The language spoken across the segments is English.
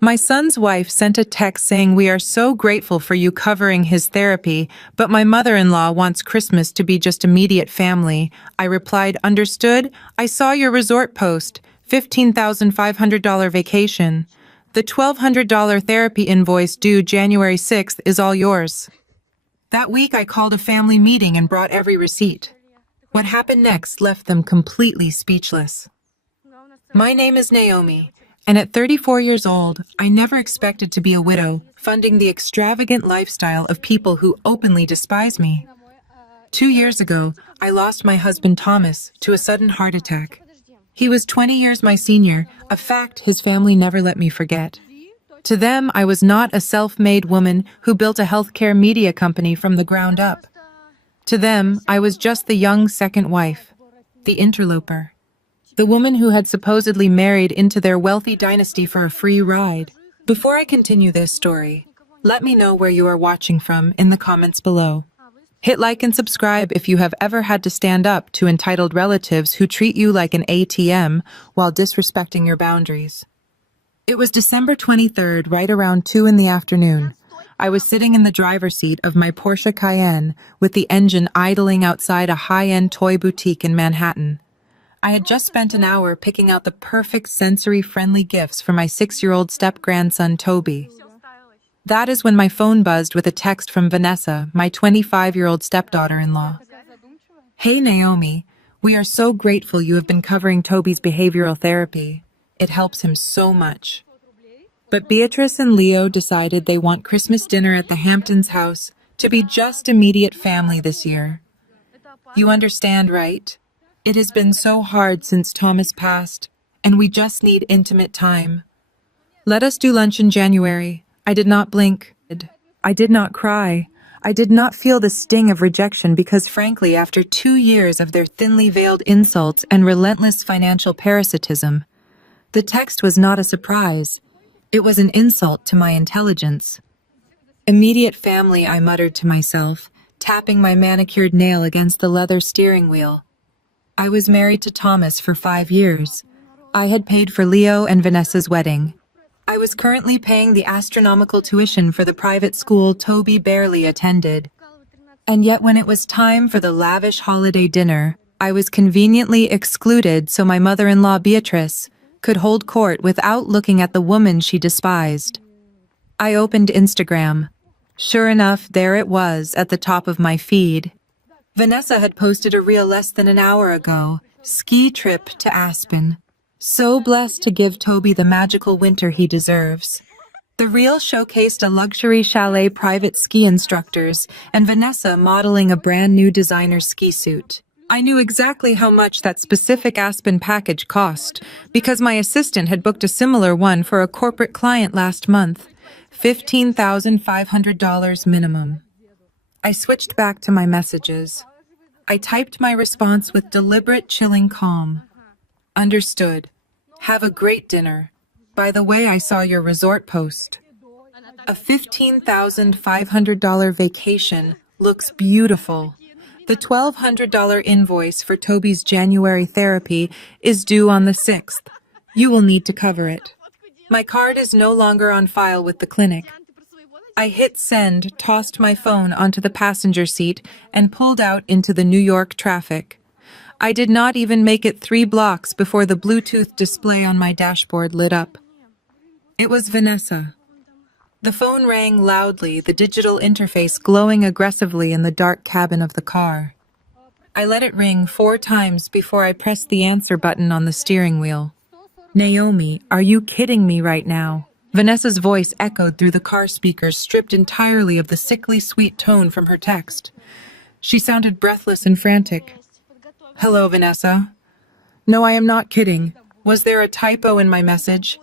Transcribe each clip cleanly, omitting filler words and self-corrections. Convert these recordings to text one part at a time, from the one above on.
My son's wife sent a text saying we are so grateful for you covering his therapy, but my mother-in-law wants Christmas to be just immediate family. I replied, understood. I saw your resort post, $15,500 vacation. The $1,200 therapy invoice due January 6th is all yours. That week I called a family meeting and brought every receipt. What happened next left them completely speechless. My name is Naomi, and at 34 years old, I never expected to be a widow, funding the extravagant lifestyle of people who openly despise me. 2 years ago, I lost my husband Thomas to a sudden heart attack. He was 20 years my senior, a fact his family never let me forget. To them, I was not a self-made woman who built a healthcare media company from the ground up. To them, I was just the young second wife, the interloper, the woman who had supposedly married into their wealthy dynasty for a free ride. Before I continue this story, let me know where you are watching from in the comments below. Hit like and subscribe if you have ever had to stand up to entitled relatives who treat you like an ATM while disrespecting your boundaries. It was December 23rd, right around 2 in the afternoon. I was sitting in the driver's seat of my Porsche Cayenne with the engine idling outside a high-end toy boutique in Manhattan. I had just spent an hour picking out the perfect sensory-friendly gifts for my 6-year-old step-grandson Toby. That is when my phone buzzed with a text from Vanessa, my 25-year-old stepdaughter-in-law. Hey Naomi, we are so grateful you have been covering Toby's behavioral therapy. It helps him so much. But Beatrice and Leo decided they want Christmas dinner at the Hamptons house to be just immediate family this year. You understand, right? It has been so hard since Thomas passed, and we just need intimate time. Let us do lunch in January. I did not blink. I did not cry. I did not feel the sting of rejection because, frankly, after 2 years of their thinly veiled insults and relentless financial parasitism, the text was not a surprise. It was an insult to my intelligence. Immediate family, I muttered to myself, tapping my manicured nail against the leather steering wheel. I was married to Thomas for 5 years. I had paid for Leo and Vanessa's wedding. I was currently paying the astronomical tuition for the private school Toby barely attended. And yet when it was time for the lavish holiday dinner, I was conveniently excluded so my mother-in-law Beatrice could hold court without looking at the woman she despised. I opened Instagram. Sure enough, there it was at the top of my feed. Vanessa had posted a reel less than an hour ago. Ski trip to Aspen. So blessed to give Toby the magical winter he deserves. The reel showcased a luxury chalet private ski instructors and Vanessa modeling a brand new designer ski suit. I knew exactly how much that specific Aspen package cost because my assistant had booked a similar one for a corporate client last month. $15,500 minimum. I switched back to my messages. I typed my response with deliberate, chilling calm. Understood. Have a great dinner. By the way, I saw your resort post. A $15,500 vacation looks beautiful. The $1,200 invoice for Toby's January therapy is due on the 6th. You will need to cover it. My card is no longer on file with the clinic. I hit send, tossed my phone onto the passenger seat, and pulled out into the New York traffic. I did not even make it 3 blocks before the Bluetooth display on my dashboard lit up. It was Vanessa. The phone rang loudly, the digital interface glowing aggressively in the dark cabin of the car. I let it ring 4 times before I pressed the answer button on the steering wheel. Naomi, are you kidding me right now? Vanessa's voice echoed through the car speakers, stripped entirely of the sickly sweet tone from her text. She sounded breathless and frantic. Hello, Vanessa. No, I am not kidding. Was there a typo in my message?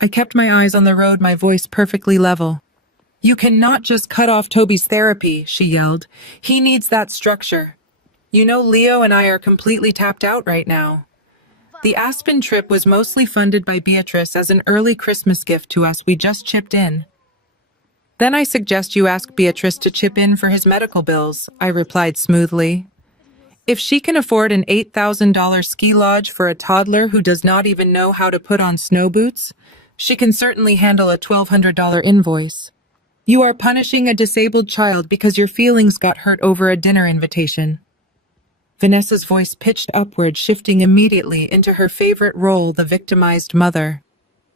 I kept my eyes on the road, my voice perfectly level. You cannot just cut off Toby's therapy, she yelled. He needs that structure. You know, Leo and I are completely tapped out right now. The Aspen trip was mostly funded by Beatrice as an early Christmas gift to us. We just chipped in. Then I suggest you ask Beatrice to chip in for his medical bills, I replied smoothly. If she can afford an $8,000 ski lodge for a toddler who does not even know how to put on snow boots, She can certainly handle a $1,200 invoice. You are punishing a disabled child because your feelings got hurt over a dinner invitation. Vanessa's voice pitched upward, shifting immediately into her favorite role, the victimized mother.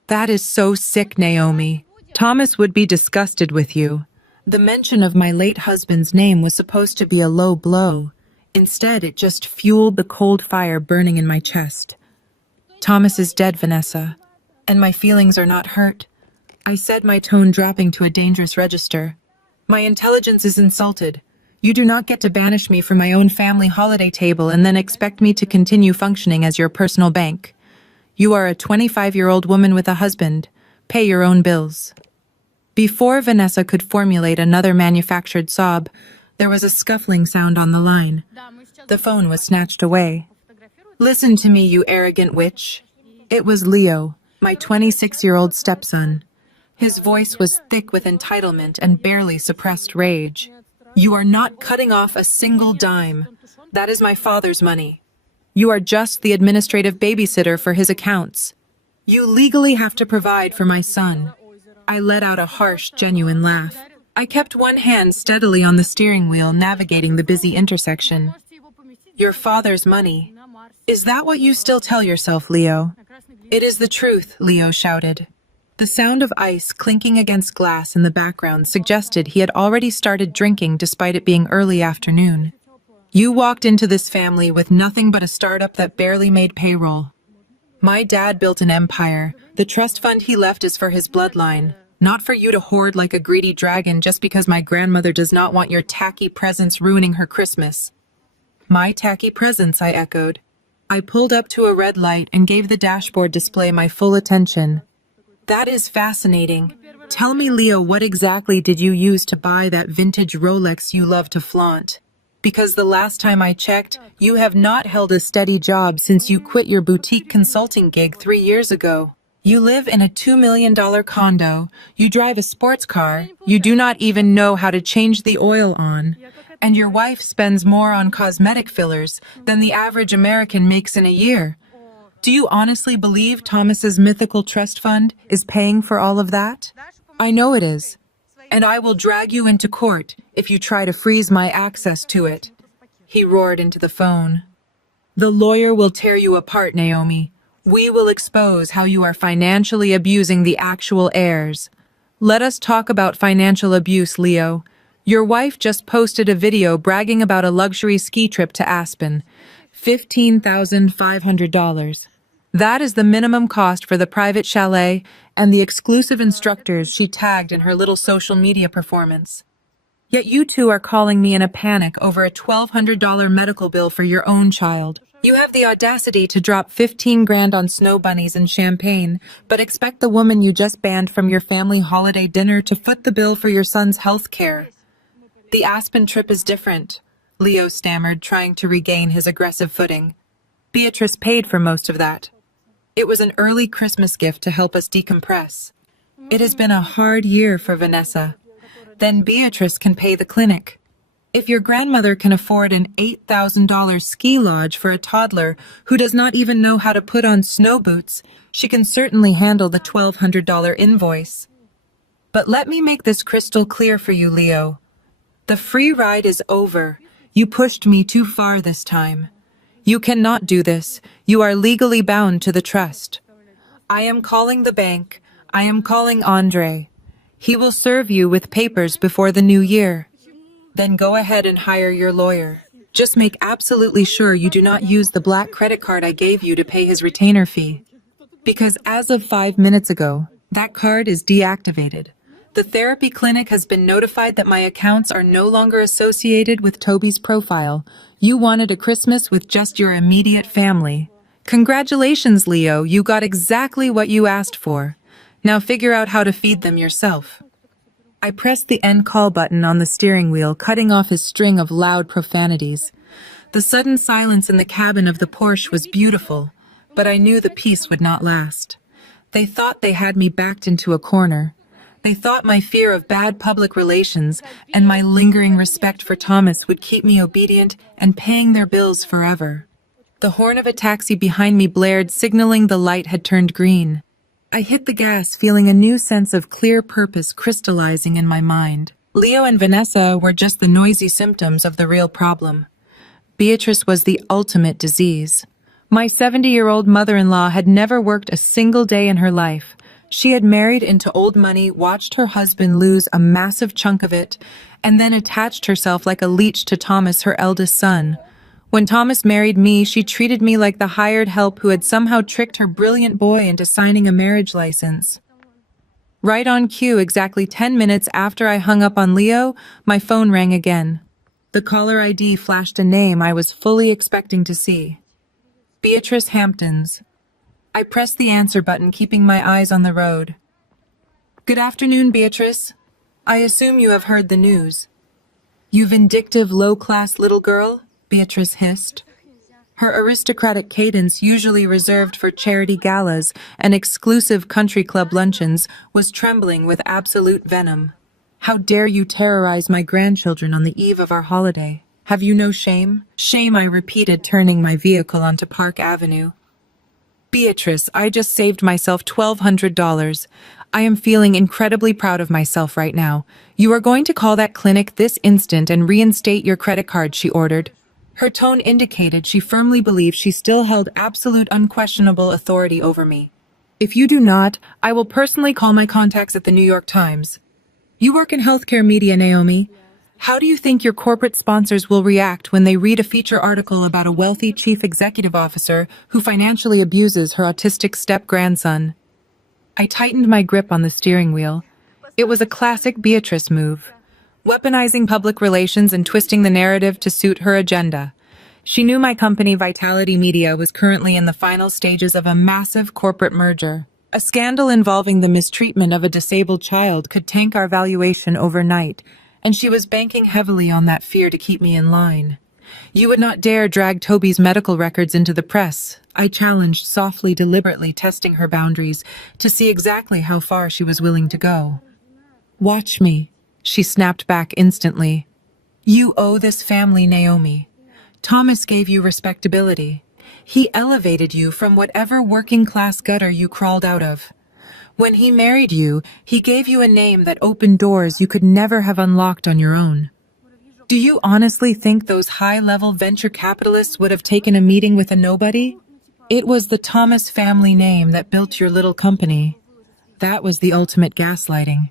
That is so sick, Naomi. Thomas would be disgusted with you. The mention of my late husband's name was supposed to be a low blow. Instead, it just fueled the cold fire burning in my chest. Thomas is dead, Vanessa, and my feelings are not hurt. I said, my tone dropping to a dangerous register. My intelligence is insulted. You do not get to banish me from my own family holiday table and then expect me to continue functioning as your personal bank. You are a 25-year-old woman with a husband. Pay your own bills. Before Vanessa could formulate another manufactured sob, there was a scuffling sound on the line. The phone was snatched away. Listen to me, you arrogant witch. It was Leo, my 26-year-old stepson. His voice was thick with entitlement and barely suppressed rage. You are not cutting off a single dime. That is my father's money. You are just the administrative babysitter for his accounts. You legally have to provide for my son. I let out a harsh, genuine laugh. I kept one hand steadily on the steering wheel, navigating the busy intersection. Your father's money. Is that what you still tell yourself, Leo? It is the truth, Leo shouted. The sound of ice clinking against glass in the background suggested he had already started drinking despite it being early afternoon. You walked into this family with nothing but a startup that barely made payroll. My dad built an empire. The trust fund he left is for his bloodline, not for you to hoard like a greedy dragon just because my grandmother does not want your tacky presents ruining her Christmas. My tacky presents, I echoed. I pulled up to a red light and gave the dashboard display my full attention. That is fascinating. Tell me, Leo, what exactly did you use to buy that vintage Rolex you love to flaunt? Because the last time I checked, you have not held a steady job since you quit your boutique consulting gig 3 years ago. You live in a $2 million condo, you drive a sports car, you do not even know how to change the oil on, and your wife spends more on cosmetic fillers than the average American makes in a year. Do you honestly believe Thomas's mythical trust fund is paying for all of that? I know it is. And I will drag you into court if you try to freeze my access to it. He roared into the phone. The lawyer will tear you apart, Naomi. We will expose how you are financially abusing the actual heirs. Let us talk about financial abuse, Leo. Your wife just posted a video bragging about a luxury ski trip to Aspen. $15,500. That is the minimum cost for the private chalet and the exclusive instructors she tagged in her little social media performance. Yet you two are calling me in a panic over a $1,200 medical bill for your own child. You have the audacity to drop 15 grand on snow bunnies and champagne, but expect the woman you just banned from your family holiday dinner to foot the bill for your son's health care. The Aspen trip is different, Leo stammered, trying to regain his aggressive footing. Beatrice paid for most of that. It was an early Christmas gift to help us decompress. It has been a hard year for Vanessa. Then Beatrice can pay the clinic. If your grandmother can afford an $8,000 ski lodge for a toddler who does not even know how to put on snow boots, she can certainly handle the $1,200 invoice. But let me make this crystal clear for you, Leo. The free ride is over. You pushed me too far this time. You cannot do this. You are legally bound to the trust. I am calling the bank. I am calling Andre. He will serve you with papers before the new year. Then go ahead and hire your lawyer. Just make absolutely sure you do not use the black credit card I gave you to pay his retainer fee. Because as of 5 minutes ago, that card is deactivated. The therapy clinic has been notified that my accounts are no longer associated with Toby's profile. You wanted a Christmas with just your immediate family. Congratulations, Leo. You got exactly what you asked for. Now figure out how to feed them yourself. I pressed the end call button on the steering wheel, cutting off his string of loud profanities. The sudden silence in the cabin of the Porsche was beautiful, but I knew the peace would not last. They thought they had me backed into a corner. They thought my fear of bad public relations and my lingering respect for Thomas would keep me obedient and paying their bills forever. The horn of a taxi behind me blared, signaling the light had turned green. I hit the gas, feeling a new sense of clear purpose crystallizing in my mind. Leo and Vanessa were just the noisy symptoms of the real problem. Beatrice was the ultimate disease. My 70-year-old mother-in-law had never worked a single day in her life. She had married into old money, watched her husband lose a massive chunk of it, and then attached herself like a leech to Thomas, her eldest son. When Thomas married me, she treated me like the hired help who had somehow tricked her brilliant boy into signing a marriage license. Right on cue, exactly 10 minutes after I hung up on Leo, my phone rang again. The caller ID flashed a name I was fully expecting to see. Beatrice Hamptons. I pressed the answer button, keeping my eyes on the road. Good afternoon, Beatrice. I assume you have heard the news. You vindictive, low-class little girl, Beatrice hissed. Her aristocratic cadence, usually reserved for charity galas and exclusive country club luncheons, was trembling with absolute venom. How dare you terrorize my grandchildren on the eve of our holiday? Have you no shame? Shame, I repeated, turning my vehicle onto Park Avenue. Beatrice, I just saved myself $1,200. I am feeling incredibly proud of myself right now. You are going to call that clinic this instant and reinstate your credit card, she ordered. Her tone indicated she firmly believed she still held absolute unquestionable authority over me. If you do not, I will personally call my contacts at the New York Times. You work in healthcare media, Naomi. How do you think your corporate sponsors will react when they read a feature article about a wealthy chief executive officer who financially abuses her autistic step-grandson? I tightened my grip on the steering wheel. It was a classic Beatrice move, weaponizing public relations and twisting the narrative to suit her agenda. She knew my company, Vitality Media, was currently in the final stages of a massive corporate merger. A scandal involving the mistreatment of a disabled child could tank our valuation overnight, and she was banking heavily on that fear to keep me in line. You would not dare drag Toby's medical records into the press, I challenged, softly, deliberately testing her boundaries to see exactly how far she was willing to go. Watch me, she snapped back instantly. You owe this family, Naomi. Thomas gave you respectability. He elevated you from whatever working-class gutter you crawled out of. When he married you, he gave you a name that opened doors you could never have unlocked on your own. Do you honestly think those high-level venture capitalists would have taken a meeting with a nobody? It was the Thomas family name that built your little company. That was the ultimate gaslighting.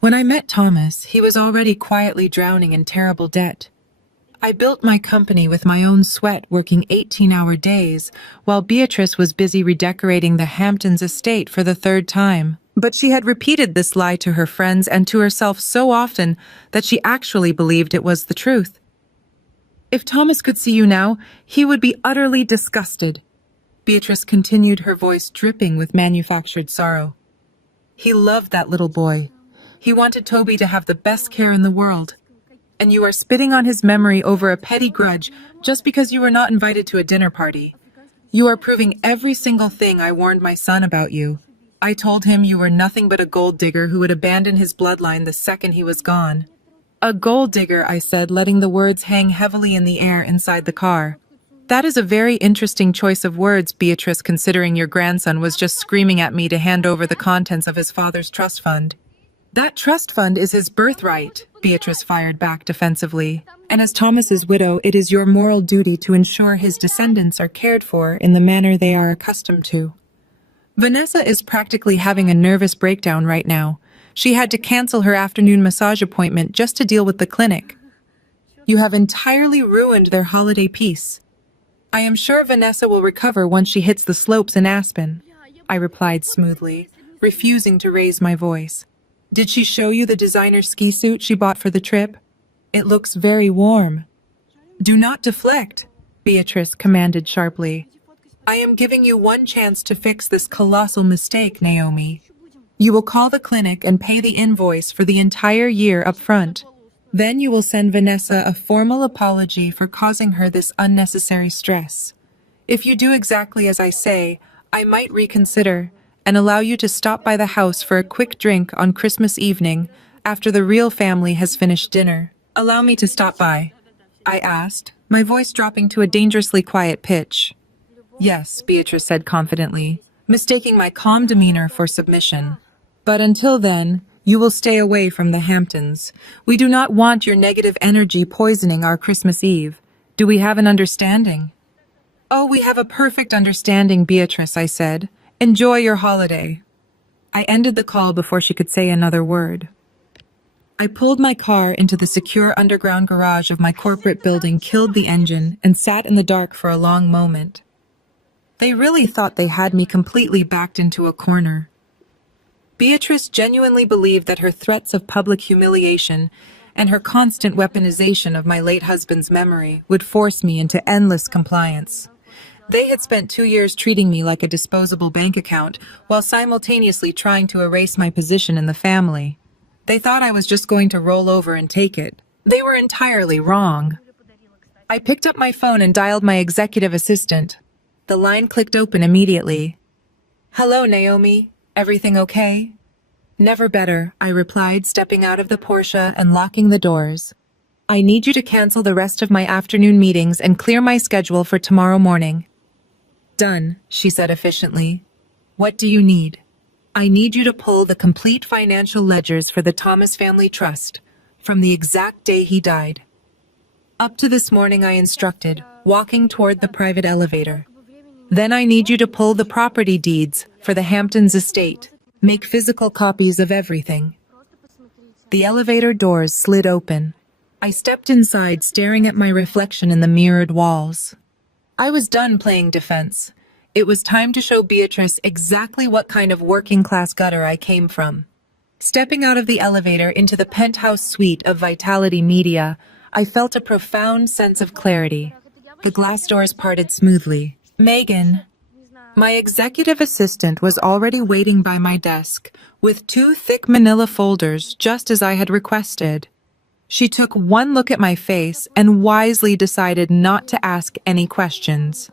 When I met Thomas, he was already quietly drowning in terrible debt. I built my company with my own sweat, working 18-hour days, while Beatrice was busy redecorating the Hamptons estate for the third time. But she had repeated this lie to her friends and to herself so often that she actually believed it was the truth. If Thomas could see you now, he would be utterly disgusted. Beatrice continued, her voice dripping with manufactured sorrow. He loved that little boy. He wanted Toby to have the best care in the world. And you are spitting on his memory over a petty grudge just because you were not invited to a dinner party. You are proving every single thing I warned my son about you. I told him you were nothing but a gold digger who would abandon his bloodline the second he was gone. A gold digger, I said, letting the words hang heavily in the air inside the car. That is a very interesting choice of words, Beatrice, considering your grandson was just screaming at me to hand over the contents of his father's trust fund. That trust fund is his birthright, Beatrice fired back defensively. And as Thomas's widow, it is your moral duty to ensure his descendants are cared for in the manner they are accustomed to. Vanessa is practically having a nervous breakdown right now. She had to cancel her afternoon massage appointment just to deal with the clinic. You have entirely ruined their holiday peace. I am sure Vanessa will recover once she hits the slopes in Aspen, I replied smoothly, refusing to raise my voice. Did she show you the designer ski suit she bought for the trip? It looks very warm. Do not deflect, Beatrice commanded sharply. I am giving you one chance to fix this colossal mistake, Naomi. You will call the clinic and pay the invoice for the entire year up front. Then you will send Vanessa a formal apology for causing her this unnecessary stress. If you do exactly as I say, I might reconsider and allow you to stop by the house for a quick drink on Christmas evening after the real family has finished dinner. Allow me to stop by, I asked, my voice dropping to a dangerously quiet pitch. Yes, Beatrice said confidently. mistaking my calm demeanor for submission. But until then, you will stay away from the Hamptons. We do not want your negative energy poisoning our Christmas Eve. Do we have an understanding? Oh, we have a perfect understanding, Beatrice, I said. Enjoy your holiday. I ended the call before she could say another word. I pulled my car into the secure underground garage of my corporate building, killed the engine, and sat in the dark for a long moment. They really thought they had me completely backed into a corner. Beatrice genuinely believed that her threats of public humiliation and her constant weaponization of my late husband's memory would force me into endless compliance. They had spent 2 years treating me like a disposable bank account while simultaneously trying to erase my position in the family. They thought I was just going to roll over and take it. They were entirely wrong. I picked up my phone and dialed my executive assistant. The line clicked open immediately. Hello, Naomi. Everything okay? Never better, I replied, stepping out of the Porsche and locking the doors. I need you to cancel the rest of my afternoon meetings and clear my schedule for tomorrow morning. Done, she said efficiently. What do you need? I need you to pull the complete financial ledgers for the Thomas Family Trust, from the exact day he died. Up to this morning, I instructed, walking toward the private elevator. Then I need you to pull the property deeds for the Hamptons estate. Make physical copies of everything. The elevator doors slid open. I stepped inside, staring at my reflection in the mirrored walls. I was done playing defense. It was time to show Beatrice exactly what kind of working-class gutter I came from. Stepping out of the elevator into the penthouse suite of Vitality Media, I felt a profound sense of clarity. The glass doors parted smoothly. Megan. My executive assistant was already waiting by my desk, with 2 thick manila folders, just as I had requested. She took one look at my face and wisely decided not to ask any questions.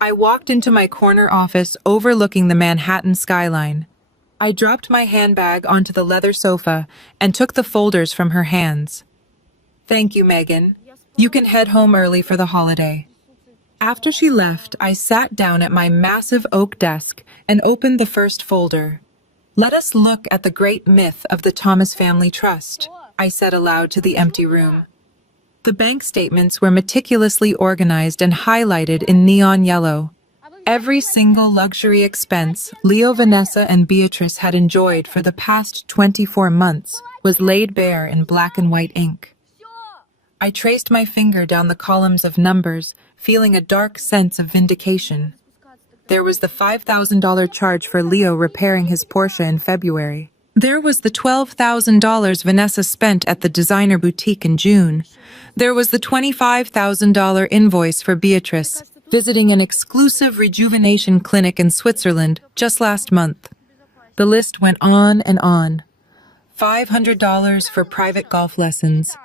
I walked into my corner office overlooking the Manhattan skyline. I dropped my handbag onto the leather sofa and took the folders from her hands. Thank you, Megan. You can head home early for the holiday. After she left, I sat down at my massive oak desk and opened the first folder. Let us look at the great myth of the Thomas Family Trust, I said aloud to the empty room. The bank statements were meticulously organized and highlighted in neon yellow. Every single luxury expense Leo, Vanessa, and Beatrice had enjoyed for the past 24 months was laid bare in black and white ink. I traced my finger down the columns of numbers, feeling a dark sense of vindication. There was the $5,000 charge for Leo repairing his Porsche in February. There was the $12,000 Vanessa spent at the designer boutique in June. There was the $25,000 invoice for Beatrice, visiting an exclusive rejuvenation clinic in Switzerland just last month. The list went on and on. $500 for private golf lessons.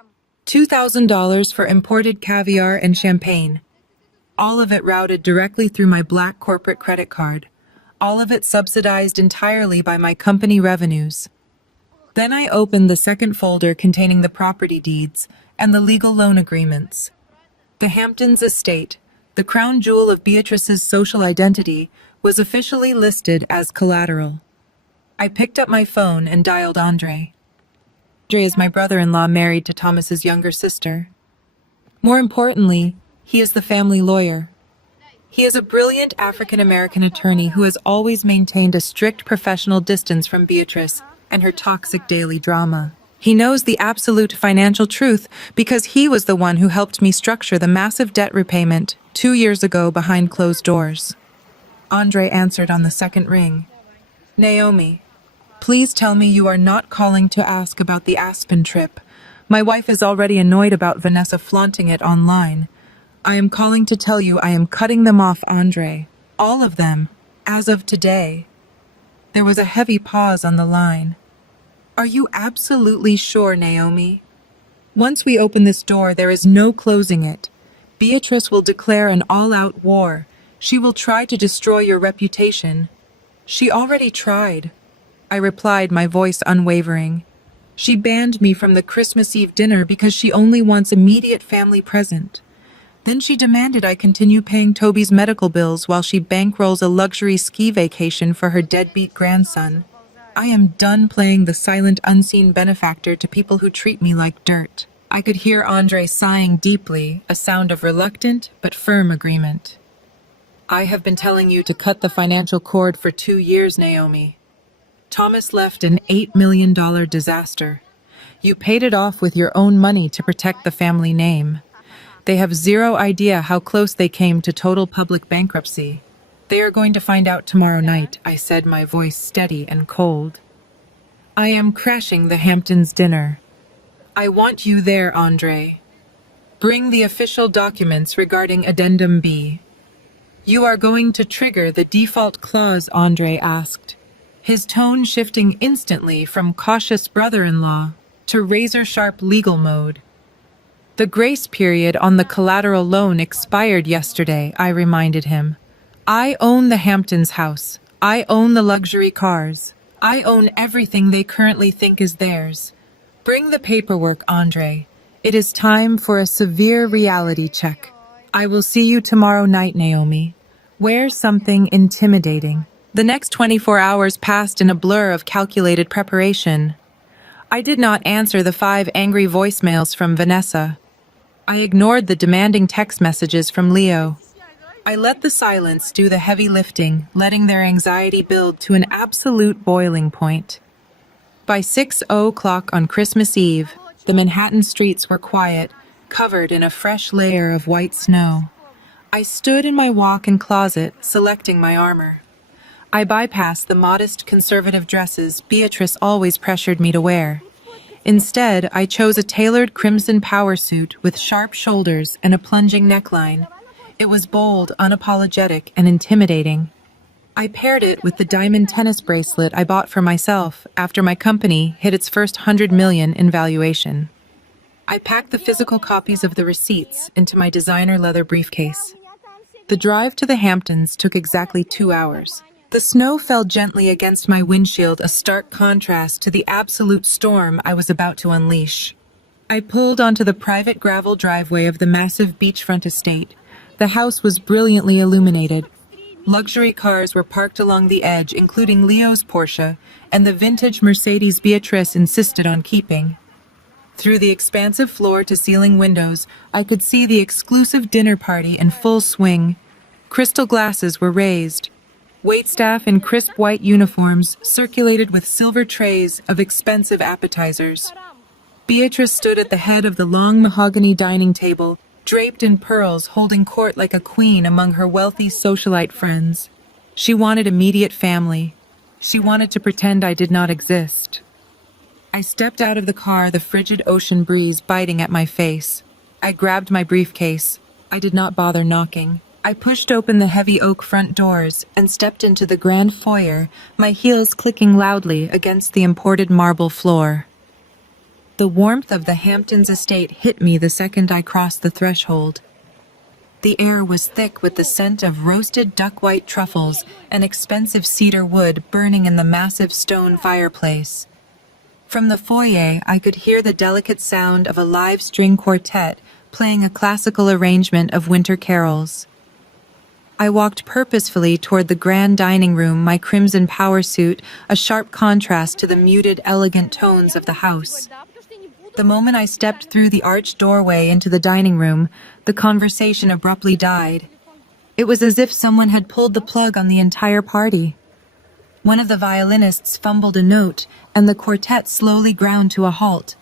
$2,000 for imported caviar and champagne. All of it routed directly through my black corporate credit card. All of it subsidized entirely by my company revenues. Then I opened the second folder containing the property deeds and the legal loan agreements. The Hamptons estate, the crown jewel of Beatrice's social identity, was officially listed as collateral. I picked up my phone and dialed Andre. Andre is my brother-in-law married to Thomas's younger sister. More importantly, he is the family lawyer. He is a brilliant African-American attorney who has always maintained a strict professional distance from Beatrice and her toxic daily drama. He knows the absolute financial truth because he was the one who helped me structure the massive debt repayment 2 years ago behind closed doors. Andre answered on the second ring. Naomi, please tell me you are not calling to ask about the Aspen trip. My wife is already annoyed about Vanessa flaunting it online. I am calling to tell you I am cutting them off, Andre. All of them, as of today. There was a heavy pause on the line. Are you absolutely sure, Naomi? Once we open this door, there is no closing it. Beatrice will declare an all-out war. She will try to destroy your reputation. She already tried. I replied, my voice unwavering. She banned me from the Christmas Eve dinner because she only wants immediate family present. Then she demanded I continue paying Toby's medical bills while she bankrolls a luxury ski vacation for her deadbeat grandson. I am done playing the silent, unseen benefactor to people who treat me like dirt. I could hear Andre sighing deeply, a sound of reluctant but firm agreement. I have been telling you to cut the financial cord for 2 years, Naomi. Thomas left an $8 million disaster. You paid it off with your own money to protect the family name. They have zero idea how close they came to total public bankruptcy. They are going to find out tomorrow night, I said, my voice steady and cold. I am crashing the Hamptons dinner. I want you there, Andre. Bring the official documents regarding Addendum B. You are going to trigger the default clause, Andre asked, his tone shifting instantly from cautious brother-in-law to razor-sharp legal mode. The grace period on the collateral loan expired yesterday, I reminded him. I own the Hamptons house. I own the luxury cars. I own everything they currently think is theirs. Bring the paperwork, Andre. It is time for a severe reality check. I will see you tomorrow night, Naomi. Wear something intimidating. The next 24 hours passed in a blur of calculated preparation. I did not answer the 5 angry voicemails from Vanessa. I ignored the demanding text messages from Leo. I let the silence do the heavy lifting, letting their anxiety build to an absolute boiling point. By 6:00 on Christmas Eve, the Manhattan streets were quiet, covered in a fresh layer of white snow. I stood in my walk-in closet, selecting my armor. I bypassed the modest conservative dresses Beatrice always pressured me to wear. Instead, I chose a tailored crimson power suit with sharp shoulders and a plunging neckline. It was bold, unapologetic, and intimidating. I paired it with the diamond tennis bracelet I bought for myself after my company hit its first 100 million in valuation. I packed the physical copies of the receipts into my designer leather briefcase. The drive to the Hamptons took exactly 2 hours. The snow fell gently against my windshield, a stark contrast to the absolute storm I was about to unleash. I pulled onto the private gravel driveway of the massive beachfront estate. The house was brilliantly illuminated. Luxury cars were parked along the edge, including Leo's Porsche and the vintage Mercedes Beatrice insisted on keeping. Through the expansive floor-to-ceiling windows, I could see the exclusive dinner party in full swing. Crystal glasses were raised. Waitstaff in crisp white uniforms circulated with silver trays of expensive appetizers. Beatrice stood at the head of the long mahogany dining table, draped in pearls, holding court like a queen among her wealthy socialite friends. She wanted immediate family. She wanted to pretend I did not exist. I stepped out of the car, the frigid ocean breeze biting at my face. I grabbed my briefcase. I did not bother knocking. I pushed open the heavy oak front doors and stepped into the grand foyer, my heels clicking loudly against the imported marble floor. The warmth of the Hamptons estate hit me the second I crossed the threshold. The air was thick with the scent of roasted duck-white truffles and expensive cedar wood burning in the massive stone fireplace. From the foyer, I could hear the delicate sound of a live string quartet playing a classical arrangement of winter carols. I walked purposefully toward the grand dining room, my crimson power suit a sharp contrast to the muted, elegant tones of the house. The moment I stepped through the arched doorway into the dining room, the conversation abruptly died. It was as if someone had pulled the plug on the entire party. One of the violinists fumbled a note, and the quartet slowly ground to a halt.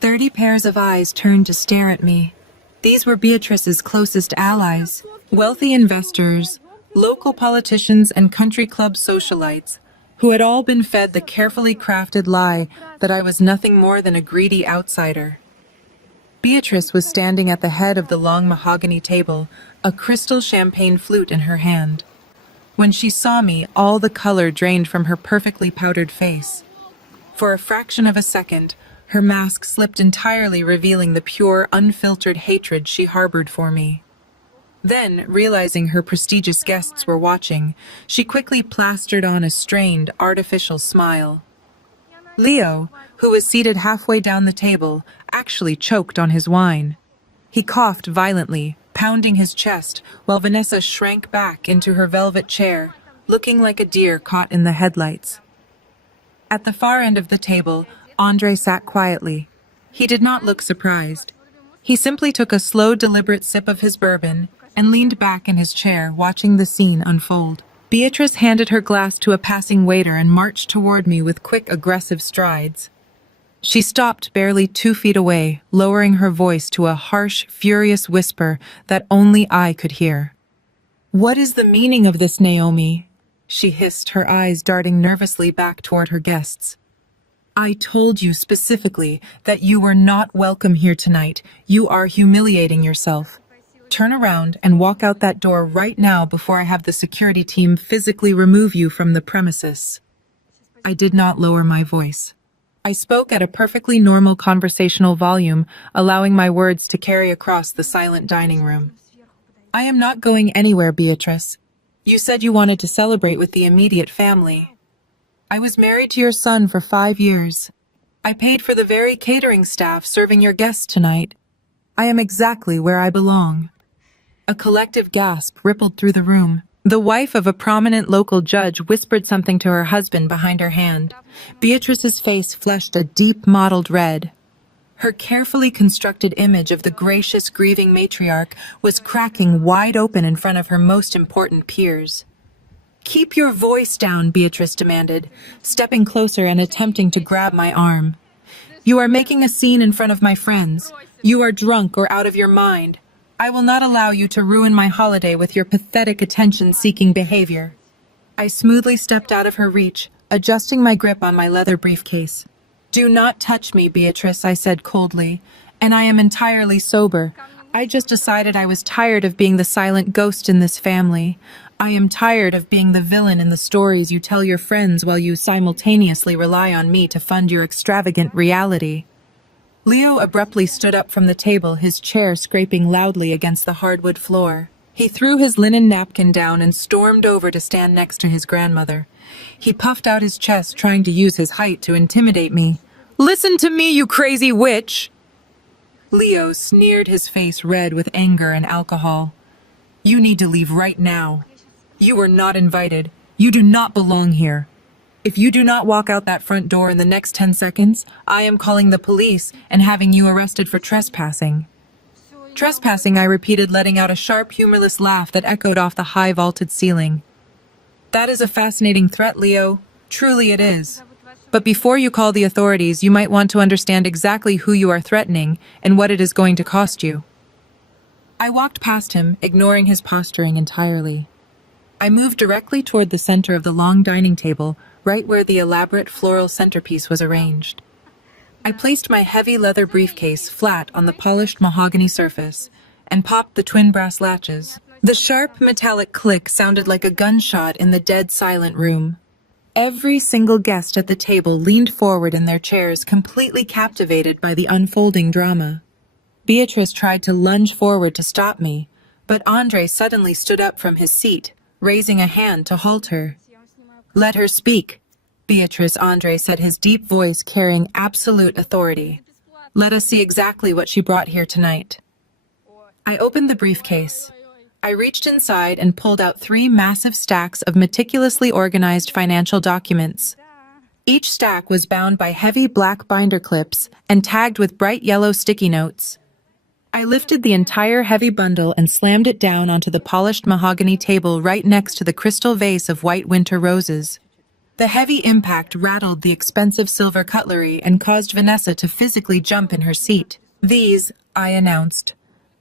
30 pairs of eyes turned to stare at me. These were Beatrice's closest allies, wealthy investors, local politicians, and country club socialites, who had all been fed the carefully crafted lie that I was nothing more than a greedy outsider. Beatrice was standing at the head of the long mahogany table, a crystal champagne flute in her hand. When she saw me, all the color drained from her perfectly powdered face. For a fraction of a second, her mask slipped entirely, revealing the pure, unfiltered hatred she harbored for me. Then, realizing her prestigious guests were watching, she quickly plastered on a strained, artificial smile. Leo, who was seated halfway down the table, actually choked on his wine. He coughed violently, pounding his chest, while Vanessa shrank back into her velvet chair, looking like a deer caught in the headlights. At the far end of the table, Andre sat quietly. He did not look surprised. He simply took a slow, deliberate sip of his bourbon and leaned back in his chair, watching the scene unfold. Beatrice handed her glass to a passing waiter and marched toward me with quick, aggressive strides. She stopped barely 2 feet away, lowering her voice to a harsh, furious whisper that only I could hear. "What is the meaning of this, Naomi?" she hissed, her eyes darting nervously back toward her guests. "I told you specifically that you were not welcome here tonight. You are humiliating yourself. Turn around and walk out that door right now before I have the security team physically remove you from the premises." I did not lower my voice. I spoke at a perfectly normal conversational volume, allowing my words to carry across the silent dining room. "I am not going anywhere, Beatrice. You said you wanted to celebrate with the immediate family. I was married to your son for 5 years. I paid for the very catering staff serving your guests tonight. I am exactly where I belong." A collective gasp rippled through the room. The wife of a prominent local judge whispered something to her husband behind her hand. Beatrice's face flushed a deep mottled red. Her carefully constructed image of the gracious, grieving matriarch was cracking wide open in front of her most important peers. "Keep your voice down," Beatrice demanded, stepping closer and attempting to grab my arm. "You are making a scene in front of my friends. You are drunk or out of your mind. I will not allow you to ruin my holiday with your pathetic attention-seeking behavior." I smoothly stepped out of her reach, adjusting my grip on my leather briefcase. "Do not touch me, Beatrice," I said coldly, "and I am entirely sober. I just decided I was tired of being the silent ghost in this family. I am tired of being the villain in the stories you tell your friends while you simultaneously rely on me to fund your extravagant reality." Leo abruptly stood up from the table, his chair scraping loudly against the hardwood floor. He threw his linen napkin down and stormed over to stand next to his grandmother. He puffed out his chest, trying to use his height to intimidate me. "Listen to me, you crazy witch!" Leo sneered, his face red with anger and alcohol. "You need to leave right now. You were not invited. You do not belong here. If you do not walk out that front door in the next 10 seconds, I am calling the police and having you arrested for trespassing." "Trespassing," I repeated, letting out a sharp, humorless laugh that echoed off the high vaulted ceiling. "That is a fascinating threat, Leo. Truly it is. But before you call the authorities, you might want to understand exactly who you are threatening and what it is going to cost you." I walked past him, ignoring his posturing entirely. I moved directly toward the center of the long dining table, right where the elaborate floral centerpiece was arranged. I placed my heavy leather briefcase flat on the polished mahogany surface and popped the twin brass latches. The sharp, metallic click sounded like a gunshot in the dead silent room. Every single guest at the table leaned forward in their chairs, completely captivated by the unfolding drama. Beatrice tried to lunge forward to stop me, but Andre suddenly stood up from his seat, raising a hand to halt her. "Let her speak," Beatrice, Andre said, his deep voice carrying absolute authority. "Let us see exactly what she brought here tonight." I opened the briefcase. I reached inside and pulled out 3 massive stacks of meticulously organized financial documents. Each stack was bound by heavy black binder clips and tagged with bright yellow sticky notes. I lifted the entire heavy bundle and slammed it down onto the polished mahogany table right next to the crystal vase of white winter roses. The heavy impact rattled the expensive silver cutlery and caused Vanessa to physically jump in her seat. "These," I announced,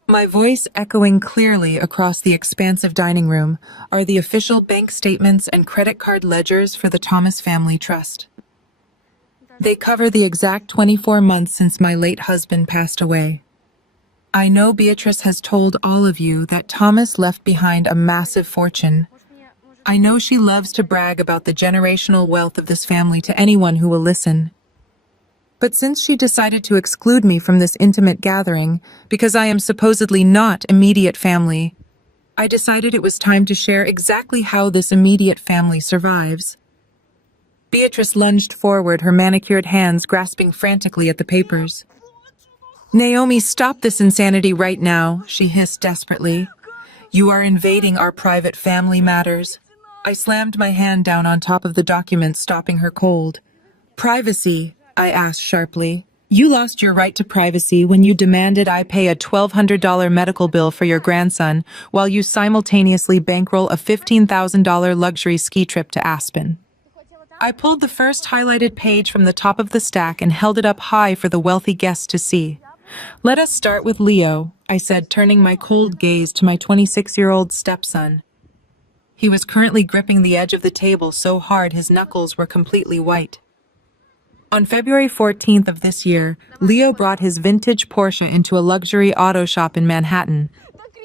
my voice echoing clearly across the expansive dining room, "are the official bank statements and credit card ledgers for the Thomas Family Trust. They cover the exact 24 months since my late husband passed away. I know Beatrice has told all of you that Thomas left behind a massive fortune. I know she loves to brag about the generational wealth of this family to anyone who will listen. But since she decided to exclude me from this intimate gathering because I am supposedly not immediate family, I decided it was time to share exactly how this immediate family survives." Beatrice lunged forward, her manicured hands grasping frantically at the papers. Naomi, stop this insanity right now, she hissed desperately. You are invading our private family matters. I slammed my hand down on top of the document, stopping her cold. Privacy, I asked sharply. You lost your right to privacy when you demanded I pay a $1,200 medical bill for your grandson while you simultaneously bankroll a $15,000 luxury ski trip to Aspen. I pulled the first highlighted page from the top of the stack and held it up high for the wealthy guests to see. Let us start with Leo, I said, turning my cold gaze to my 26-year-old stepson. He was currently gripping the edge of the table so hard his knuckles were completely white. On February 14th of this year, Leo brought his vintage Porsche into a luxury auto shop in Manhattan.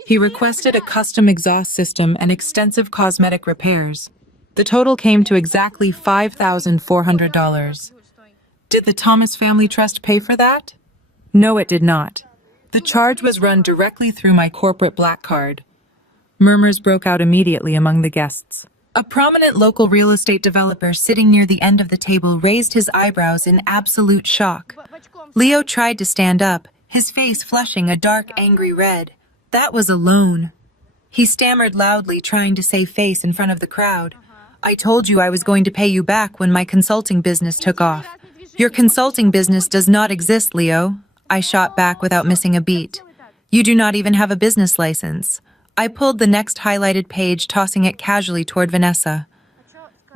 He requested a custom exhaust system and extensive cosmetic repairs. The total came to exactly $5,400. Did the Thomas Family Trust pay for that? No, it did not. The charge was run directly through my corporate black card. Murmurs broke out immediately among the guests. A prominent local real estate developer sitting near the end of the table raised his eyebrows in absolute shock. Leo tried to stand up, his face flushing a dark, angry red. That was a loan. He stammered loudly, trying to save face in front of the crowd. I told you I was going to pay you back when my consulting business took off. Your consulting business does not exist, Leo. I shot back without missing a beat. You do not even have a business license. I pulled the next highlighted page, tossing it casually toward Vanessa.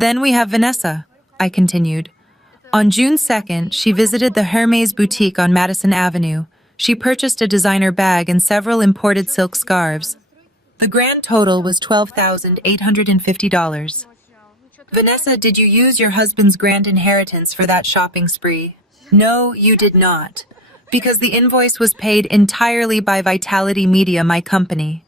Then we have Vanessa, I continued. On June 2nd, she visited the Hermes boutique on Madison Avenue. She purchased a designer bag and several imported silk scarves. The grand total was $12,850. Vanessa, did you use your husband's grand inheritance for that shopping spree? No, you did not, because the invoice was paid entirely by Vitality Media, my company.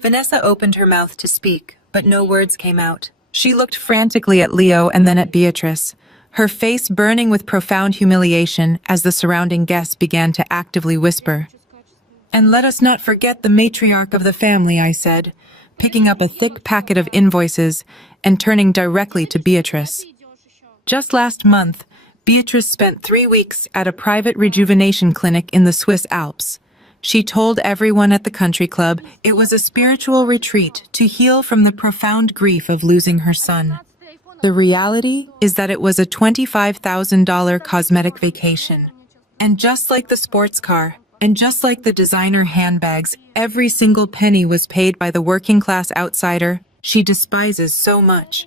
Vanessa opened her mouth to speak, but no words came out. She looked frantically at Leo and then at Beatrice, her face burning with profound humiliation as the surrounding guests began to actively whisper. And let us not forget the matriarch of the family, I said, picking up a thick packet of invoices and turning directly to Beatrice. Just last month, Beatrice spent 3 weeks at a private rejuvenation clinic in the Swiss Alps. She told everyone at the country club it was a spiritual retreat to heal from the profound grief of losing her son. The reality is that it was a $25,000 cosmetic vacation. And just like the sports car, and just like the designer handbags, every single penny was paid by the working-class outsider she despises so much.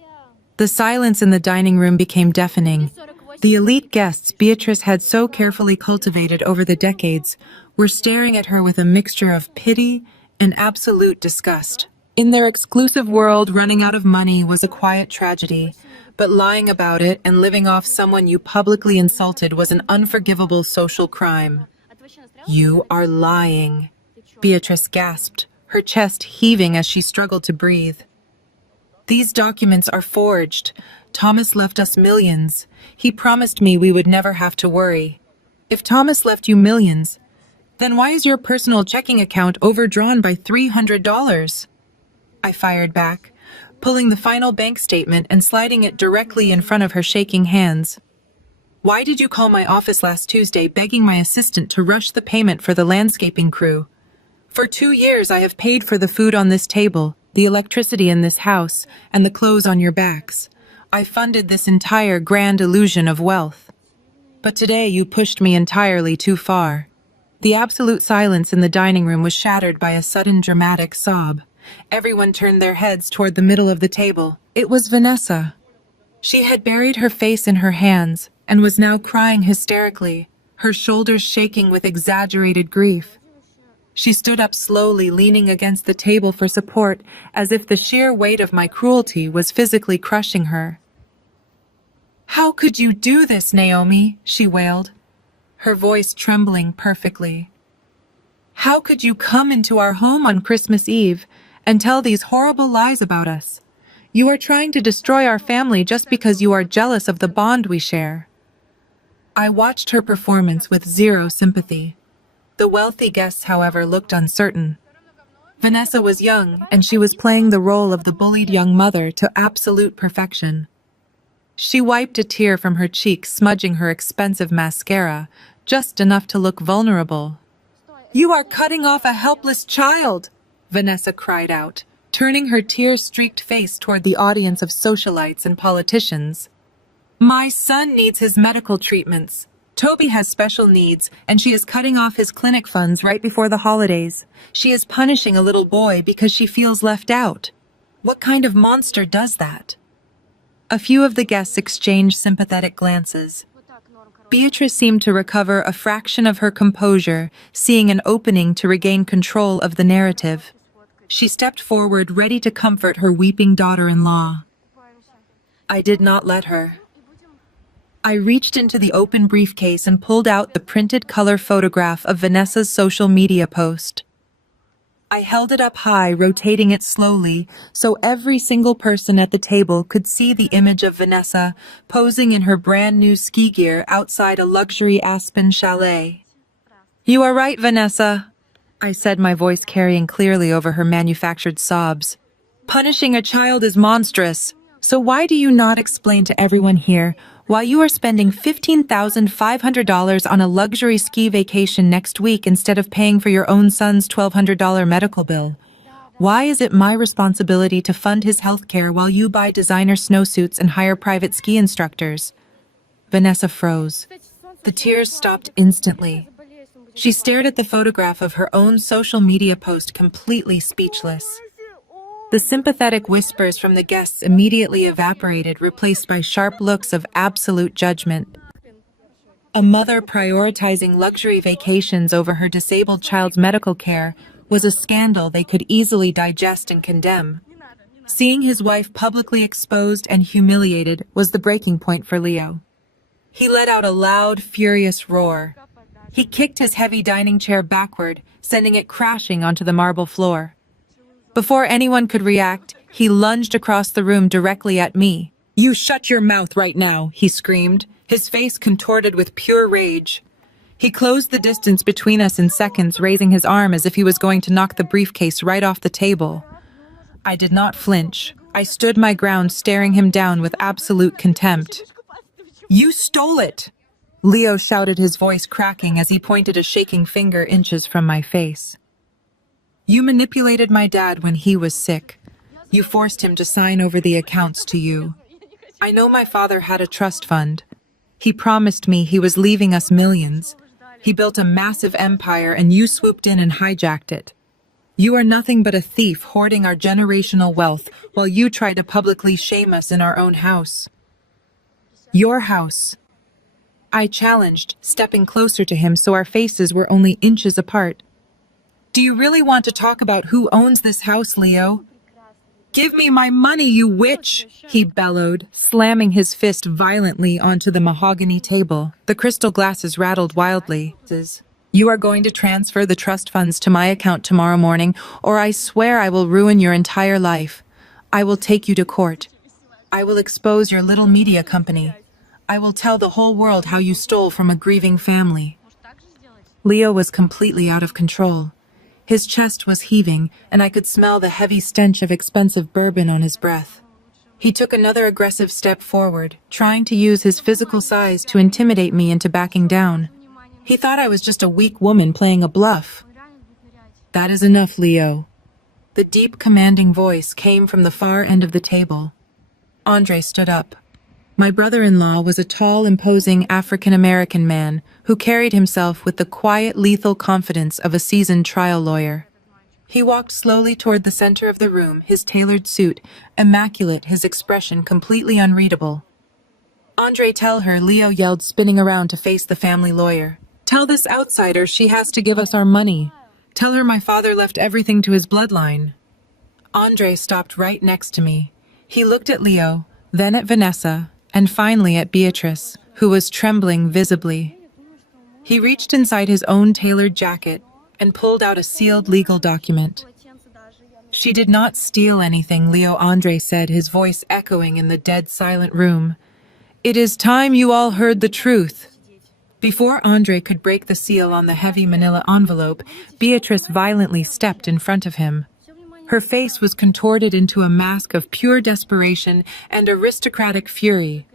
The silence in the dining room became deafening. The elite guests Beatrice had so carefully cultivated over the decades were staring at her with a mixture of pity and absolute disgust. In their exclusive world, running out of money was a quiet tragedy, but lying about it and living off someone you publicly insulted was an unforgivable social crime. You are lying, Beatrice gasped, her chest heaving as she struggled to breathe. These documents are forged. Thomas left us millions. He promised me we would never have to worry. If Thomas left you millions, then why is your personal checking account overdrawn by $300? I fired back, pulling the final bank statement and sliding it directly in front of her shaking hands. Why did you call my office last Tuesday begging my assistant to rush the payment for the landscaping crew? For 2 years I have paid for the food on this table, the electricity in this house, and the clothes on your backs. I funded this entire grand illusion of wealth. But today you pushed me entirely too far. The absolute silence in the dining room was shattered by a sudden dramatic sob. Everyone turned their heads toward the middle of the table. It was Vanessa. She had buried her face in her hands and was now crying hysterically, her shoulders shaking with exaggerated grief. She stood up slowly, leaning against the table for support, as if the sheer weight of my cruelty was physically crushing her. How could you do this, Naomi? She wailed, her voice trembling perfectly. How could you come into our home on Christmas Eve and tell these horrible lies about us? You are trying to destroy our family just because you are jealous of the bond we share. I watched her performance with zero sympathy. The wealthy guests, however, looked uncertain. Vanessa was young, and she was playing the role of the bullied young mother to absolute perfection. She wiped a tear from her cheek, smudging her expensive mascara, just enough to look vulnerable. "You are cutting off a helpless child!" Vanessa cried out, turning her tear-streaked face toward the audience of socialites and politicians. "My son needs his medical treatments. Toby has special needs, and she is cutting off his clinic funds right before the holidays. She is punishing a little boy because she feels left out. What kind of monster does that?" A few of the guests exchanged sympathetic glances. Beatrice seemed to recover a fraction of her composure, seeing an opening to regain control of the narrative. She stepped forward, ready to comfort her weeping daughter-in-law. I did not let her. I reached into the open briefcase and pulled out the printed color photograph of Vanessa's social media post. I held it up high, rotating it slowly, so every single person at the table could see the image of Vanessa posing in her brand new ski gear outside a luxury Aspen chalet. "You are right, Vanessa," I said, my voice carrying clearly over her manufactured sobs. "Punishing a child is monstrous. So why do you not explain to everyone here why you are spending $15,500 on a luxury ski vacation next week instead of paying for your own son's $1,200 medical bill? Why is it my responsibility to fund his health care while you buy designer snowsuits and hire private ski instructors?" Vanessa froze. The tears stopped instantly. She stared at the photograph of her own social media post, completely speechless. The sympathetic whispers from the guests immediately evaporated, replaced by sharp looks of absolute judgment. A mother prioritizing luxury vacations over her disabled child's medical care was a scandal they could easily digest and condemn. Seeing his wife publicly exposed and humiliated was the breaking point for Leo. He let out a loud, furious roar. He kicked his heavy dining chair backward, sending it crashing onto the marble floor. Before anyone could react, he lunged across the room directly at me. "You shut your mouth right now," he screamed, his face contorted with pure rage. He closed the distance between us in seconds, raising his arm as if he was going to knock the briefcase right off the table. I did not flinch. I stood my ground, staring him down with absolute contempt. "You stole it!" Leo shouted, his voice cracking as he pointed a shaking finger inches from my face. "You manipulated my dad when he was sick. You forced him to sign over the accounts to you. I know my father had a trust fund. He promised me he was leaving us millions. He built a massive empire and you swooped in and hijacked it. You are nothing but a thief hoarding our generational wealth while you try to publicly shame us in our own house." "Your house," I challenged, stepping closer to him so our faces were only inches apart. "Do you really want to talk about who owns this house, Leo? Give me my money, you witch!" he bellowed, slamming his fist violently onto the mahogany table. The crystal glasses rattled wildly. "You are going to transfer the trust funds to my account tomorrow morning, or I swear I will ruin your entire life. I will take you to court. I will expose your little media company. I will tell the whole world how you stole from a grieving family." Leo was completely out of control. His chest was heaving, and I could smell the heavy stench of expensive bourbon on his breath. He took another aggressive step forward, trying to use his physical size to intimidate me into backing down. He thought I was just a weak woman playing a bluff. "That is enough, Leo." The deep, commanding voice came from the far end of the table. Andre stood up. My brother-in-law was a tall, imposing African-American man who carried himself with the quiet, lethal confidence of a seasoned trial lawyer. He walked slowly toward the center of the room, his tailored suit immaculate, his expression completely unreadable. "Andre, tell her," Leo yelled, spinning around to face the family lawyer. "Tell this outsider she has to give us our money. Tell her my father left everything to his bloodline." Andre stopped right next to me. He looked at Leo, then at Vanessa, and finally at Beatrice, who was trembling visibly. He reached inside his own tailored jacket and pulled out a sealed legal document. "She did not steal anything," Leo Andre said, his voice echoing in the dead silent room. "It is time you all heard the truth." Before Andre could break the seal on the heavy manila envelope, Beatrice violently stepped in front of him. Her face was contorted into a mask of pure desperation and aristocratic fury.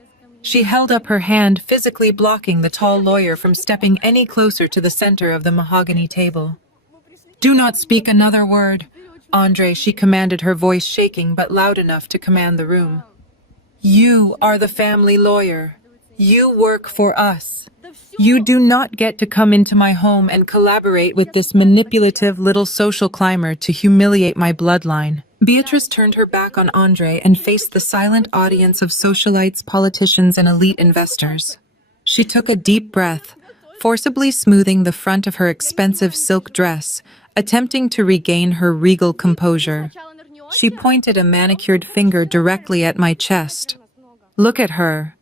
She held up her hand, physically blocking the tall lawyer from stepping any closer to the center of the mahogany table. "Do not speak another word, Andre," she commanded, her voice shaking but loud enough to command the room. "You are the family lawyer. You work for us. You do not get to come into my home and collaborate with this manipulative little social climber to humiliate my bloodline." Beatrice turned her back on Andre and faced the silent audience of socialites, politicians, and elite investors. She took a deep breath, forcibly smoothing the front of her expensive silk dress, attempting to regain her regal composure. She pointed a manicured finger directly at my chest. "Look at her,"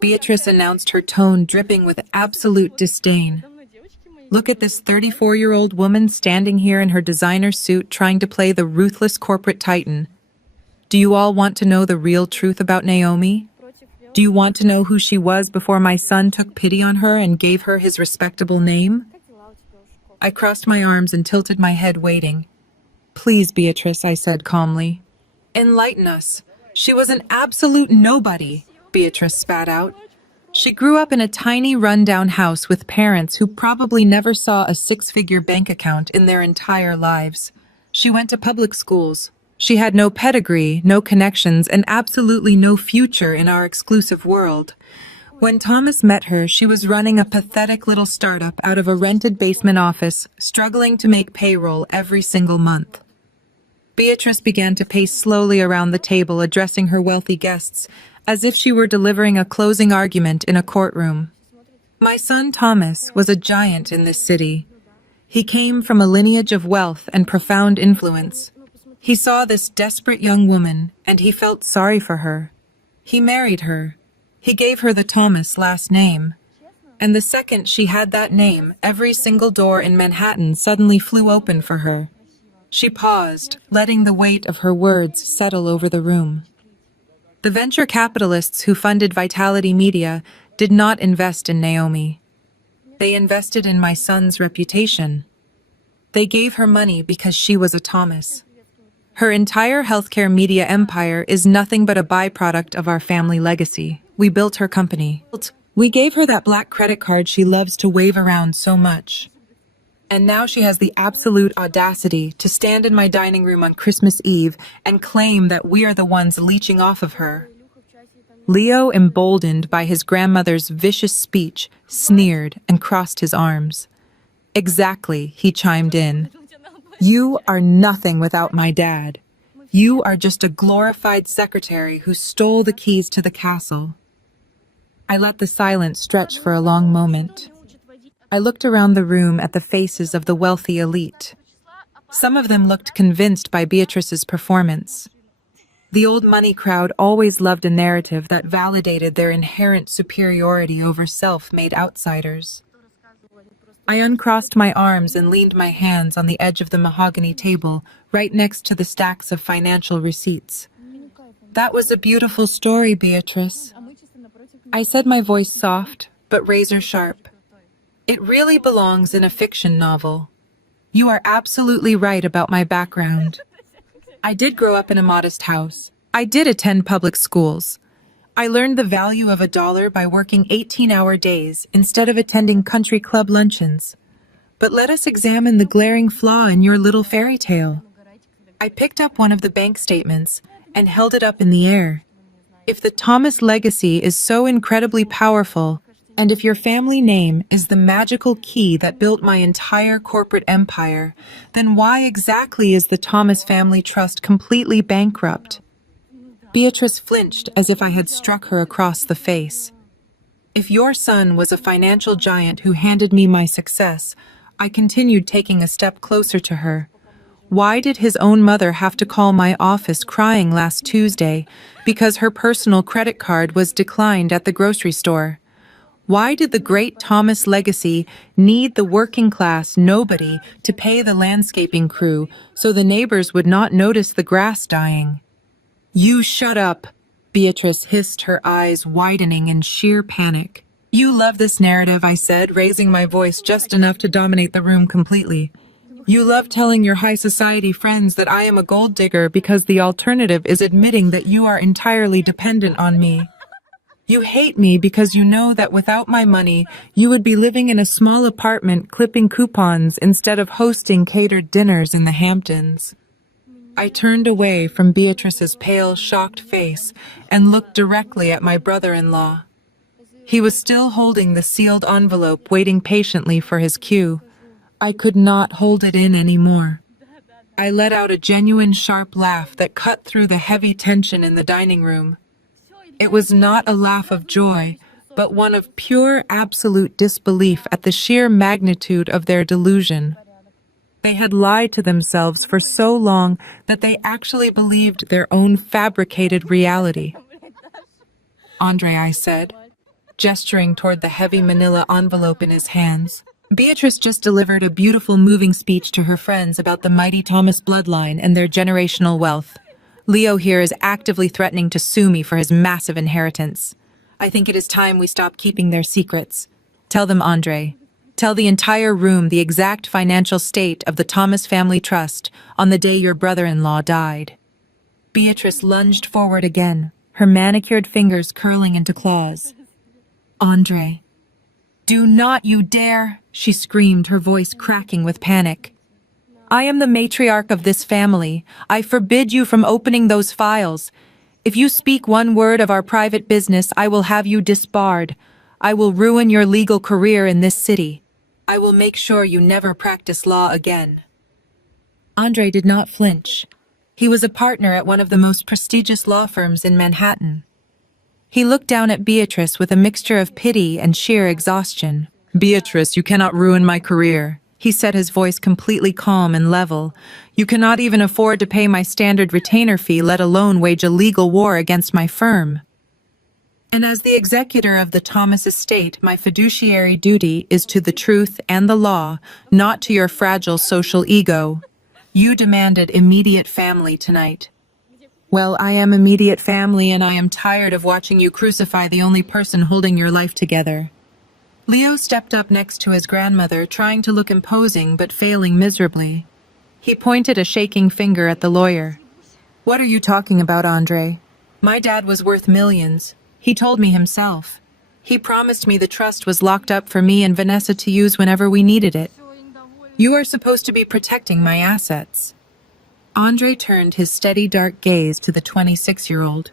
Beatrice announced, her tone dripping with absolute disdain. "Look at this 34-year-old woman standing here in her designer suit trying to play the ruthless corporate titan. Do you all want to know the real truth about Naomi? Do you want to know who she was before my son took pity on her and gave her his respectable name?" I crossed my arms and tilted my head, waiting. "Please, Beatrice," I said calmly. "Enlighten us. She was an absolute nobody," Beatrice spat out. She grew up in a tiny rundown house with parents who probably never saw a six-figure bank account in their entire lives. She went to public schools. She had no pedigree, no connections, and absolutely no future in our exclusive world. When Thomas met her, she was running a pathetic little startup out of a rented basement office, struggling to make payroll every single month. Beatrice began to pace slowly around the table, addressing her wealthy guests, as if she were delivering a closing argument in a courtroom. "My son Thomas was a giant in this city. He came from a lineage of wealth and profound influence. He saw this desperate young woman, and he felt sorry for her. He married her. He gave her the Thomas last name. And the second she had that name, every single door in Manhattan suddenly flew open for her." She paused, letting the weight of her words settle over the room. "The venture capitalists who funded Vitality Media did not invest in Naomi. They invested in my son's reputation. They gave her money because she was a Thomas. Her entire healthcare media empire is nothing but a byproduct of our family legacy. We built her company. We gave her that black credit card she loves to wave around so much. And now she has the absolute audacity to stand in my dining room on Christmas Eve and claim that we are the ones leeching off of her." Leo, emboldened by his grandmother's vicious speech, sneered and crossed his arms. "Exactly," he chimed in. "You are nothing without my dad. You are just a glorified secretary who stole the keys to the castle." I let the silence stretch for a long moment. I looked around the room at the faces of the wealthy elite. Some of them looked convinced by Beatrice's performance. The old money crowd always loved a narrative that validated their inherent superiority over self-made outsiders. I uncrossed my arms and leaned my hands on the edge of the mahogany table, right next to the stacks of financial receipts. "That was a beautiful story, Beatrice," I said, my voice soft but razor sharp. "It really belongs in a fiction novel. You are absolutely right about my background. I did grow up in a modest house. I did attend public schools. I learned the value of $1 by working 18-hour days instead of attending country club luncheons. But let us examine the glaring flaw in your little fairy tale." I picked up one of the bank statements and held it up in the air. "If the Thomas legacy is so incredibly powerful, and if your family name is the magical key that built my entire corporate empire, then why exactly is the Thomas Family Trust completely bankrupt?" Beatrice flinched as if I had struck her across the face. "If your son was a financial giant who handed me my success," I continued, taking a step closer to her, "why did his own mother have to call my office crying last Tuesday because her personal credit card was declined at the grocery store? Why did the great Thomas legacy need the working-class nobody to pay the landscaping crew so the neighbors would not notice the grass dying?" "You shut up," Beatrice hissed, her eyes widening in sheer panic. "You love this narrative," I said, raising my voice just enough to dominate the room completely. "You love telling your high society friends that I am a gold digger because the alternative is admitting that you are entirely dependent on me. You hate me because you know that without my money, you would be living in a small apartment clipping coupons instead of hosting catered dinners in the Hamptons. I turned away from Beatrice's pale, shocked face and looked directly at my brother-in-law. He was still holding the sealed envelope, waiting patiently for his cue. I could not hold it in anymore. I let out a genuine sharp laugh that cut through the heavy tension in the dining room. It was not a laugh of joy, but one of pure, absolute disbelief at the sheer magnitude of their delusion. They had lied to themselves for so long that they actually believed their own fabricated reality. Andre, I said, gesturing toward the heavy manila envelope in his hands. Beatrice just delivered a beautiful, moving speech to her friends about the mighty Thomas bloodline and their generational wealth. Leo here is actively threatening to sue me for his massive inheritance. I think it is time we stop keeping their secrets. Tell them, Andre. Tell the entire room the exact financial state of the Thomas family trust on the day your brother-in-law died. Beatrice lunged forward again, her manicured fingers curling into claws. Andre. Do not you dare, she screamed, her voice cracking with panic. I am the matriarch of this family. I forbid you from opening those files. If you speak one word of our private business, I will have you disbarred. I will ruin your legal career in this city. I will make sure you never practice law again. Andre did not flinch. He was a partner at one of the most prestigious law firms in Manhattan. He looked down at Beatrice with a mixture of pity and sheer exhaustion. Beatrice, you cannot ruin my career, he said, his voice completely calm and level. You cannot even afford to pay my standard retainer fee, let alone wage a legal war against my firm. And as the executor of the Thomas estate, my fiduciary duty is to the truth and the law, not to your fragile social ego. You demanded immediate family tonight. Well, I am immediate family, and I am tired of watching you crucify the only person holding your life together. Leo stepped up next to his grandmother, trying to look imposing but failing miserably. He pointed a shaking finger at the lawyer. What are you talking about, Andre? My dad was worth millions. He told me himself. He promised me the trust was locked up for me and Vanessa to use whenever we needed it. You are supposed to be protecting my assets. Andre turned his steady dark gaze to the 26-year-old.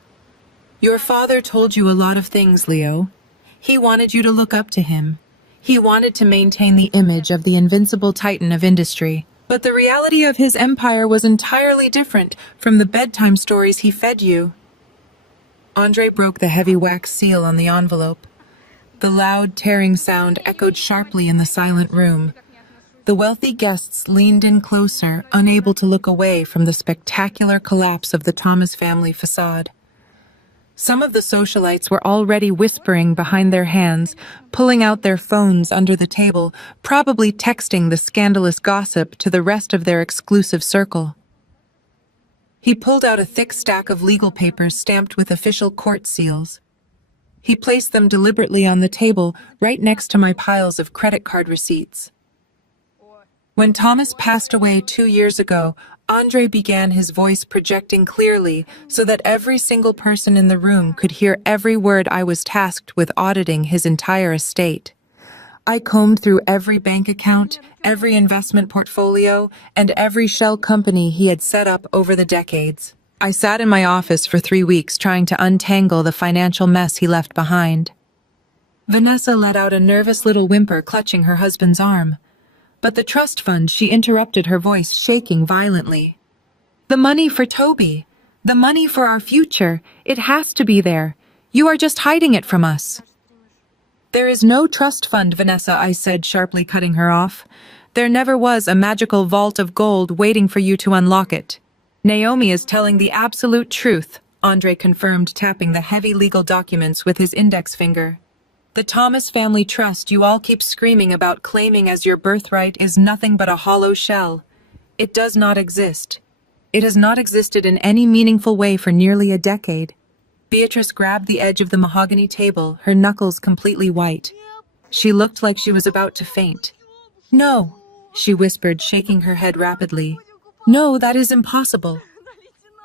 Your father told you a lot of things, Leo. He wanted you to look up to him. He wanted to maintain the image of the invincible titan of industry. But the reality of his empire was entirely different from the bedtime stories he fed you. Andre broke the heavy wax seal on the envelope. The loud, tearing sound echoed sharply in the silent room. The wealthy guests leaned in closer, unable to look away from the spectacular collapse of the Thomas family facade. Some of the socialites were already whispering behind their hands, pulling out their phones under the table, probably texting the scandalous gossip to the rest of their exclusive circle. He pulled out a thick stack of legal papers stamped with official court seals. He placed them deliberately on the table, right next to my piles of credit card receipts. When Thomas passed away 2 years ago, Andre began, his voice projecting clearly so that every single person in the room could hear every word. I was tasked with auditing his entire estate. I combed through every bank account, every investment portfolio, and every shell company he had set up over the decades. I sat in my office for 3 weeks trying to untangle the financial mess he left behind. Vanessa let out a nervous little whimper, clutching her husband's arm. But the trust fund, she interrupted, her voice shaking violently. The money for Toby. The money for our future. It has to be there. You are just hiding it from us. There is no trust fund, Vanessa, I said, sharply cutting her off. There never was a magical vault of gold waiting for you to unlock it. Naomi is telling the absolute truth, Andre confirmed, tapping the heavy legal documents with his index finger. The Thomas family trust you all keep screaming about, claiming as your birthright, is nothing but a hollow shell. It does not exist. It has not existed in any meaningful way for nearly a decade. Beatrice grabbed the edge of the mahogany table, her knuckles completely white. She looked like she was about to faint. No, she whispered, shaking her head rapidly. No, that is impossible.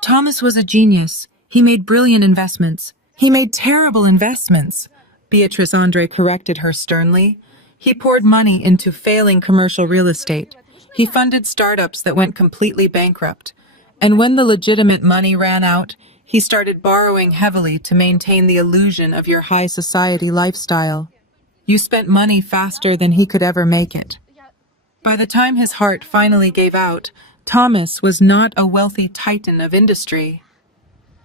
Thomas was a genius. He made brilliant investments. He made terrible investments, Beatrice Andre corrected her sternly. He poured money into failing commercial real estate. He funded startups that went completely bankrupt. And when the legitimate money ran out, he started borrowing heavily to maintain the illusion of your high society lifestyle. You spent money faster than he could ever make it. By the time his heart finally gave out, Thomas was not a wealthy titan of industry.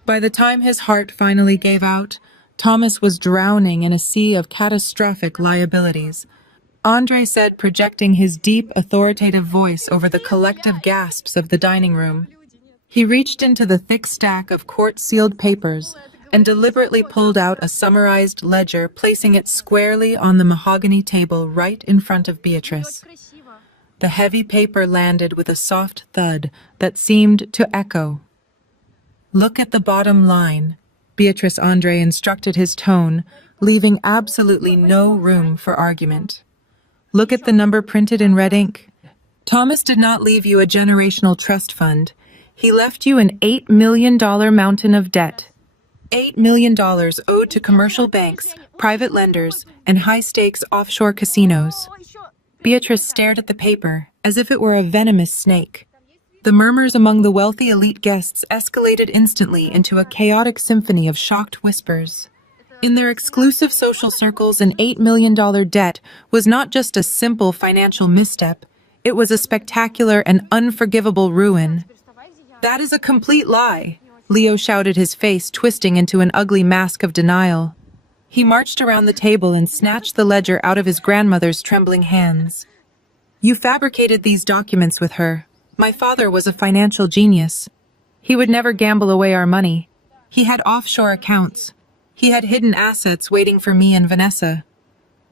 By the time his heart finally gave out, Thomas was drowning in a sea of catastrophic liabilities. Andre said, projecting his deep, authoritative voice over the collective gasps of the dining room. He reached into the thick stack of court-sealed papers and deliberately pulled out a summarized ledger, placing it squarely on the mahogany table right in front of Beatrice. The heavy paper landed with a soft thud that seemed to echo. "Look at the bottom line," Beatrice Andre instructed his tone, leaving absolutely no room for argument. "Look at the number printed in red ink. Thomas did not leave you a generational trust fund. He left you an $8 million mountain of debt. $8 million owed to commercial banks, private lenders, and high-stakes offshore casinos." Beatrice stared at the paper as if it were a venomous snake. The murmurs among the wealthy elite guests escalated instantly into a chaotic symphony of shocked whispers. In their exclusive social circles, an $8 million debt was not just a simple financial misstep, it was a spectacular and unforgivable ruin. "That is a complete lie," Leo shouted, his face twisting into an ugly mask of denial. He marched around the table and snatched the ledger out of his grandmother's trembling hands. "You fabricated these documents with her. My father was a financial genius. He would never gamble away our money. He had offshore accounts. He had hidden assets waiting for me and Vanessa.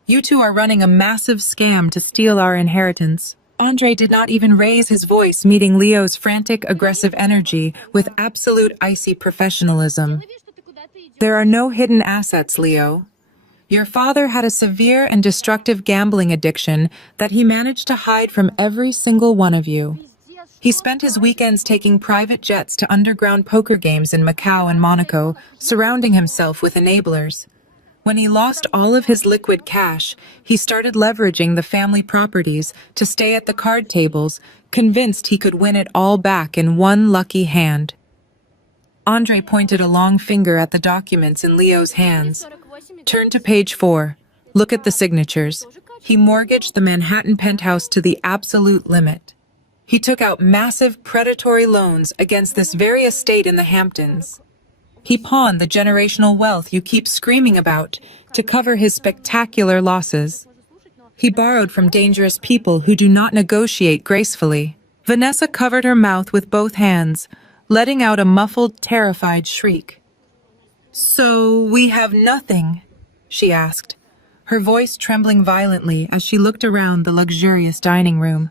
You two are running a massive scam to steal our inheritance." Andre did not even raise his voice, meeting Leo's frantic, aggressive energy with absolute icy professionalism. "There are no hidden assets, Leo. Your father had a severe and destructive gambling addiction that he managed to hide from every single one of you. He spent his weekends taking private jets to underground poker games in Macau and Monaco, surrounding himself with enablers. When he lost all of his liquid cash, he started leveraging the family properties to stay at the card tables, convinced he could win it all back in one lucky hand." Andre pointed a long finger at the documents in Leo's hands. "Turn to page 4. Look at the signatures. He mortgaged the Manhattan penthouse to the absolute limit. He took out massive predatory loans against this very estate in the Hamptons. He pawned the generational wealth you keep screaming about to cover his spectacular losses. He borrowed from dangerous people who do not negotiate gracefully." Vanessa covered her mouth with both hands, letting out a muffled, terrified shriek. "So we have nothing?" she asked, her voice trembling violently as she looked around the luxurious dining room.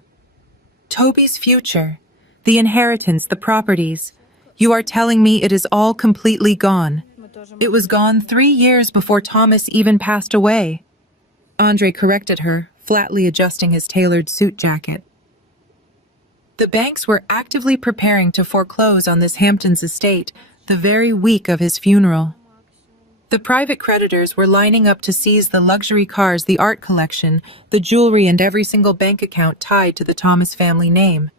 "Toby's future, the inheritance, the properties. You are telling me it is all completely gone. It was gone 3 years before Thomas even passed away." Andre corrected her, flatly adjusting his tailored suit jacket. "The banks were actively preparing to foreclose on this Hamptons estate the very week of his funeral. The private creditors were lining up to seize the luxury cars, the art collection, the jewelry, and every single bank account tied to the Thomas family name.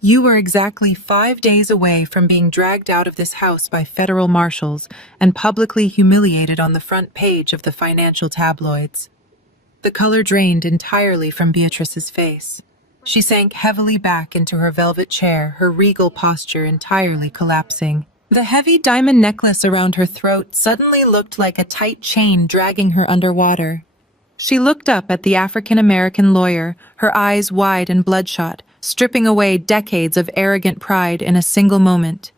You were exactly 5 days away from being dragged out of this house by federal marshals and publicly humiliated on the front page of the financial tabloids." The color drained entirely from Beatrice's face. She sank heavily back into her velvet chair, her regal posture entirely collapsing. The heavy diamond necklace around her throat suddenly looked like a tight chain dragging her underwater. She looked up at the African-American lawyer, her eyes wide and bloodshot, stripping away decades of arrogant pride in a single moment.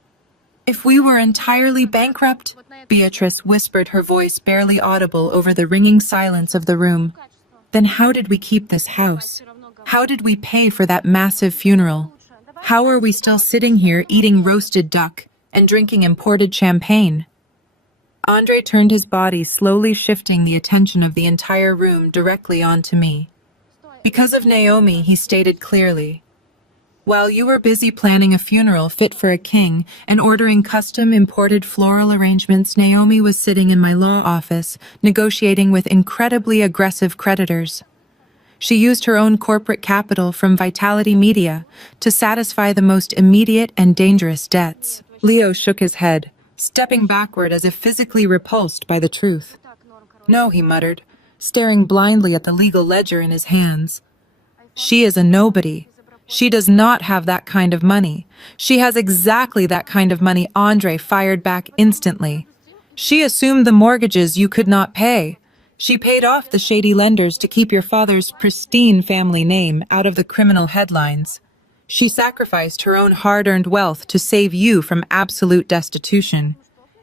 "If we were entirely bankrupt," Beatrice whispered, her voice barely audible over the ringing silence of the room, "then how did we keep this house? How did we pay for that massive funeral? How are we still sitting here eating roasted duck and drinking imported champagne?" Andre turned his body, slowly shifting the attention of the entire room directly onto me. "Because of Naomi," he stated clearly. While you were busy planning a funeral fit for a king and ordering custom imported floral arrangements, Naomi was sitting in my law office, negotiating with incredibly aggressive creditors. She used her own corporate capital from Vitality Media to satisfy the most immediate and dangerous debts. Leo shook his head, stepping backward as if physically repulsed by the truth. No, he muttered, staring blindly at the legal ledger in his hands. She is a nobody. She does not have that kind of money. She has exactly that kind of money. Andre fired back instantly. She assumed the mortgages you could not pay. She paid off the shady lenders to keep your father's pristine family name out of the criminal headlines. She sacrificed her own hard-earned wealth to save you from absolute destitution.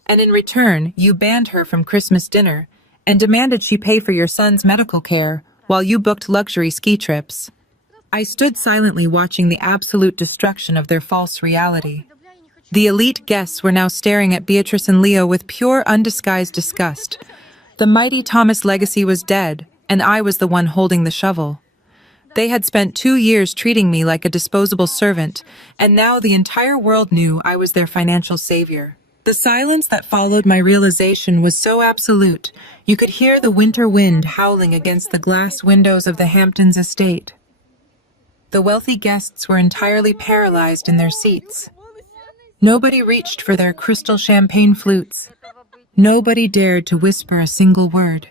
And in return, you banned her from Christmas dinner and demanded she pay for your son's medical care while you booked luxury ski trips. I stood silently watching the absolute destruction of their false reality. The elite guests were now staring at Beatrice and Leo with pure, undisguised disgust. The mighty Thomas legacy was dead, and I was the one holding the shovel. They had spent 2 years treating me like a disposable servant, and now the entire world knew I was their financial savior. The silence that followed my realization was so absolute, you could hear the winter wind howling against the glass windows of the Hamptons estate. The wealthy guests were entirely paralyzed in their seats. Nobody reached for their crystal champagne flutes. Nobody dared to whisper a single word.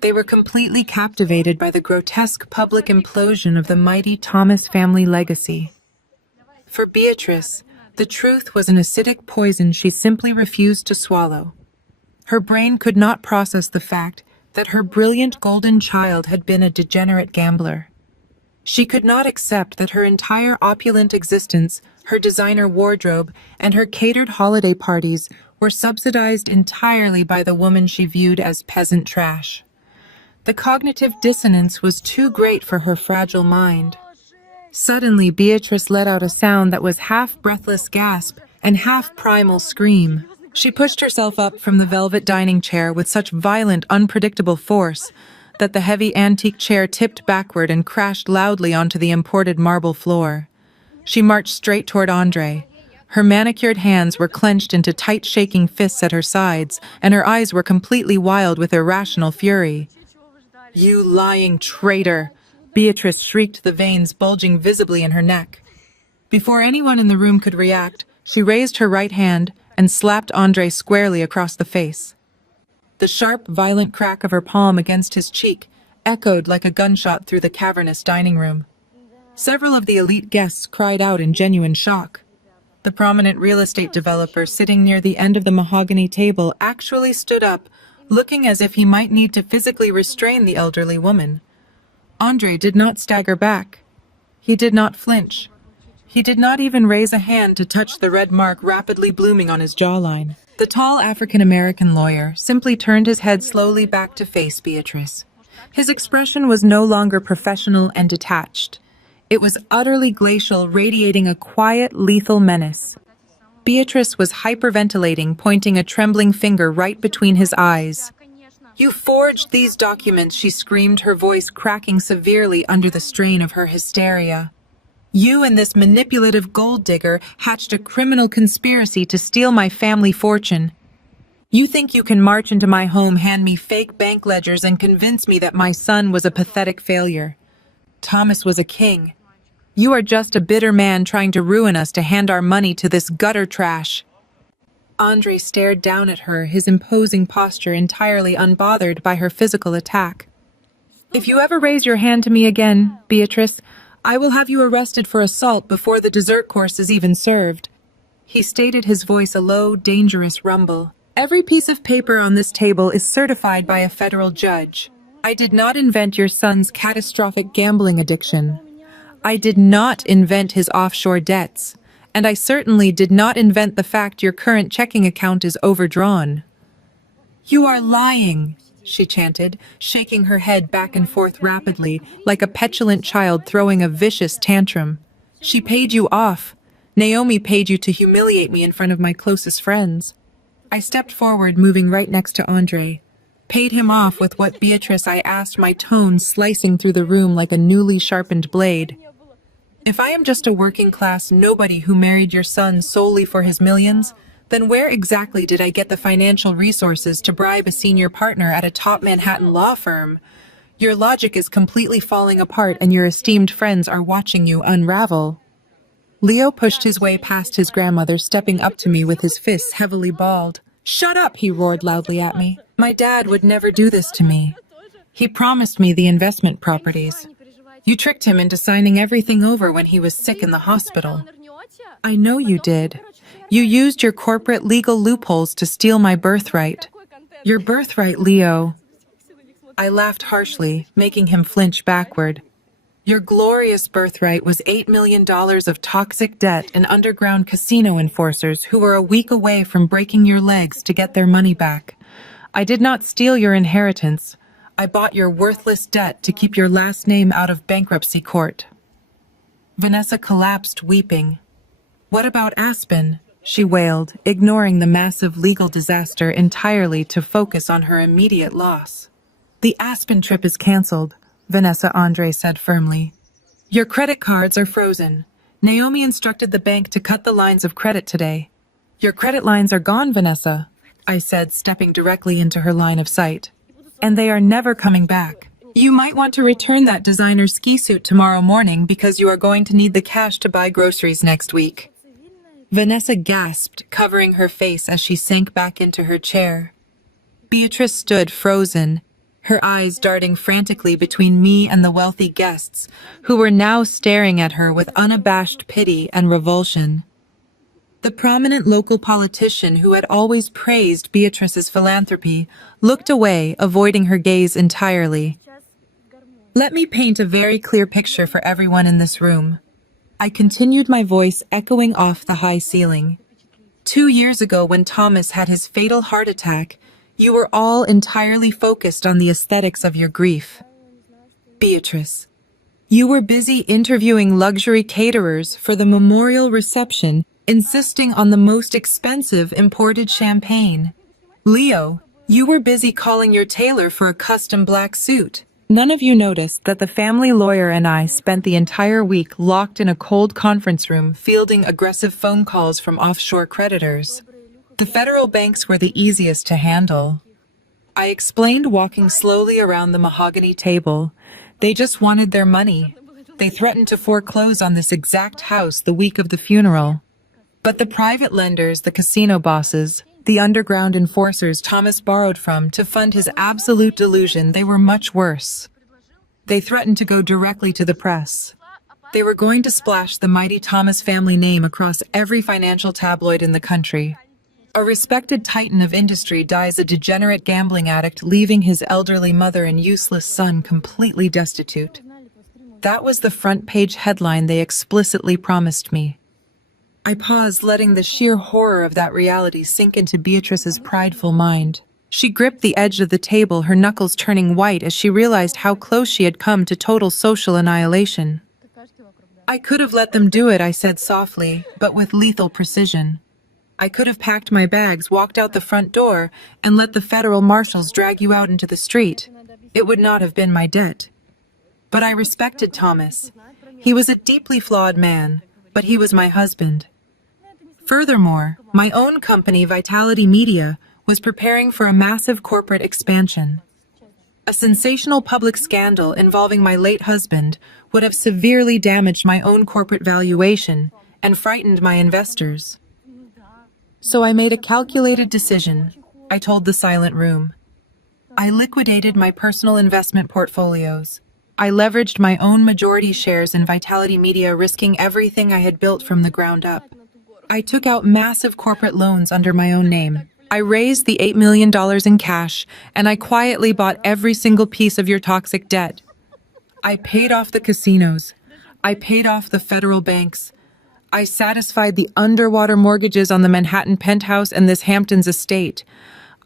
They were completely captivated by the grotesque public implosion of the mighty Thomas family legacy. For Beatrice, the truth was an acidic poison she simply refused to swallow. Her brain could not process the fact that her brilliant golden child had been a degenerate gambler. She could not accept that her entire opulent existence, her designer wardrobe, and her catered holiday parties were subsidized entirely by the woman she viewed as peasant trash. The cognitive dissonance was too great for her fragile mind. Suddenly, Beatrice let out a sound that was half breathless gasp and half primal scream. She pushed herself up from the velvet dining chair with such violent, unpredictable force that the heavy antique chair tipped backward and crashed loudly onto the imported marble floor. She marched straight toward Andre. Her manicured hands were clenched into tight shaking fists at her sides, and her eyes were completely wild with irrational fury. "You lying traitor!" Beatrice shrieked, the veins bulging visibly in her neck. Before anyone in the room could react, she raised her right hand and slapped Andre squarely across the face. The sharp, violent crack of her palm against his cheek echoed like a gunshot through the cavernous dining room. Several of the elite guests cried out in genuine shock. The prominent real estate developer sitting near the end of the mahogany table actually stood up, looking as if he might need to physically restrain the elderly woman. Andre did not stagger back. He did not flinch. He did not even raise a hand to touch the red mark rapidly blooming on his jawline. The tall African-American lawyer simply turned his head slowly back to face Beatrice. His expression was no longer professional and detached. It was utterly glacial, radiating a quiet, lethal menace. Beatrice was hyperventilating, pointing a trembling finger right between his eyes. "You forged these documents," she screamed, her voice cracking severely under the strain of her hysteria. "You and this manipulative gold digger hatched a criminal conspiracy to steal my family fortune. You think you can march into my home, hand me fake bank ledgers, and convince me that my son was a pathetic failure. Thomas was a king. You are just a bitter man trying to ruin us to hand our money to this gutter trash." Andre stared down at her, his imposing posture entirely unbothered by her physical attack. "If you ever raise your hand to me again, Beatrice, I will have you arrested for assault before the dessert course is even served." He stated, his voice a low, dangerous rumble. "Every piece of paper on this table is certified by a federal judge. I did not invent your son's catastrophic gambling addiction. I did not invent his offshore debts. And I certainly did not invent the fact your current checking account is overdrawn." "You are lying," she chanted, shaking her head back and forth rapidly, like a petulant child throwing a vicious tantrum. "She paid you off. Naomi paid you to humiliate me in front of my closest friends." I stepped forward, moving right next to Andre. "Paid him off with what, Beatrice?" I asked, my tone slicing through the room like a newly sharpened blade. If I am just a working class nobody who married your son solely for his millions, then where exactly did I get the financial resources to bribe a senior partner at a top Manhattan law firm? Your logic is completely falling apart and your esteemed friends are watching you unravel. Leo pushed his way past his grandmother, stepping up to me with his fists heavily balled. "Shut up," he roared loudly at me. "My dad would never do this to me. He promised me the investment properties. You tricked him into signing everything over when he was sick in the hospital." "I know you did. You used your corporate legal loopholes to steal my birthright." "Your birthright, Leo." I laughed harshly, making him flinch backward. "Your glorious birthright was $8 million of toxic debt and underground casino enforcers who were a week away from breaking your legs to get their money back. I did not steal your inheritance. I bought your worthless debt to keep your last name out of bankruptcy court." Vanessa collapsed, weeping. "What about Aspen?" she wailed, ignoring the massive legal disaster entirely to focus on her immediate loss. "The Aspen trip is canceled," Vanessa Andre said firmly. "Your credit cards are frozen. Naomi instructed the bank to cut the lines of credit today." "Your credit lines are gone, Vanessa," I said, stepping directly into her line of sight. "And they are never coming back. You might want to return that designer ski suit tomorrow morning because you are going to need the cash to buy groceries next week." Vanessa gasped, covering her face as she sank back into her chair. Beatrice stood frozen, her eyes darting frantically between me and the wealthy guests, who were now staring at her with unabashed pity and revulsion. The prominent local politician who had always praised Beatrice's philanthropy looked away, avoiding her gaze entirely. "Let me paint a very clear picture for everyone in this room." I continued, my voice echoing off the high ceiling. 2 years ago, when Thomas had his fatal heart attack, you were all entirely focused on the aesthetics of your grief. Beatrice, you were busy interviewing luxury caterers for the memorial reception, insisting on the most expensive imported champagne. Leo, you were busy calling your tailor for a custom black suit. None of you noticed that the family lawyer and I spent the entire week locked in a cold conference room fielding aggressive phone calls from offshore creditors. The federal banks were the easiest to handle. I explained, walking slowly around the mahogany table. They just wanted their money. They threatened to foreclose on this exact house the week of the funeral. But the private lenders, the casino bosses, the underground enforcers Thomas borrowed from to fund his absolute delusion, they were much worse. They threatened to go directly to the press. They were going to splash the mighty Thomas family name across every financial tabloid in the country. A respected titan of industry dies a degenerate gambling addict, leaving his elderly mother and useless son completely destitute. That was the front page headline they explicitly promised me. I paused, letting the sheer horror of that reality sink into Beatrice's prideful mind. She gripped the edge of the table, her knuckles turning white as she realized how close she had come to total social annihilation. "I could have let them do it," I said softly, but with lethal precision. "I could have packed my bags, walked out the front door, and let the federal marshals drag you out into the street. It would not have been my debt. But I respected Thomas. He was a deeply flawed man, but he was my husband. Furthermore, my own company, Vitality Media, was preparing for a massive corporate expansion. A sensational public scandal involving my late husband would have severely damaged my own corporate valuation and frightened my investors. So I made a calculated decision," I told the silent room. "I liquidated my personal investment portfolios. I leveraged my own majority shares in Vitality Media, risking everything I had built from the ground up. I took out massive corporate loans under my own name. I raised the $8 million in cash, and I quietly bought every single piece of your toxic debt. I paid off the casinos. I paid off the federal banks. I satisfied the underwater mortgages on the Manhattan penthouse and this Hamptons estate.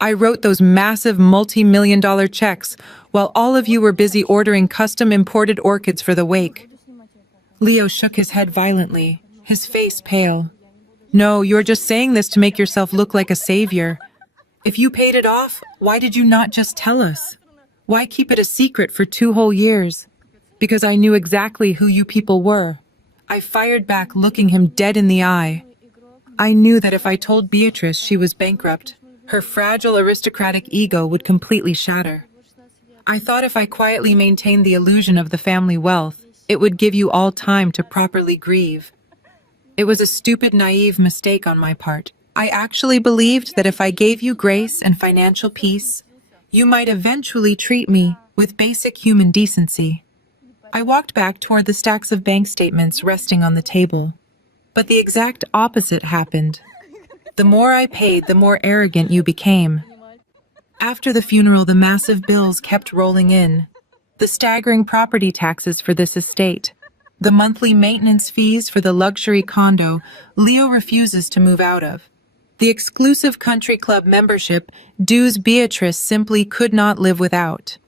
I wrote those massive multi-million-dollar checks while all of you were busy ordering custom imported orchids for the wake." Leo shook his head violently, his face pale. "No, you're just saying this to make yourself look like a savior. If you paid it off, why did you not just tell us? Why keep it a secret for 2 whole years? Because I knew exactly who you people were. I fired back, looking him dead in the eye. I knew that if I told Beatrice she was bankrupt, her fragile aristocratic ego would completely shatter. I thought if I quietly maintained the illusion of the family wealth, it would give you all time to properly grieve. It was a stupid, naive mistake on my part. I actually believed that if I gave you grace and financial peace, you might eventually treat me with basic human decency. I walked back toward the stacks of bank statements resting on the table. But the exact opposite happened. The more I paid, the more arrogant you became. After the funeral, the massive bills kept rolling in. The staggering property taxes for this estate. The monthly maintenance fees for the luxury condo Leo refuses to move out of. The exclusive country club membership dues Beatrice simply could not live without.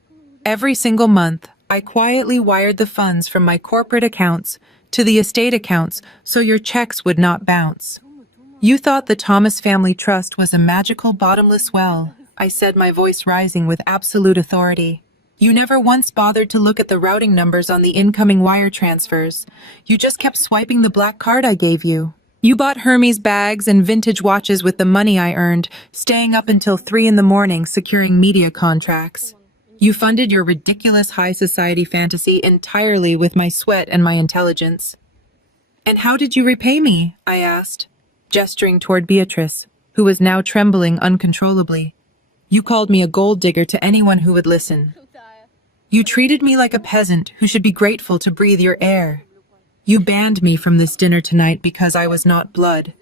Every single month, I quietly wired the funds from my corporate accounts to the estate accounts so your checks would not bounce. You thought the Thomas Family Trust was a magical bottomless well, I said, my voice rising with absolute authority. You never once bothered to look at the routing numbers on the incoming wire transfers. You just kept swiping the black card I gave you. You bought Hermes bags and vintage watches with the money I earned, staying up until 3 in the morning securing media contracts. You funded your ridiculous high society fantasy entirely with my sweat and my intelligence. And how did you repay me? I asked, gesturing toward Beatrice, who was now trembling uncontrollably. You called me a gold digger to anyone who would listen. You treated me like a peasant who should be grateful to breathe your air. You banned me from this dinner tonight because I was not blood.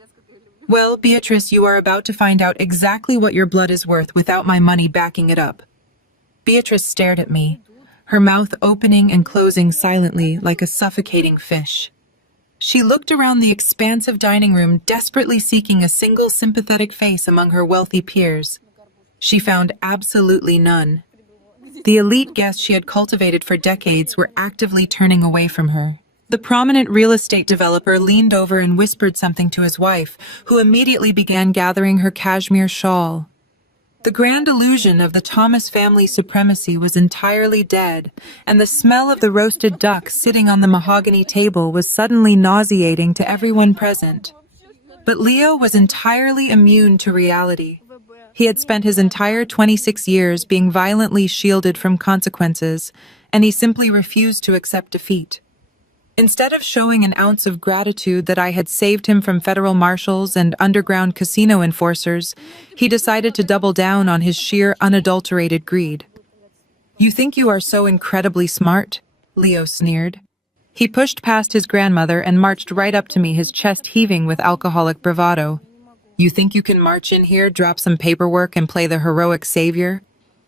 Well, Beatrice, you are about to find out exactly what your blood is worth without my money backing it up. Beatrice stared at me, her mouth opening and closing silently like a suffocating fish. She looked around the expansive dining room, desperately seeking a single sympathetic face among her wealthy peers. She found absolutely none. The elite guests she had cultivated for decades were actively turning away from her. The prominent real estate developer leaned over and whispered something to his wife, who immediately began gathering her cashmere shawl. The grand illusion of the Thomas family supremacy was entirely dead, and the smell of the roasted duck sitting on the mahogany table was suddenly nauseating to everyone present. But Leo was entirely immune to reality. He had spent his entire 26 years being violently shielded from consequences, and he simply refused to accept defeat. Instead of showing an ounce of gratitude that I had saved him from federal marshals and underground casino enforcers, he decided to double down on his sheer, unadulterated greed. You think you are so incredibly smart? Leo sneered. He pushed past his grandmother and marched right up to me, his chest heaving with alcoholic bravado. You think you can march in here, drop some paperwork, and play the heroic savior?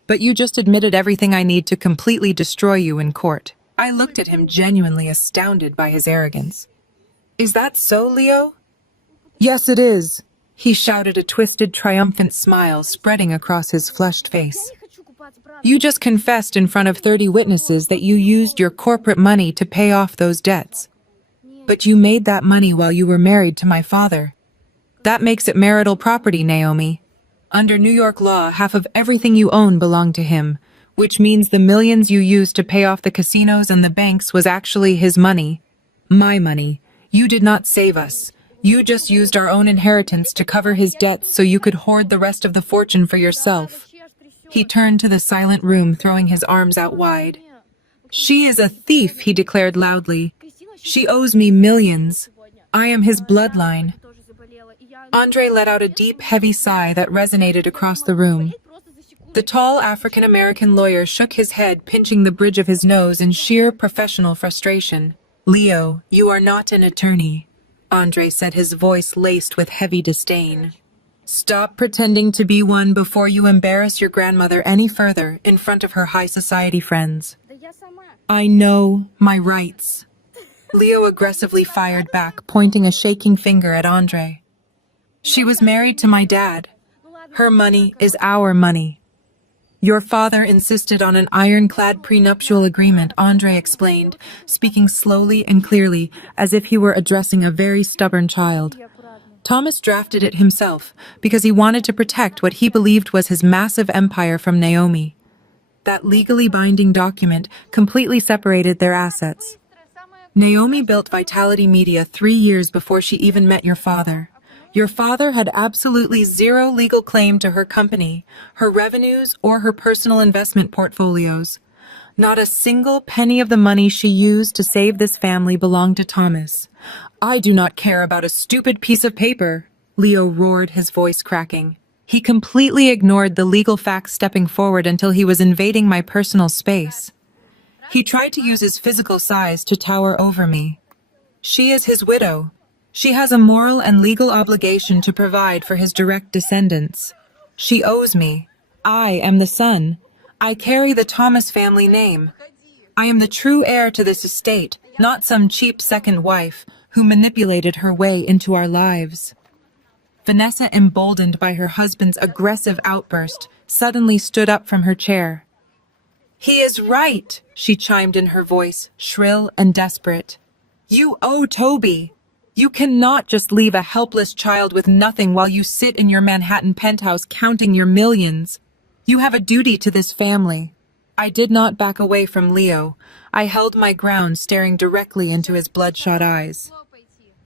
But you just admitted everything I need to completely destroy you in court. I looked at him, genuinely astounded by his arrogance. Is that so, Leo? Yes, it is, he shouted, a twisted, triumphant smile spreading across his flushed face. You just confessed in front of 30 witnesses that you used your corporate money to pay off those debts. But you made that money while you were married to my father. That makes it marital property, Naomi. Under New York law, half of everything you own belonged to him, which means the millions you used to pay off the casinos and the banks was actually his money. My money. You did not save us. You just used our own inheritance to cover his debts so you could hoard the rest of the fortune for yourself. He turned to the silent room, throwing his arms out wide. She is a thief, he declared loudly. She owes me millions. I am his bloodline. Andre let out a deep, heavy sigh that resonated across the room. The tall African-American lawyer shook his head, pinching the bridge of his nose in sheer professional frustration. Leo, you are not an attorney, Andre said, his voice laced with heavy disdain. Stop pretending to be one before you embarrass your grandmother any further in front of her high society friends. I know my rights. Leo aggressively fired back, pointing a shaking finger at Andre. She was married to my dad. Her money is our money. Your father insisted on an ironclad prenuptial agreement, Andre explained, speaking slowly and clearly, as if he were addressing a very stubborn child. Thomas drafted it himself, because he wanted to protect what he believed was his massive empire from Naomi. That legally binding document completely separated their assets. Naomi built Vitality Media 3 years before she even met your father. Your father had absolutely zero legal claim to her company, her revenues, or her personal investment portfolios. Not a single penny of the money she used to save this family belonged to Thomas. I do not care about a stupid piece of paper, Leo roared, his voice cracking. He completely ignored the legal facts, stepping forward until he was invading my personal space. He tried to use his physical size to tower over me. She is his widow. She has a moral and legal obligation to provide for his direct descendants. She owes me. I am the son. I carry the Thomas family name. I am the true heir to this estate, not some cheap second wife who manipulated her way into our lives. Vanessa, emboldened by her husband's aggressive outburst, suddenly stood up from her chair. He is right, she chimed in, her voice shrill and desperate. You owe Toby. You cannot just leave a helpless child with nothing while you sit in your Manhattan penthouse counting your millions. You have a duty to this family. I did not back away from Leo. I held my ground, staring directly into his bloodshot eyes.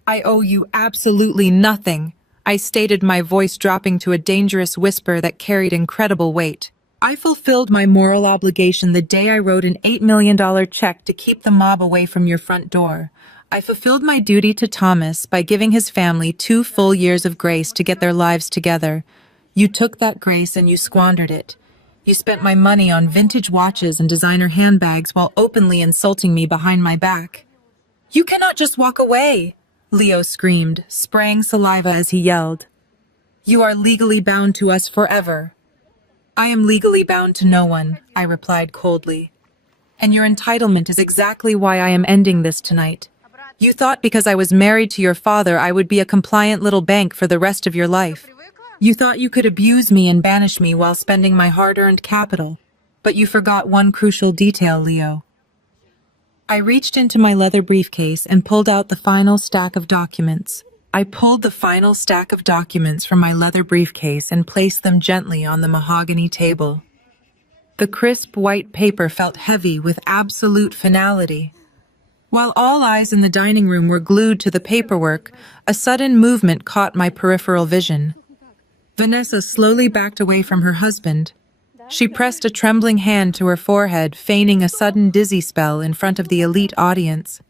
I owe you absolutely nothing, I stated, my voice dropping to a dangerous whisper that carried incredible weight. I fulfilled my moral obligation the day I wrote an $8 million check to keep the mob away from your front door. I fulfilled my duty to Thomas by giving his family 2 full years of grace to get their lives together. You took that grace and you squandered it. You spent my money on vintage watches and designer handbags while openly insulting me behind my back. You cannot just walk away, Leo screamed, spraying saliva as he yelled. You are legally bound to us forever. I am legally bound to no one, I replied coldly. And your entitlement is exactly why I am ending this tonight. You thought because I was married to your father I would be a compliant little bank for the rest of your life. You thought you could abuse me and banish me while spending my hard-earned capital. But you forgot one crucial detail, Leo. I reached into my leather briefcase and pulled out the final stack of documents. I pulled the final stack of documents from my leather briefcase and placed them gently on the mahogany table. The crisp white paper felt heavy with absolute finality. While all eyes in the dining room were glued to the paperwork, a sudden movement caught my peripheral vision. Vanessa slowly backed away from her husband. She pressed a trembling hand to her forehead, feigning a sudden dizzy spell in front of the elite audience.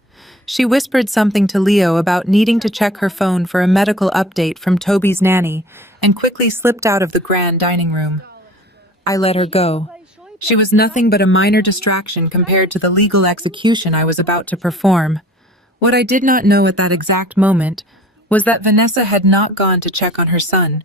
She whispered something to Leo about needing to check her phone for a medical update from Toby's nanny and quickly slipped out of the grand dining room. I let her go. She was nothing but a minor distraction compared to the legal execution I was about to perform. What I did not know at that exact moment was that Vanessa had not gone to check on her son.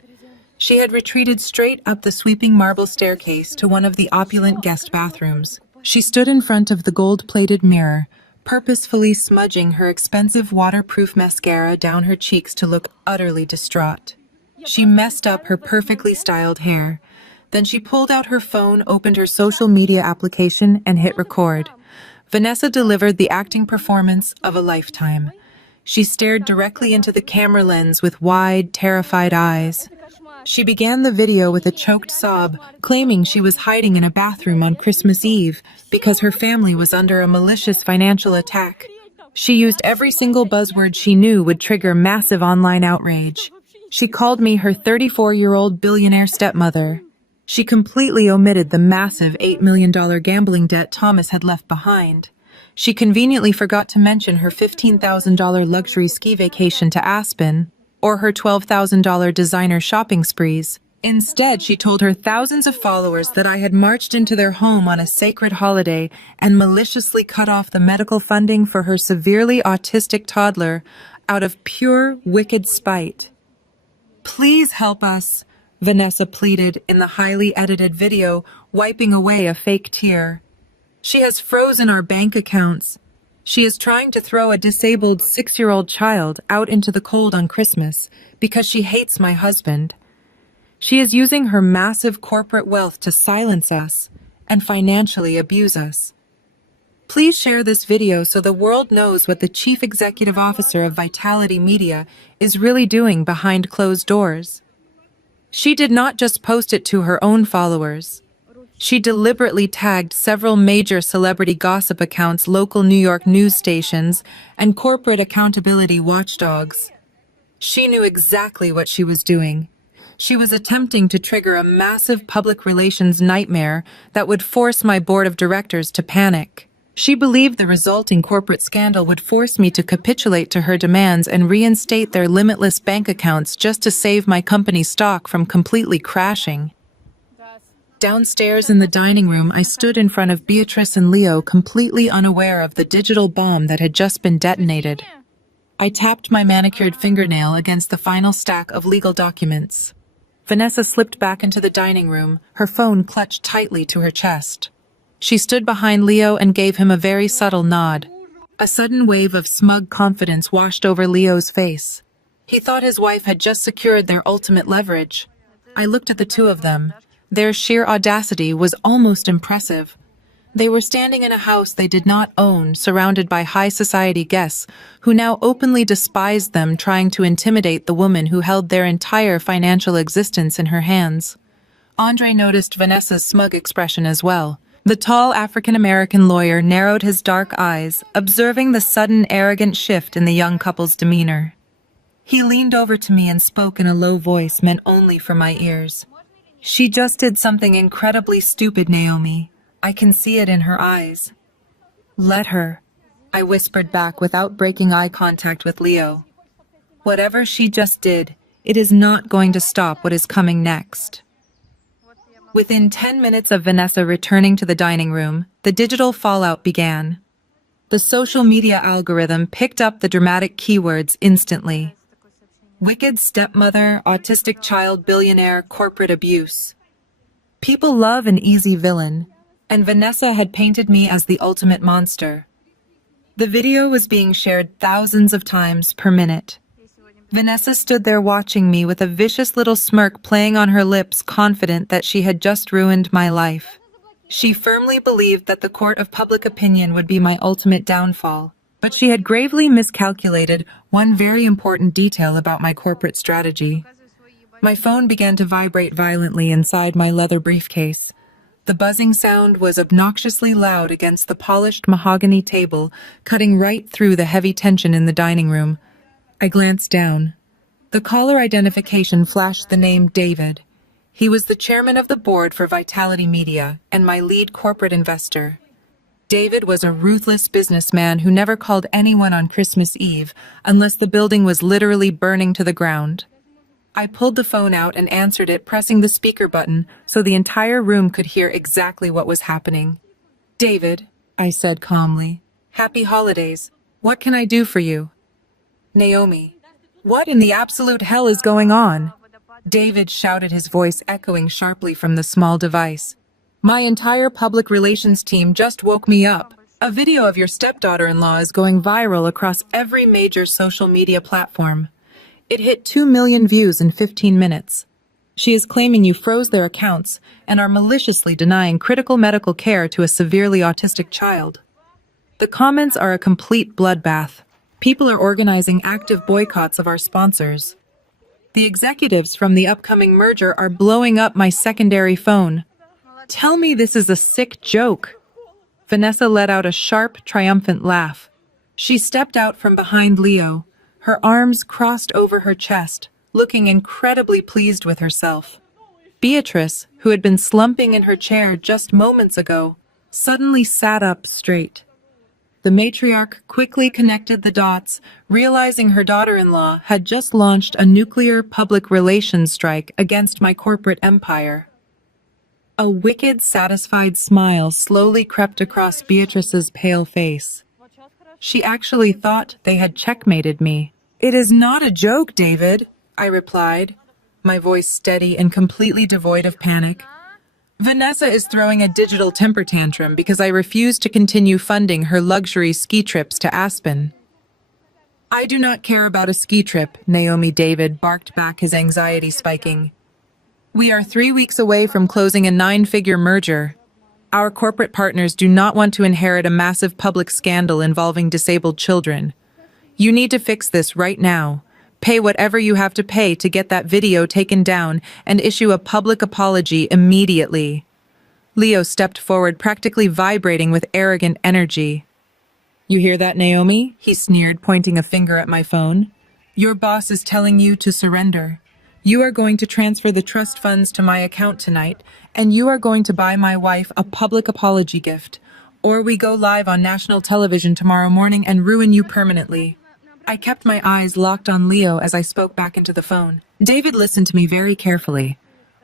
She had retreated straight up the sweeping marble staircase to one of the opulent guest bathrooms. She stood in front of the gold-plated mirror, purposefully smudging her expensive waterproof mascara down her cheeks to look utterly distraught. She messed up her perfectly styled hair. Then she pulled out her phone, opened her social media application, and hit record. Vanessa delivered the acting performance of a lifetime. She stared directly into the camera lens with wide, terrified eyes. She began the video with a choked sob, claiming she was hiding in a bathroom on Christmas Eve because her family was under a malicious financial attack. She used every single buzzword she knew would trigger massive online outrage. She called me her 34-year-old billionaire stepmother. She completely omitted the massive $8 million gambling debt Thomas had left behind. She conveniently forgot to mention her $15,000 luxury ski vacation to Aspen, or her $12,000 designer shopping sprees. Instead, she told her thousands of followers that I had marched into their home on a sacred holiday and maliciously cut off the medical funding for her severely autistic toddler out of pure, wicked spite. Please help us, Vanessa pleaded in the highly edited video, wiping away a fake tear. She has frozen our bank accounts. She is trying to throw a disabled 6-year-old child out into the cold on Christmas because she hates my husband. She is using her massive corporate wealth to silence us and financially abuse us. Please share this video so the world knows what the Chief Executive Officer of Vitality Media is really doing behind closed doors. She did not just post it to her own followers. She deliberately tagged several major celebrity gossip accounts, local New York news stations, and corporate accountability watchdogs. She knew exactly what she was doing. She was attempting to trigger a massive public relations nightmare that would force my board of directors to panic. She believed the resulting corporate scandal would force me to capitulate to her demands and reinstate their limitless bank accounts just to save my company's stock from completely crashing. Downstairs in the dining room, I stood in front of Beatrice and Leo, completely unaware of the digital bomb that had just been detonated. I tapped my manicured fingernail against the final stack of legal documents. Vanessa slipped back into the dining room, her phone clutched tightly to her chest. She stood behind Leo and gave him a very subtle nod. A sudden wave of smug confidence washed over Leo's face. He thought his wife had just secured their ultimate leverage. I looked at the two of them. Their sheer audacity was almost impressive. They were standing in a house they did not own, surrounded by high society guests, who now openly despised them, trying to intimidate the woman who held their entire financial existence in her hands. Andre noticed Vanessa's smug expression as well. The tall African-American lawyer narrowed his dark eyes, observing the sudden arrogant shift in the young couple's demeanor. He leaned over to me and spoke in a low voice meant only for my ears. "She just did something incredibly stupid, Naomi. I can see it in her eyes." "Let her," I whispered back without breaking eye contact with Leo. "Whatever she just did, it is not going to stop what is coming next." Within 10 minutes of Vanessa returning to the dining room, the digital fallout began. The social media algorithm picked up the dramatic keywords instantly. Wicked stepmother, autistic child, billionaire, corporate abuse. People love an easy villain, and Vanessa had painted me as the ultimate monster. The video was being shared thousands of times per minute. Vanessa stood there watching me with a vicious little smirk playing on her lips, confident that she had just ruined my life. She firmly believed that the court of public opinion would be my ultimate downfall, but she had gravely miscalculated one very important detail about my corporate strategy. My phone began to vibrate violently inside my leather briefcase. The buzzing sound was obnoxiously loud against the polished mahogany table, cutting right through the heavy tension in the dining room. I glanced down. The caller identification flashed the name David. He was the chairman of the board for Vitality Media and my lead corporate investor. David was a ruthless businessman who never called anyone on Christmas Eve unless the building was literally burning to the ground. I pulled the phone out and answered it, pressing the speaker button so the entire room could hear exactly what was happening. "David," I said calmly, "happy holidays. What can I do for you?" "Naomi, what in the absolute hell is going on?" David shouted, his voice echoing sharply from the small device. "My entire public relations team just woke me up. A video of your stepdaughter-in-law is going viral across every major social media platform. It hit 2 million views in 15 minutes. She is claiming you froze their accounts and are maliciously denying critical medical care to a severely autistic child. The comments are a complete bloodbath. People are organizing active boycotts of our sponsors. The executives from the upcoming merger are blowing up my secondary phone. Tell me this is a sick joke." Vanessa let out a sharp, triumphant laugh. She stepped out from behind Leo, her arms crossed over her chest, looking incredibly pleased with herself. Beatrice, who had been slumping in her chair just moments ago, suddenly sat up straight. The matriarch quickly connected the dots, realizing her daughter-in-law had just launched a nuclear public relations strike against my corporate empire. A wicked, satisfied smile slowly crept across Beatrice's pale face. She actually thought they had checkmated me. "It is not a joke, David," I replied, my voice steady and completely devoid of panic. "Vanessa is throwing a digital temper tantrum because I refuse to continue funding her luxury ski trips to Aspen." "I do not care about a ski trip," Naomi, David barked back, his anxiety spiking. "We are 3 weeks away from closing a 9-figure merger. Our corporate partners do not want to inherit a massive public scandal involving disabled children. You need to fix this right now. Pay whatever you have to pay to get that video taken down and issue a public apology immediately." Leo stepped forward, practically vibrating with arrogant energy. You hear that, Naomi? He sneered, pointing a finger at my phone. Your boss is telling you to surrender. You are going to transfer the trust funds to my account tonight, and you are going to buy my wife a public apology gift. Or we go live on national television tomorrow morning and ruin you permanently. I kept my eyes locked on Leo as I spoke back into the phone. David listened to me very carefully.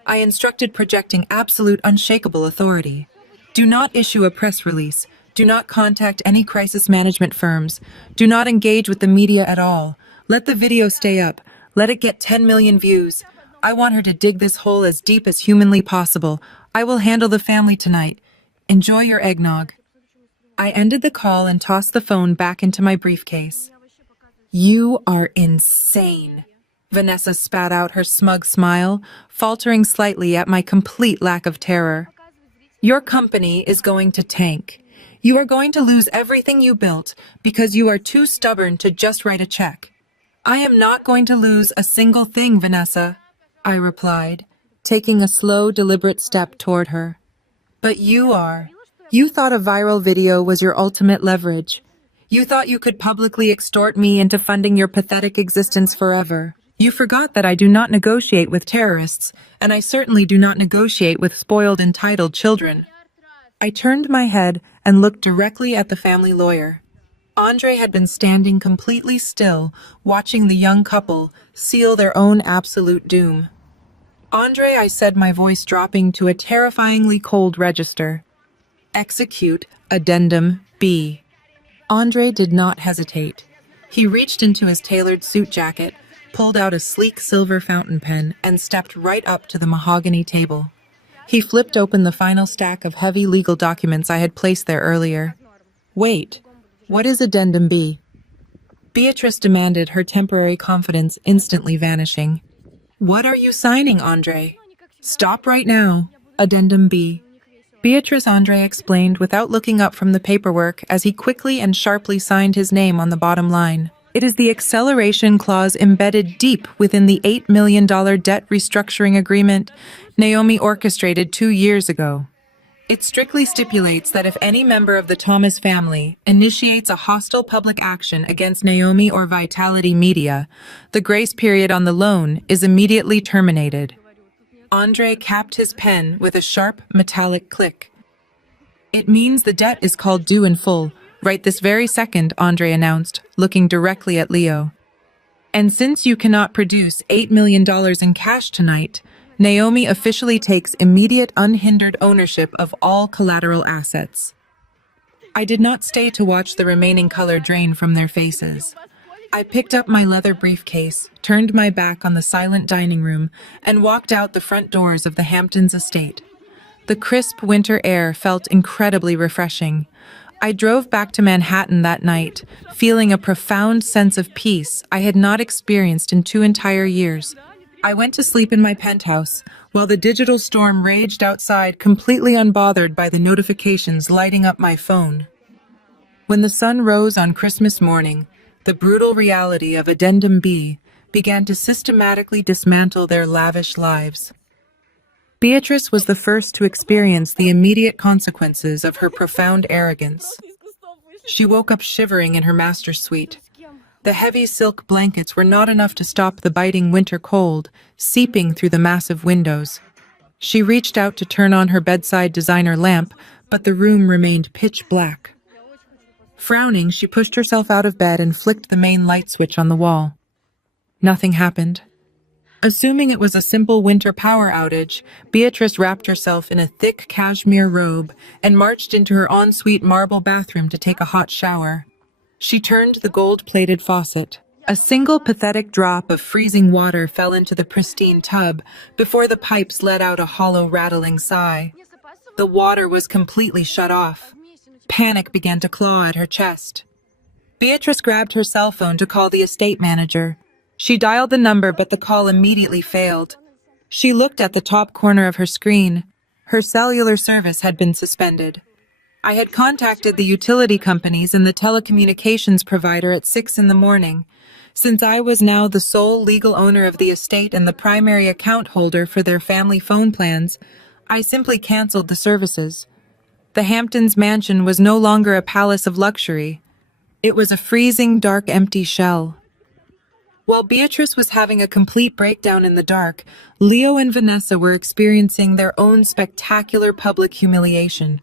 I instructed, projecting absolute unshakable authority. Do not issue a press release. Do not contact any crisis management firms. Do not engage with the media at all. Let the video stay up. Let it get 10 million views. I want her to dig this hole as deep as humanly possible. I will handle the family tonight. Enjoy your eggnog. I ended the call and tossed the phone back into my briefcase. You are insane. Vanessa spat out her smug smile, faltering slightly at my complete lack of terror. Your company is going to tank. You are going to lose everything you built because you are too stubborn to just write a check. I am not going to lose a single thing, Vanessa, I replied, taking a slow, deliberate step toward her. But you are. You thought a viral video was your ultimate leverage. You thought you could publicly extort me into funding your pathetic existence forever. You forgot that I do not negotiate with terrorists, and I certainly do not negotiate with spoiled, entitled children. I turned my head and looked directly at the family lawyer. Andre had been standing completely still, watching the young couple seal their own absolute doom. Andre, I said, my voice dropping to a terrifyingly cold register. Execute Addendum B. Andre did not hesitate. He reached into his tailored suit jacket, pulled out a sleek silver fountain pen, and stepped right up to the mahogany table. He flipped open the final stack of heavy legal documents I had placed there earlier. Wait, what is Addendum B? Beatrice demanded, her temporary confidence instantly vanishing. What are you signing, Andre? Stop right now. Addendum B. Beatrice, Andre explained without looking up from the paperwork as he quickly and sharply signed his name on the bottom line. It is the acceleration clause embedded deep within the $8 million debt restructuring agreement Naomi orchestrated 2 years ago. It strictly stipulates that if any member of the Thomas family initiates a hostile public action against Naomi or Vitality Media, the grace period on the loan is immediately terminated. Andre capped his pen with a sharp, metallic click. It means the debt is called due in full, right this very second, Andre announced, looking directly at Leo. And since you cannot produce $8 million in cash tonight, Naomi officially takes immediate unhindered ownership of all collateral assets. I did not stay to watch the remaining color drain from their faces. I picked up my leather briefcase, turned my back on the silent dining room, and walked out the front doors of the Hamptons estate. The crisp winter air felt incredibly refreshing. I drove back to Manhattan that night, feeling a profound sense of peace I had not experienced in 2 entire years. I went to sleep in my penthouse, while the digital storm raged outside, completely unbothered by the notifications lighting up my phone. When the sun rose on Christmas morning, the brutal reality of Addendum B began to systematically dismantle their lavish lives. Beatrice was the first to experience the immediate consequences of her profound arrogance. She woke up shivering in her master suite. The heavy silk blankets were not enough to stop the biting winter cold, seeping through the massive windows. She reached out to turn on her bedside designer lamp, but the room remained pitch black. Frowning, she pushed herself out of bed and flicked the main light switch on the wall. Nothing happened. Assuming it was a simple winter power outage, Beatrice wrapped herself in a thick cashmere robe and marched into her ensuite marble bathroom to take a hot shower. She turned the gold-plated faucet. A single pathetic drop of freezing water fell into the pristine tub before the pipes let out a hollow, rattling sigh. The water was completely shut off. Panic began to claw at her chest. Beatrice grabbed her cell phone to call the estate manager. She dialed the number, but the call immediately failed. She looked at the top corner of her screen. Her cellular service had been suspended. I had contacted the utility companies and the telecommunications provider at 6 in the morning. Since I was now the sole legal owner of the estate and the primary account holder for their family phone plans, I simply canceled the services. The Hamptons mansion was no longer a palace of luxury. It was a freezing, dark, empty shell. While Beatrice was having a complete breakdown in the dark, Leo and Vanessa were experiencing their own spectacular public humiliation.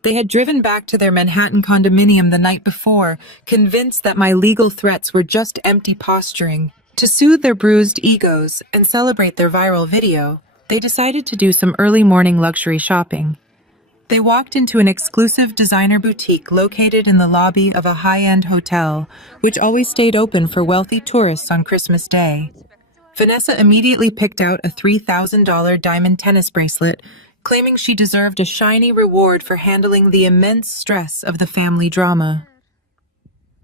They had driven back to their Manhattan condominium the night before, convinced that my legal threats were just empty posturing. To soothe their bruised egos and celebrate their viral video, they decided to do some early morning luxury shopping. They walked into an exclusive designer boutique located in the lobby of a high-end hotel, which always stayed open for wealthy tourists on Christmas Day. Vanessa immediately picked out a $3,000 diamond tennis bracelet, claiming she deserved a shiny reward for handling the immense stress of the family drama.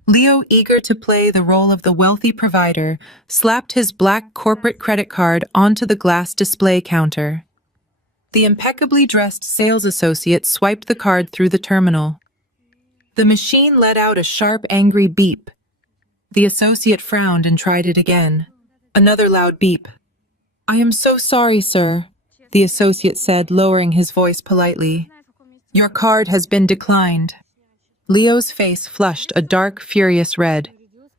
Leo, eager to play the role of the wealthy provider, slapped his black corporate credit card onto the glass display counter. The impeccably dressed sales associate swiped the card through the terminal. The machine let out a sharp, angry beep. The associate frowned and tried it again. Another loud beep. "I am so sorry, sir," the associate said, lowering his voice politely. "Your card has been declined." Leo's face flushed a dark, furious red.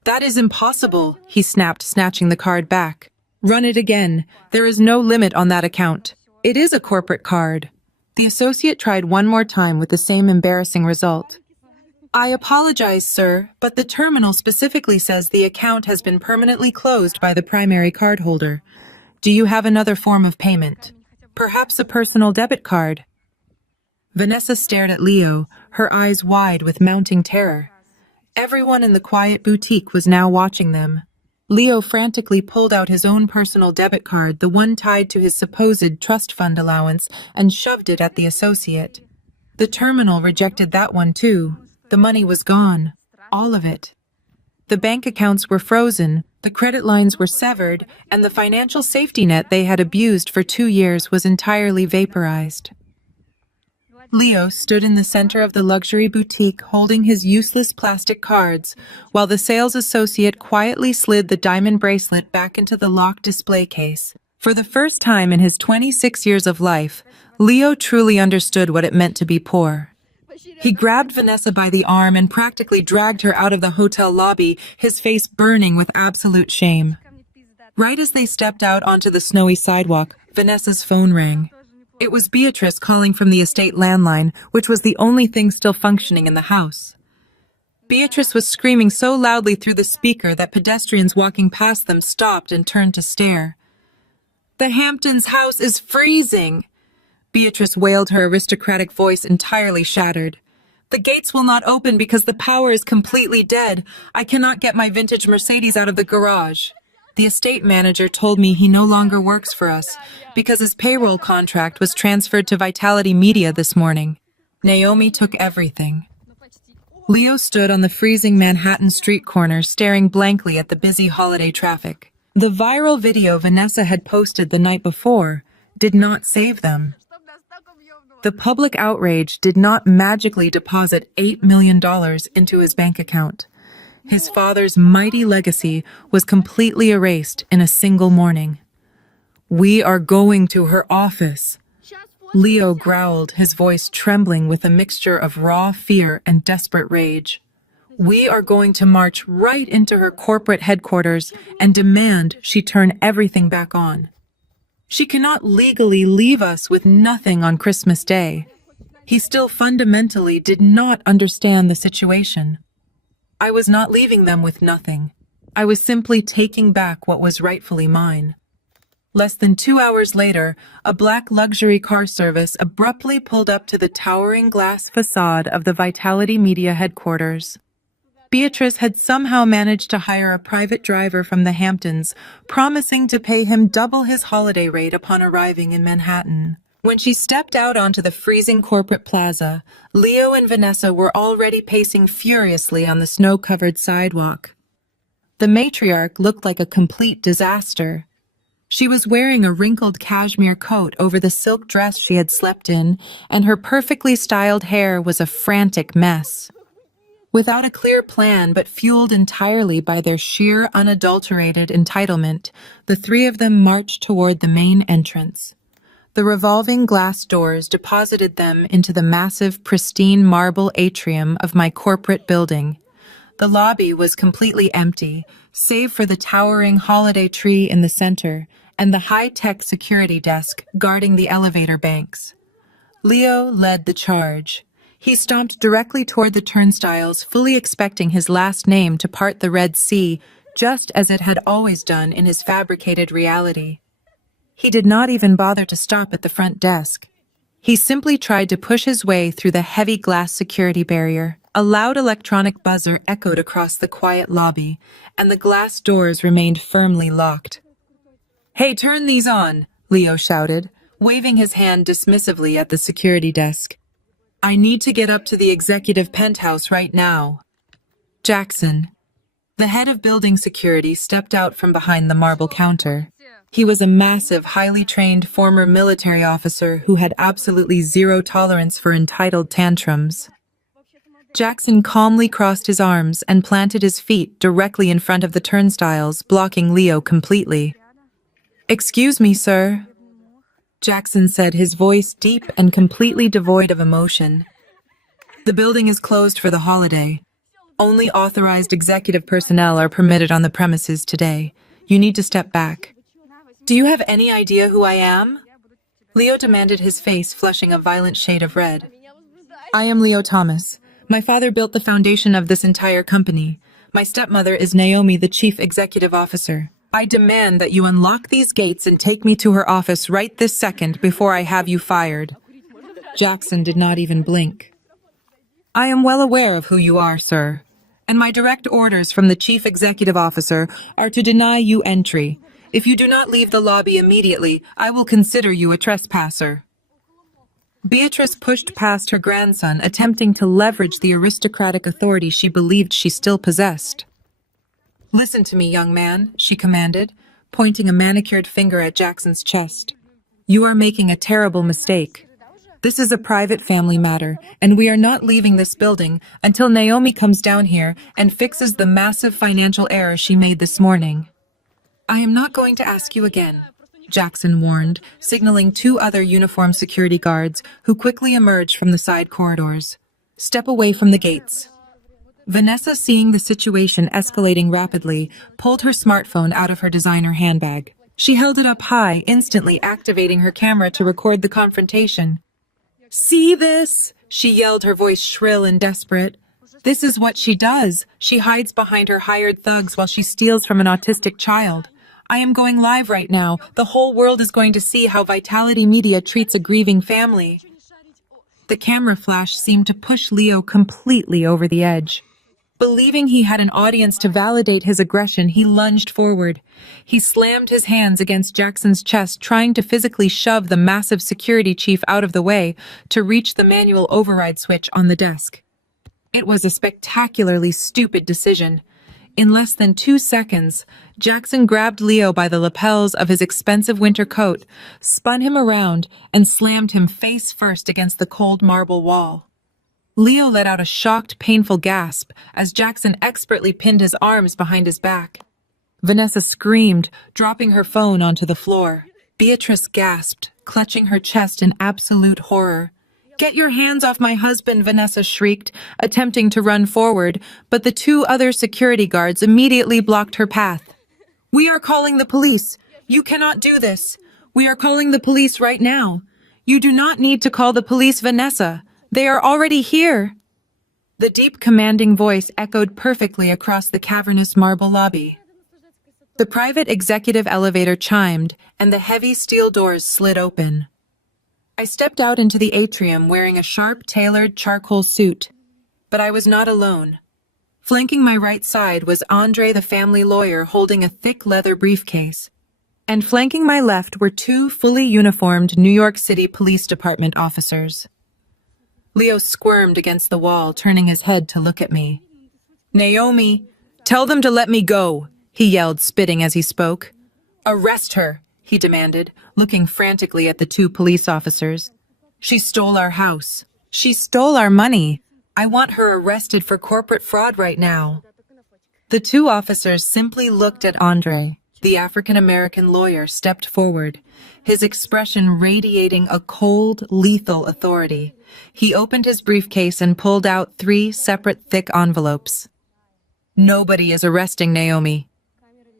"That is impossible," he snapped, snatching the card back. "Run it again. There is no limit on that account. It is a corporate card." The associate tried one more time with the same embarrassing result. "I apologize, sir, but the terminal specifically says the account has been permanently closed by the primary cardholder. Do you have another form of payment? Perhaps a personal debit card?" Vanessa stared at Leo, her eyes wide with mounting terror. Everyone in the quiet boutique was now watching them. Leo frantically pulled out his own personal debit card, the one tied to his supposed trust fund allowance, and shoved it at the associate. The terminal rejected that one too. The money was gone. All of it. The bank accounts were frozen, the credit lines were severed, and the financial safety net they had abused for 2 years was entirely vaporized. Leo stood in the center of the luxury boutique holding his useless plastic cards, while the sales associate quietly slid the diamond bracelet back into the locked display case. For the first time in his 26 years of life, Leo truly understood what it meant to be poor. He grabbed Vanessa by the arm and practically dragged her out of the hotel lobby, his face burning with absolute shame. Right as they stepped out onto the snowy sidewalk, Vanessa's phone rang. It was Beatrice calling from the estate landline, which was the only thing still functioning in the house. Beatrice was screaming so loudly through the speaker that pedestrians walking past them stopped and turned to stare. "The Hamptons' house is freezing!" Beatrice wailed, her aristocratic voice entirely shattered. "The gates will not open because the power is completely dead. I cannot get my vintage Mercedes out of the garage. The estate manager told me he no longer works for us because his payroll contract was transferred to Vitality Media this morning. Naomi took everything." Leo stood on the freezing Manhattan street corner, staring blankly at the busy holiday traffic. The viral video Vanessa had posted the night before did not save them. The public outrage did not magically deposit $8 million into his bank account. His father's mighty legacy was completely erased in a single morning. "We are going to her office," Leo growled, his voice trembling with a mixture of raw fear and desperate rage. "We are going to march right into her corporate headquarters and demand she turn everything back on. She cannot legally leave us with nothing on Christmas Day." He still fundamentally did not understand the situation. I was not leaving them with nothing. I was simply taking back what was rightfully mine. Less than 2 hours later, a black luxury car service abruptly pulled up to the towering glass facade of the Vitality Media headquarters. Beatrice had somehow managed to hire a private driver from the Hamptons, promising to pay him double his holiday rate upon arriving in Manhattan. When she stepped out onto the freezing corporate plaza, Leo and Vanessa were already pacing furiously on the snow-covered sidewalk. The matriarch looked like a complete disaster. She was wearing a wrinkled cashmere coat over the silk dress she had slept in, and her perfectly styled hair was a frantic mess. Without a clear plan, but fueled entirely by their sheer, unadulterated entitlement, the three of them marched toward the main entrance. The revolving glass doors deposited them into the massive, pristine marble atrium of my corporate building. The lobby was completely empty, save for the towering holiday tree in the center and the high-tech security desk guarding the elevator banks. Leo led the charge. He stomped directly toward the turnstiles, fully expecting his last name to part the Red Sea, just as it had always done in his fabricated reality. He did not even bother to stop at the front desk. He simply tried to push his way through the heavy glass security barrier. A loud electronic buzzer echoed across the quiet lobby, and the glass doors remained firmly locked. "Hey, turn these on," Leo shouted, waving his hand dismissively at the security desk. "I need to get up to the executive penthouse right now." Jackson, the head of building security, stepped out from behind the marble counter. He was a massive, highly trained former military officer who had absolutely zero tolerance for entitled tantrums. Jackson calmly crossed his arms and planted his feet directly in front of the turnstiles, blocking Leo completely. "Excuse me, sir," Jackson said, his voice deep and completely devoid of emotion. "The building is closed for the holiday. Only authorized executive personnel are permitted on the premises today. You need to step back." "Do you have any idea who I am?" Leo demanded, his face flushing a violent shade of red. "I am Leo Thomas. My father built the foundation of this entire company. My stepmother is Naomi, the chief executive officer. I demand that you unlock these gates and take me to her office right this second before I have you fired." Jackson did not even blink. "I am well aware of who you are, sir, and my direct orders from the chief executive officer are to deny you entry. If you do not leave the lobby immediately, I will consider you a trespasser." Beatrice pushed past her grandson, attempting to leverage the aristocratic authority she believed she still possessed. "Listen to me, young man," she commanded, pointing a manicured finger at Jackson's chest. "You are making a terrible mistake. This is a private family matter, and we are not leaving this building until Naomi comes down here and fixes the massive financial error she made this morning." "I am not going to ask you again," Jackson warned, signaling two other uniformed security guards who quickly emerged from the side corridors. "Step away from the gates." Vanessa, seeing the situation escalating rapidly, pulled her smartphone out of her designer handbag. She held it up high, instantly activating her camera to record the confrontation. "See this?" she yelled, her voice shrill and desperate. "This is what she does. She hides behind her hired thugs while she steals from an autistic child. I am going live right now. The whole world is going to see how Vitality Media treats a grieving family." The camera flash seemed to push Leo completely over the edge. Believing he had an audience to validate his aggression, he lunged forward. He slammed his hands against Jackson's chest, trying to physically shove the massive security chief out of the way to reach the manual override switch on the desk. It was a spectacularly stupid decision. In less than 2 seconds, Jackson grabbed Leo by the lapels of his expensive winter coat, spun him around, and slammed him face first against the cold marble wall. Leo let out a shocked, painful gasp as Jackson expertly pinned his arms behind his back. Vanessa screamed, dropping her phone onto the floor. Beatrice gasped, clutching her chest in absolute horror. "Get your hands off my husband," Vanessa shrieked, attempting to run forward, but the two other security guards immediately blocked her path. "We are calling the police. You cannot do this. We are calling the police right now. You do not need to call the police, Vanessa. They are already here." The deep, commanding voice echoed perfectly across the cavernous marble lobby. The private executive elevator chimed, and the heavy steel doors slid open. I stepped out into the atrium wearing a sharp, tailored charcoal suit. But I was not alone. Flanking my right side was Andre, the family lawyer, holding a thick leather briefcase. And flanking my left were two fully uniformed New York City Police Department officers. Leo squirmed against the wall, turning his head to look at me. "Naomi, tell them to let me go," he yelled, spitting as he spoke. "Arrest her," he demanded, looking frantically at the two police officers. "She stole our house. She stole our money. I want her arrested for corporate fraud right now." The two officers simply looked at Andre. The African-American lawyer stepped forward, his expression radiating a cold, lethal authority. He opened his briefcase and pulled out 3 separate thick envelopes. "Nobody is arresting Naomi,"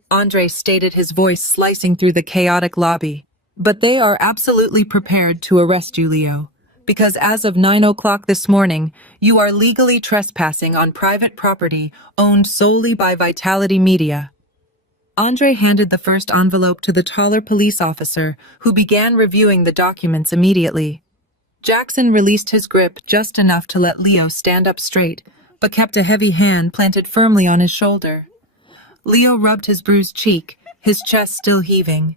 Andre stated, his voice slicing through the chaotic lobby. "But they are absolutely prepared to arrest you, Leo, because as of 9 o'clock this morning, you are legally trespassing on private property owned solely by Vitality Media." Andre handed the first envelope to the taller police officer, who began reviewing the documents immediately. Jackson released his grip just enough to let Leo stand up straight, but kept a heavy hand planted firmly on his shoulder. Leo rubbed his bruised cheek, his chest still heaving.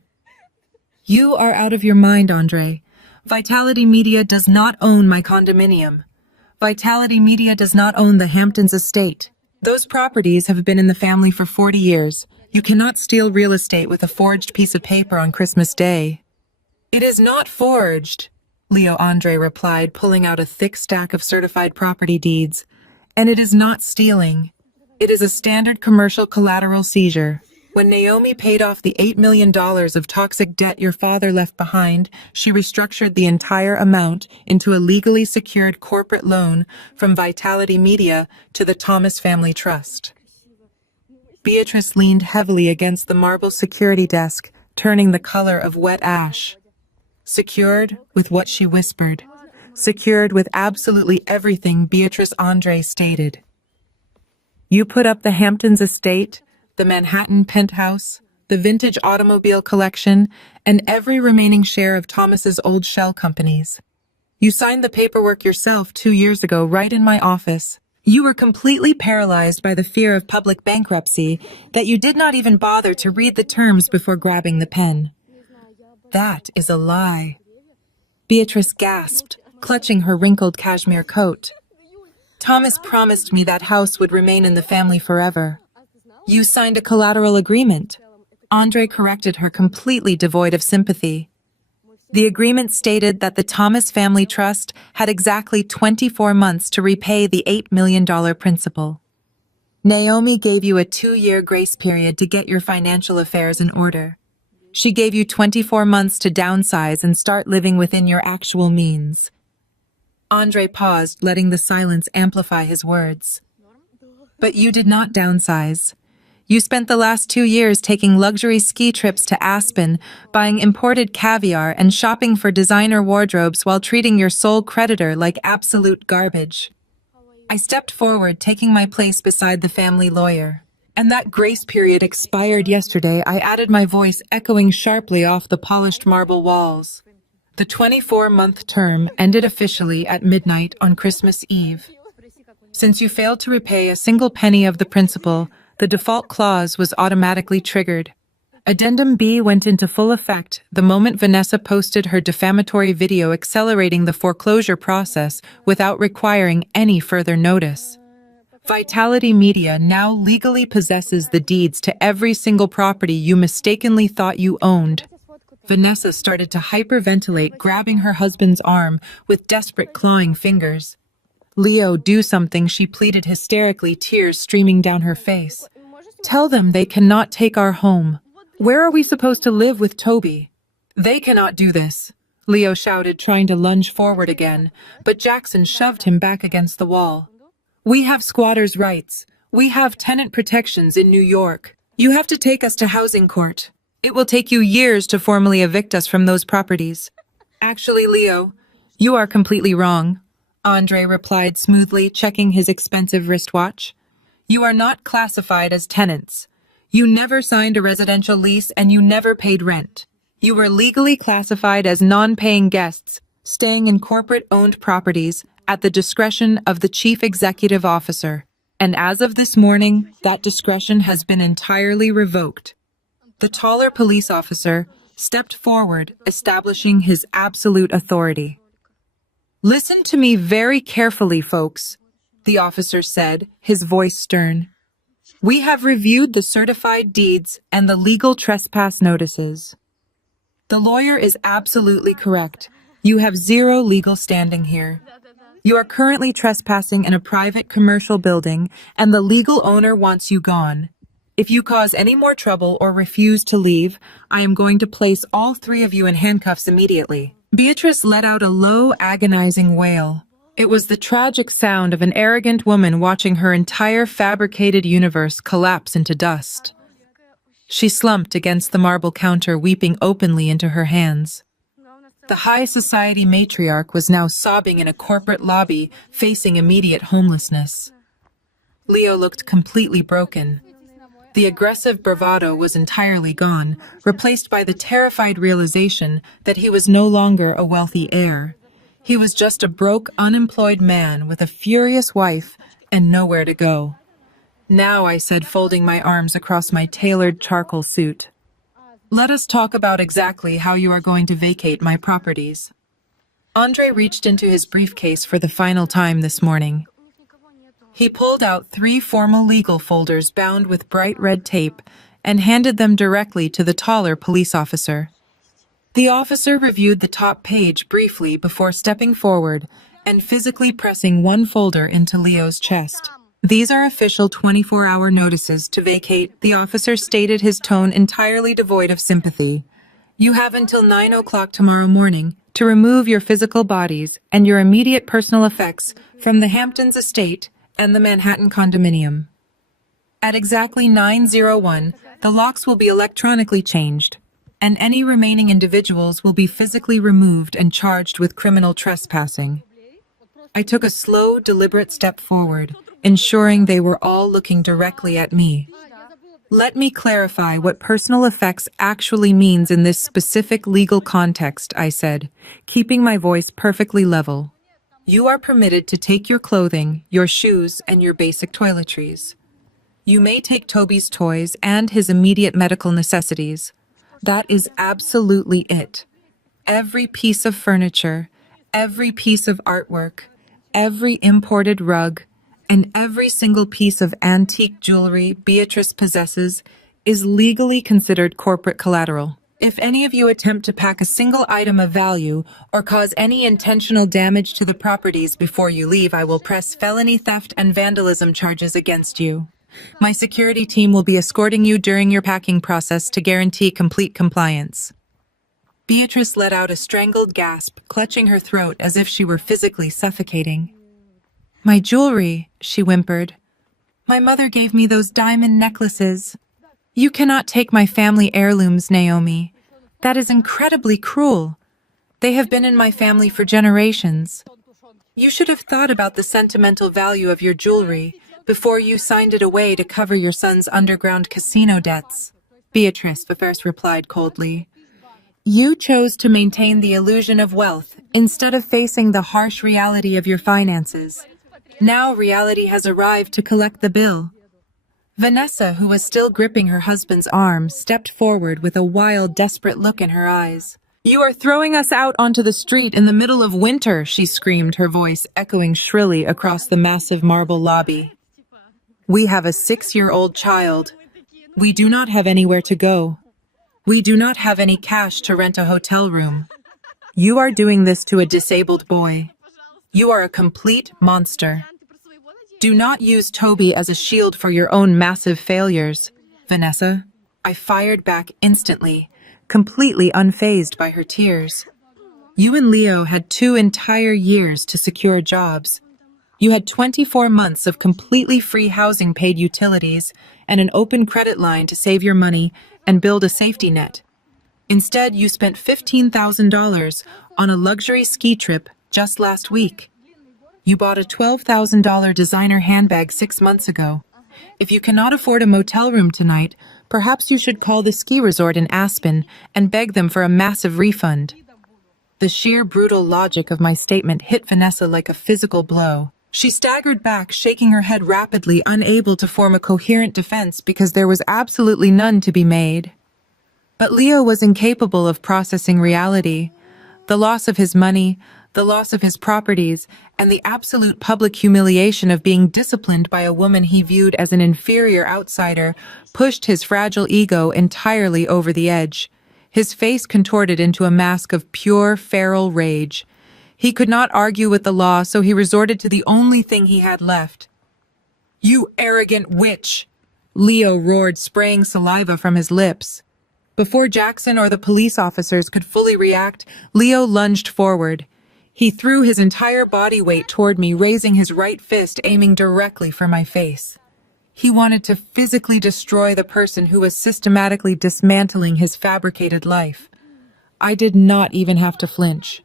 "You are out of your mind, Andre. Vitality Media does not own my condominium. Vitality Media does not own the Hamptons estate. Those properties have been in the family for 40 years. You cannot steal real estate with a forged piece of paper on Christmas Day." "It is not forged," Leo Andre replied, pulling out a thick stack of certified property deeds. "And it is not stealing. It is a standard commercial collateral seizure. When Naomi paid off the $8 million of toxic debt your father left behind, she restructured the entire amount into a legally secured corporate loan from Vitality Media to the Thomas Family Trust." Beatrice leaned heavily against the marble security desk, turning the color of wet ash. Secured with what she whispered. Secured with absolutely everything Beatrice Andre stated. "You put up the Hamptons estate, the Manhattan penthouse, the vintage automobile collection, and every remaining share of Thomas's old shell companies. You signed the paperwork yourself 2 years ago right in my office. You were completely paralyzed by the fear of public bankruptcy that you did not even bother to read the terms before grabbing the pen." "That is a lie," Beatrice gasped, clutching her wrinkled cashmere coat. "Thomas promised me that house would remain in the family forever." "You signed a collateral agreement," Andre corrected her, completely devoid of sympathy. The agreement stated that the Thomas Family Trust had exactly 24 months to repay the $8 million principal. Naomi gave you a 2-year grace period to get your financial affairs in order. She gave you 24 months to downsize and start living within your actual means. Andre paused, letting the silence amplify his words. "But you did not downsize. You spent the last 2 years taking luxury ski trips to Aspen, buying imported caviar, and shopping for designer wardrobes while treating your sole creditor like absolute garbage." I stepped forward, taking my place beside the family lawyer. "And that grace period expired yesterday," I added, my voice echoing sharply off the polished marble walls. "The 24-month term ended officially at midnight on Christmas Eve. Since you failed to repay a single penny of the principal, the default clause was automatically triggered. Addendum B went into full effect the moment Vanessa posted her defamatory video accelerating the foreclosure process without requiring any further notice. Vitality Media now legally possesses the deeds to every single property you mistakenly thought you owned." Vanessa started to hyperventilate, grabbing her husband's arm with desperate clawing fingers. "Leo, do something," she pleaded hysterically, tears streaming down her face. "Tell them they cannot take our home. Where are we supposed to live with Toby?" "They cannot do this," Leo shouted, trying to lunge forward again, but Jackson shoved him back against the wall. "We have squatters' rights. We have tenant protections in New York. You have to take us to housing court. It will take you years to formally evict us from those properties." "Actually, Leo, you are completely wrong," Andre replied smoothly, checking his expensive wristwatch. "You are not classified as tenants. You never signed a residential lease and you never paid rent. You were legally classified as non-paying guests, staying in corporate-owned properties at the discretion of the chief executive officer. And as of this morning, that discretion has been entirely revoked." The taller police officer stepped forward, establishing his absolute authority. "Listen to me very carefully, folks," the officer said, his voice stern. "We have reviewed the certified deeds and the legal trespass notices. The lawyer is absolutely correct. You have zero legal standing here. You are currently trespassing in a private commercial building, and the legal owner wants you gone. If you cause any more trouble or refuse to leave, I am going to place all three of you in handcuffs immediately." Beatrice let out a low, agonizing wail. It was the tragic sound of an arrogant woman watching her entire fabricated universe collapse into dust. She slumped against the marble counter, weeping openly into her hands. The high society matriarch was now sobbing in a corporate lobby, facing immediate homelessness. Leo looked completely broken. The aggressive bravado was entirely gone, replaced by the terrified realization that he was no longer a wealthy heir. He was just a broke, unemployed man with a furious wife and nowhere to go. "Now," I said, folding my arms across my tailored charcoal suit, "let us talk about exactly how you are going to vacate my properties." Andre reached into his briefcase for the final time this morning. He pulled out 3 formal legal folders bound with bright red tape and handed them directly to the taller police officer. The officer reviewed the top page briefly before stepping forward and physically pressing one folder into Leo's chest. "These are official 24-hour notices to vacate," the officer stated, his tone entirely devoid of sympathy. "You have until 9 o'clock tomorrow morning to remove your physical bodies and your immediate personal effects from the Hamptons estate and the Manhattan condominium. At exactly 9:01, the locks will be electronically changed, and any remaining individuals will be physically removed and charged with criminal trespassing." I took a slow, deliberate step forward, ensuring they were all looking directly at me. "Let me clarify what personal effects actually means in this specific legal context," I said, keeping my voice perfectly level. "You are permitted to take your clothing, your shoes, and your basic toiletries. You may take Toby's toys and his immediate medical necessities. That is absolutely it. Every piece of furniture, every piece of artwork, every imported rug, and every single piece of antique jewelry Beatrice possesses is legally considered corporate collateral. If any of you attempt to pack a single item of value or cause any intentional damage to the properties before you leave, I will press felony theft and vandalism charges against you. My security team will be escorting you during your packing process to guarantee complete compliance." Beatrice let out a strangled gasp, clutching her throat as if she were physically suffocating. "My jewelry," she whimpered. "My mother gave me those diamond necklaces." "You cannot take my family heirlooms, Naomi. That is incredibly cruel. They have been in my family for generations. You should have thought about the sentimental value of your jewelry before you signed it away to cover your son's underground casino debts," Beatrice first replied coldly. "You chose to maintain the illusion of wealth instead of facing the harsh reality of your finances. Now reality has arrived to collect the bill." Vanessa, who was still gripping her husband's arm, stepped forward with a wild, desperate look in her eyes. "You are throwing us out onto the street in the middle of winter," she screamed, her voice echoing shrilly across the massive marble lobby. "We have a 6-year-old child. We do not have anywhere to go. We do not have any cash to rent a hotel room. You are doing this to a disabled boy. You are a complete monster. Do not use Toby as a shield for your own massive failures, Vanessa." I fired back instantly, completely unfazed by her tears. "You and Leo had 2 entire years to secure jobs. You had 24 months of completely free housing, paid utilities, and an open credit line to save your money and build a safety net. Instead, you spent $15,000 on a luxury ski trip just last week. You bought a $12,000 designer handbag 6 months ago. If you cannot afford a motel room tonight, perhaps you should call the ski resort in Aspen and beg them for a massive refund." The sheer brutal logic of my statement hit Vanessa like a physical blow. She staggered back, shaking her head rapidly, unable to form a coherent defense because there was absolutely none to be made. But Leo was incapable of processing reality. The loss of his money, the loss of his properties, and the absolute public humiliation of being disciplined by a woman he viewed as an inferior outsider pushed his fragile ego entirely over the edge. His face contorted into a mask of pure, feral rage. He could not argue with the law, so he resorted to the only thing he had left. "You arrogant witch! Leo roared, spraying saliva from his lips. Before Jackson or the police officers could fully react, Leo lunged forward. He threw his entire body weight toward me, raising his right fist, aiming directly for my face. He wanted to physically destroy the person who was systematically dismantling his fabricated life. I did not even have to flinch.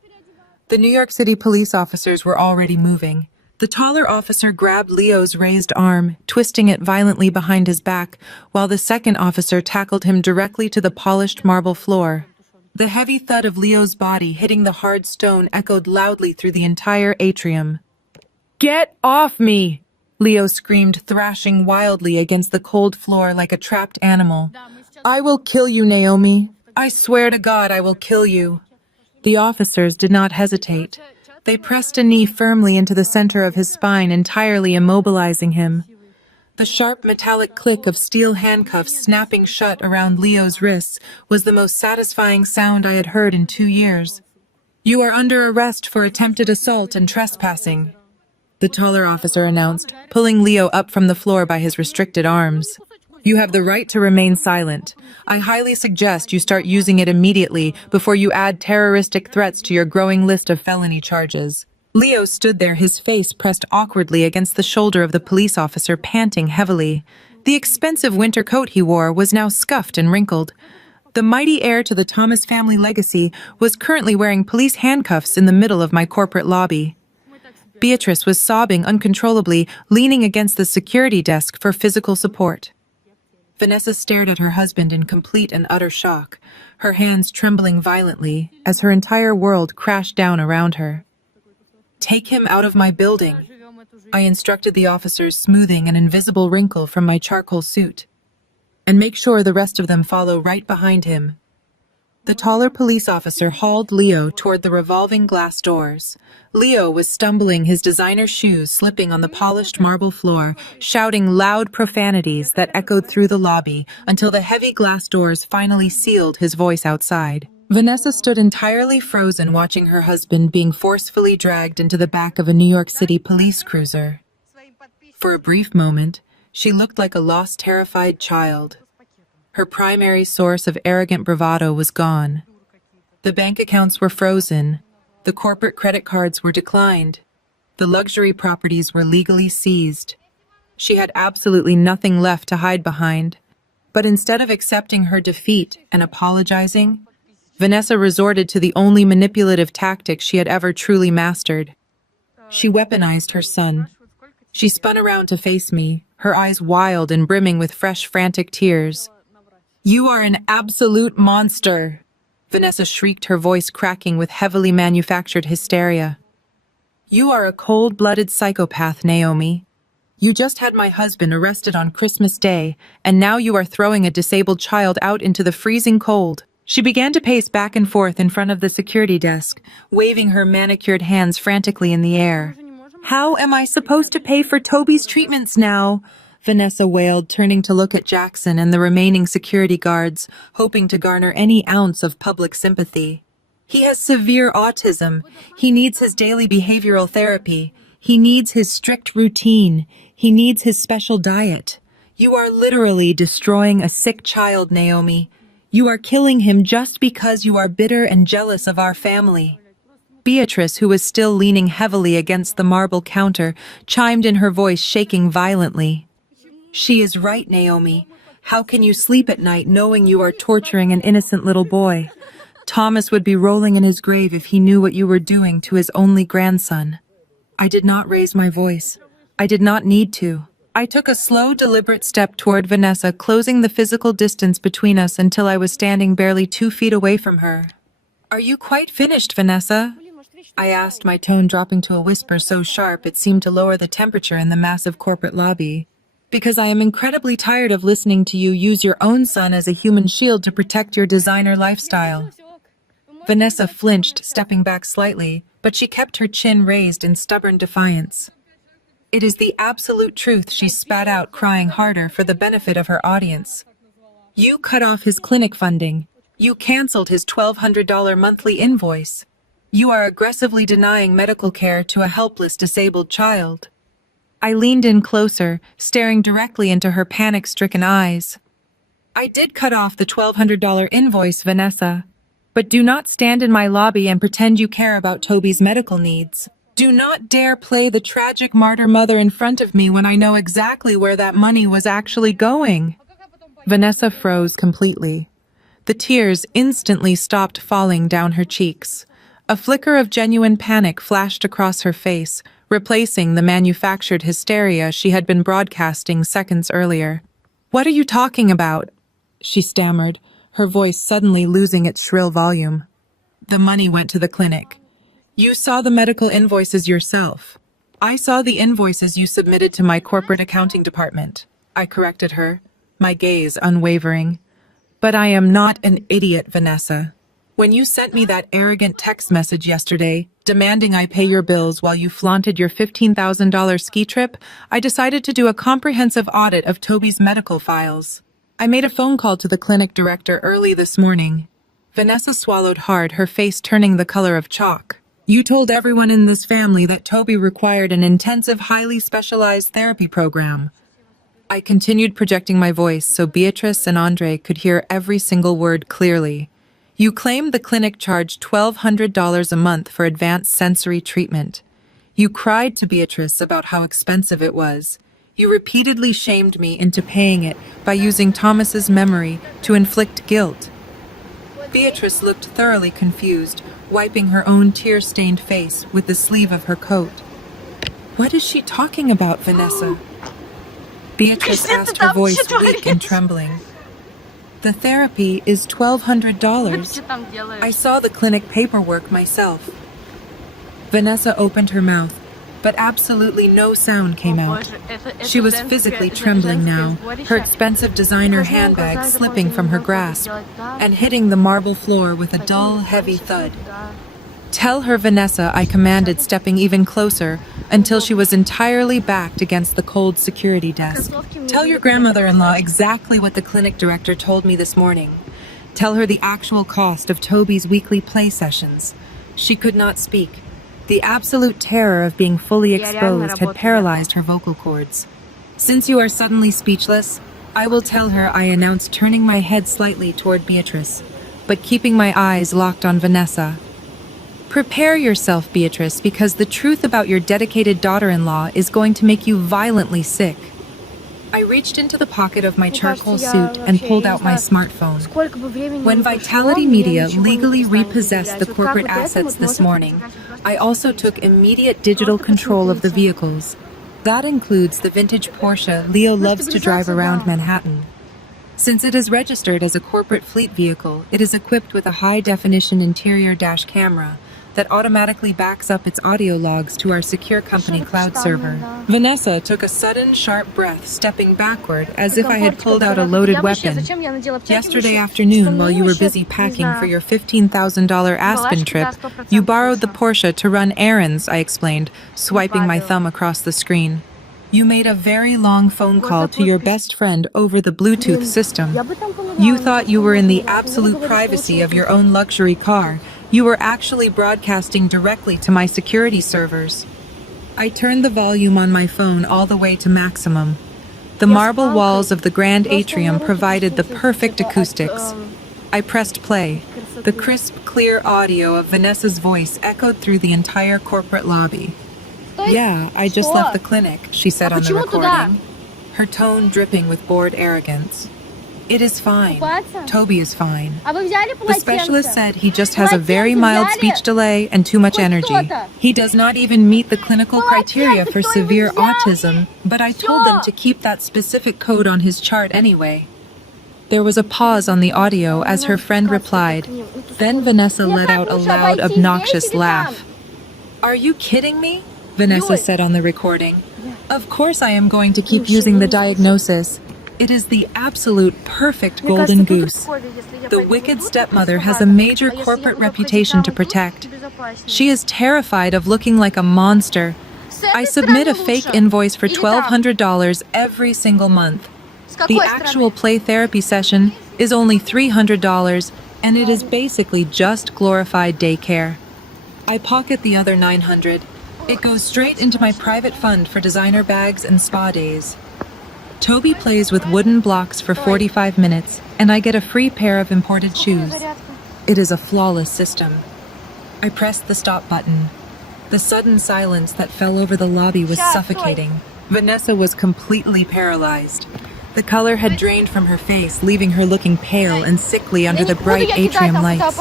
The New York City police officers were already moving. The taller officer grabbed Leo's raised arm, twisting it violently behind his back, while the second officer tackled him directly to the polished marble floor. The heavy thud of Leo's body hitting the hard stone echoed loudly through the entire atrium. "Get off me!" Leo screamed, thrashing wildly against the cold floor like a trapped animal. "I will kill you, Naomi. I swear to God I will kill you." The officers did not hesitate. They pressed a knee firmly into the center of his spine, entirely immobilizing him. The sharp metallic click of steel handcuffs snapping shut around Leo's wrists was the most satisfying sound I had heard in 2 years. "You are under arrest for attempted assault and trespassing," the taller officer announced, pulling Leo up from the floor by his restricted arms. "You have the right to remain silent. I highly suggest you start using it immediately before you add terroristic threats to your growing list of felony charges." Leo stood there, his face pressed awkwardly against the shoulder of the police officer, panting heavily. The expensive winter coat he wore was now scuffed and wrinkled. The mighty heir to the Thomas family legacy was currently wearing police handcuffs in the middle of my corporate lobby. Beatrice was sobbing uncontrollably, leaning against the security desk for physical support. Vanessa stared at her husband in complete and utter shock, her hands trembling violently as her entire world crashed down around her. "Take him out of my building," I instructed the officers, smoothing an invisible wrinkle from my charcoal suit. "And make sure the rest of them follow right behind him." The taller police officer hauled Leo toward the revolving glass doors. Leo was stumbling, his designer shoes slipping on the polished marble floor, shouting loud profanities that echoed through the lobby until the heavy glass doors finally sealed his voice outside. Vanessa stood entirely frozen, watching her husband being forcefully dragged into the back of a New York City police cruiser. For a brief moment, she looked like a lost, terrified child. Her primary source of arrogant bravado was gone. The bank accounts were frozen. The corporate credit cards were declined. The luxury properties were legally seized. She had absolutely nothing left to hide behind. But instead of accepting her defeat and apologizing, Vanessa resorted to the only manipulative tactic she had ever truly mastered. She weaponized her son. She spun around to face me, her eyes wild and brimming with fresh, frantic tears. "You are an absolute monster," Vanessa shrieked, her voice cracking with heavily manufactured hysteria. "You are a cold-blooded psychopath, Naomi. You just had my husband arrested on Christmas Day, and now you are throwing a disabled child out into the freezing cold." She began to pace back and forth in front of the security desk, waving her manicured hands frantically in the air. "How am I supposed to pay for Toby's treatments now?" Vanessa wailed, turning to look at Jackson and the remaining security guards, hoping to garner any ounce of public sympathy. "He has severe autism. He needs his daily behavioral therapy. He needs his strict routine. He needs his special diet. You are literally destroying a sick child, Naomi. You are killing him just because you are bitter and jealous of our family." Beatrice, who was still leaning heavily against the marble counter, chimed in, her voice shaking violently. "She is right, Naomi. How can you sleep at night knowing you are torturing an innocent little boy? Thomas would be rolling in his grave if he knew what you were doing to his only grandson." I did not raise my voice. I did not need to. I took a slow, deliberate step toward Vanessa, closing the physical distance between us until I was standing barely 2 feet away from her. "Are you quite finished, Vanessa?" I asked, my tone dropping to a whisper so sharp it seemed to lower the temperature in the massive corporate lobby. "Because I am incredibly tired of listening to you use your own son as a human shield to protect your designer lifestyle." Vanessa flinched, stepping back slightly, but she kept her chin raised in stubborn defiance. "It is the absolute truth," she spat out, crying harder for the benefit of her audience. "You cut off his clinic funding. You canceled his $1,200 monthly invoice. You are aggressively denying medical care to a helpless disabled child." I leaned in closer, staring directly into her panic-stricken eyes. I did cut off the $1,200 invoice, Vanessa. But do not stand in my lobby and pretend you care about Toby's medical needs. Do not dare play the tragic martyr mother in front of me when I know exactly where that money was actually going. Vanessa froze completely. The tears instantly stopped falling down her cheeks. A flicker of genuine panic flashed across her face, replacing the manufactured hysteria she had been broadcasting seconds earlier. "What are you talking about?" she stammered, her voice suddenly losing its shrill volume. "The money went to the clinic. You saw the medical invoices yourself." "I saw the invoices you submitted to my corporate accounting department," I corrected her, my gaze unwavering. "But I am not an idiot, Vanessa. When you sent me that arrogant text message yesterday, demanding I pay your bills while you flaunted your $15,000 ski trip, I decided to do a comprehensive audit of Toby's medical files. I made a phone call to the clinic director early this morning." Vanessa swallowed hard, her face turning the color of chalk. "You told everyone in this family that Toby required an intensive, highly specialized therapy program." I continued projecting my voice so Beatrice and Andre could hear every single word clearly. "You claimed the clinic charged $1,200 a month for advanced sensory treatment. You cried to Beatrice about how expensive it was. You repeatedly shamed me into paying it by using Thomas's memory to inflict guilt." Beatrice looked thoroughly confused, wiping her own tear-stained face with the sleeve of her coat. "What is she talking about, Vanessa?" Beatrice asked, her voice weak and trembling. "The therapy is $1,200. I saw the clinic paperwork myself." Vanessa opened her mouth, but absolutely no sound came out. She was physically trembling now, her expensive designer handbag slipping from her grasp and hitting the marble floor with a dull, heavy thud. "Tell her, Vanessa," I commanded, stepping even closer until she was entirely backed against the cold security desk. "Tell your grandmother-in-law exactly what the clinic director told me this morning. Tell her the actual cost of Toby's weekly play sessions." She could not speak. The absolute terror of being fully exposed had paralyzed her vocal cords. "Since you are suddenly speechless, I will tell her," I announced, turning my head slightly toward Beatrice, but keeping my eyes locked on Vanessa. "Prepare yourself, Beatrice, because the truth about your dedicated daughter-in-law is going to make you violently sick." I reached into the pocket of my charcoal suit and pulled out my smartphone. When Vitality Media legally repossessed the corporate assets this morning, I also took immediate digital control of the vehicles. That includes the vintage Porsche Leo loves to drive around Manhattan. Since it is registered as a corporate fleet vehicle, it is equipped with a high-definition interior dash camera that automatically backs up its audio logs to our secure company cloud server. Vanessa took a sudden, sharp breath, stepping backward as if I had pulled out a loaded weapon. "Yesterday afternoon, while you were busy packing for your $15,000 Aspen trip, you borrowed the Porsche to run errands," I explained, swiping my thumb across the screen. "You made a very long phone call to your best friend over the Bluetooth system. You thought you were in the absolute privacy of your own luxury car. You were actually broadcasting directly to my security servers." I turned the volume on my phone all the way to maximum. The marble walls of the grand atrium provided the perfect acoustics. I pressed play. The crisp, clear audio of Vanessa's voice echoed through the entire corporate lobby. "Yeah, I just left the clinic," she said on the recording, her tone dripping with bored arrogance. "It is fine. Toby is fine. The specialist said he just has a very mild speech delay and too much energy. He does not even meet the clinical criteria for severe autism, but I told them to keep that specific code on his chart anyway." There was a pause on the audio as her friend replied. Then Vanessa let out a loud, obnoxious laugh. "Are you kidding me?" Vanessa said on the recording. "Of course I am going to keep using the diagnosis. It is the absolute perfect golden goose. The wicked stepmother has a major corporate reputation to protect. She is terrified of looking like a monster. I submit a fake invoice for $1,200 every single month. The actual play therapy session is only $300, and it is basically just glorified daycare. I pocket the other $900. It goes straight into my private fund for designer bags and spa days. Toby plays with wooden blocks for 45 minutes, and I get a free pair of imported shoes. It is a flawless system. I pressed the stop button. The sudden silence that fell over the lobby was suffocating. Vanessa was completely paralyzed. The color had drained from her face, leaving her looking pale and sickly under the bright atrium lights.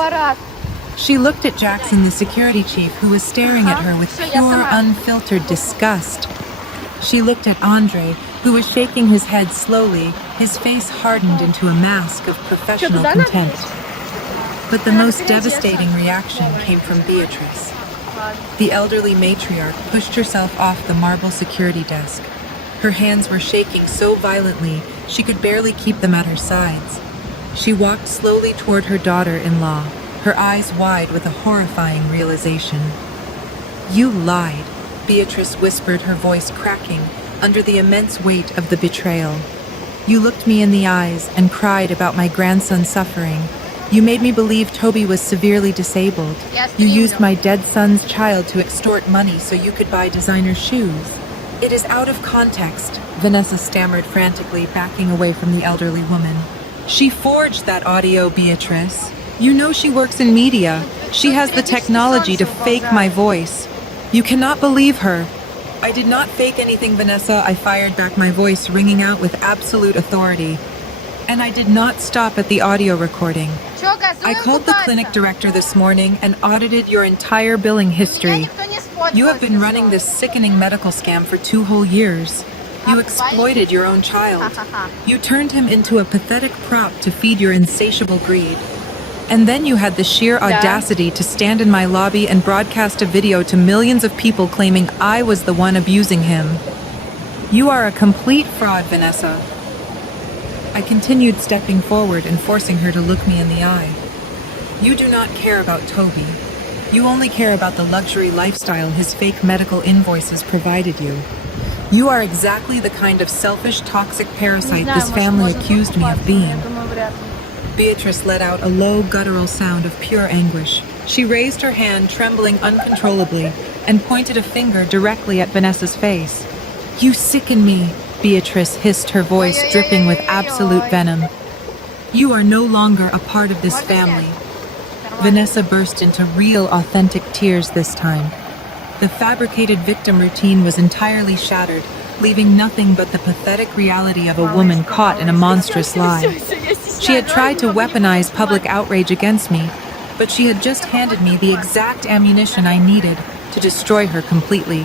She looked at Jackson, the security chief, who was staring at her with pure, unfiltered disgust. She looked at Andre, who was shaking his head slowly, his face hardened into a mask of professional contempt. But the most devastating reaction came from Beatrice. The elderly matriarch pushed herself off the marble security desk. Her hands were shaking so violently she could barely keep them at her sides. She walked slowly toward her daughter-in-law, her eyes wide with a horrifying realization. "You lied," Beatrice whispered, her voice cracking under the immense weight of the betrayal. "You looked me in the eyes and cried about my grandson's suffering. You made me believe Toby was severely disabled. You used my dead son's child to extort money so you could buy designer shoes. It is out of context," Vanessa stammered frantically, backing away from the elderly woman. "She forged that audio, Beatrice. You know she works in media. She has the technology to fake my voice. You cannot believe her." "I did not fake anything, Vanessa," I fired back, my voice ringing out with absolute authority. "And I did not stop at the audio recording. I called the clinic director this morning and audited your entire billing history. You have been running this sickening medical scam for 2 whole years. You exploited your own child. You turned him into a pathetic prop to feed your insatiable greed. And then you had the sheer audacity to stand in my lobby and broadcast a video to millions of people claiming I was the one abusing him. You are a complete fraud, Vanessa." I continued stepping forward and forcing her to look me in the eye. "You do not care about Toby. You only care about the luxury lifestyle his fake medical invoices provided you. You are exactly the kind of selfish, toxic parasite this family accused me of being." Beatrice let out a low, guttural sound of pure anguish. She raised her hand, trembling uncontrollably, and pointed a finger directly at Vanessa's face. "You sicken me," Beatrice hissed, her voice dripping with absolute venom. "You are no longer a part of this family." Vanessa burst into real, authentic tears this time. The fabricated victim routine was entirely shattered, leaving nothing but the pathetic reality of a woman caught in a monstrous lie. She had tried to weaponize public outrage against me, but she had just handed me the exact ammunition I needed to destroy her completely.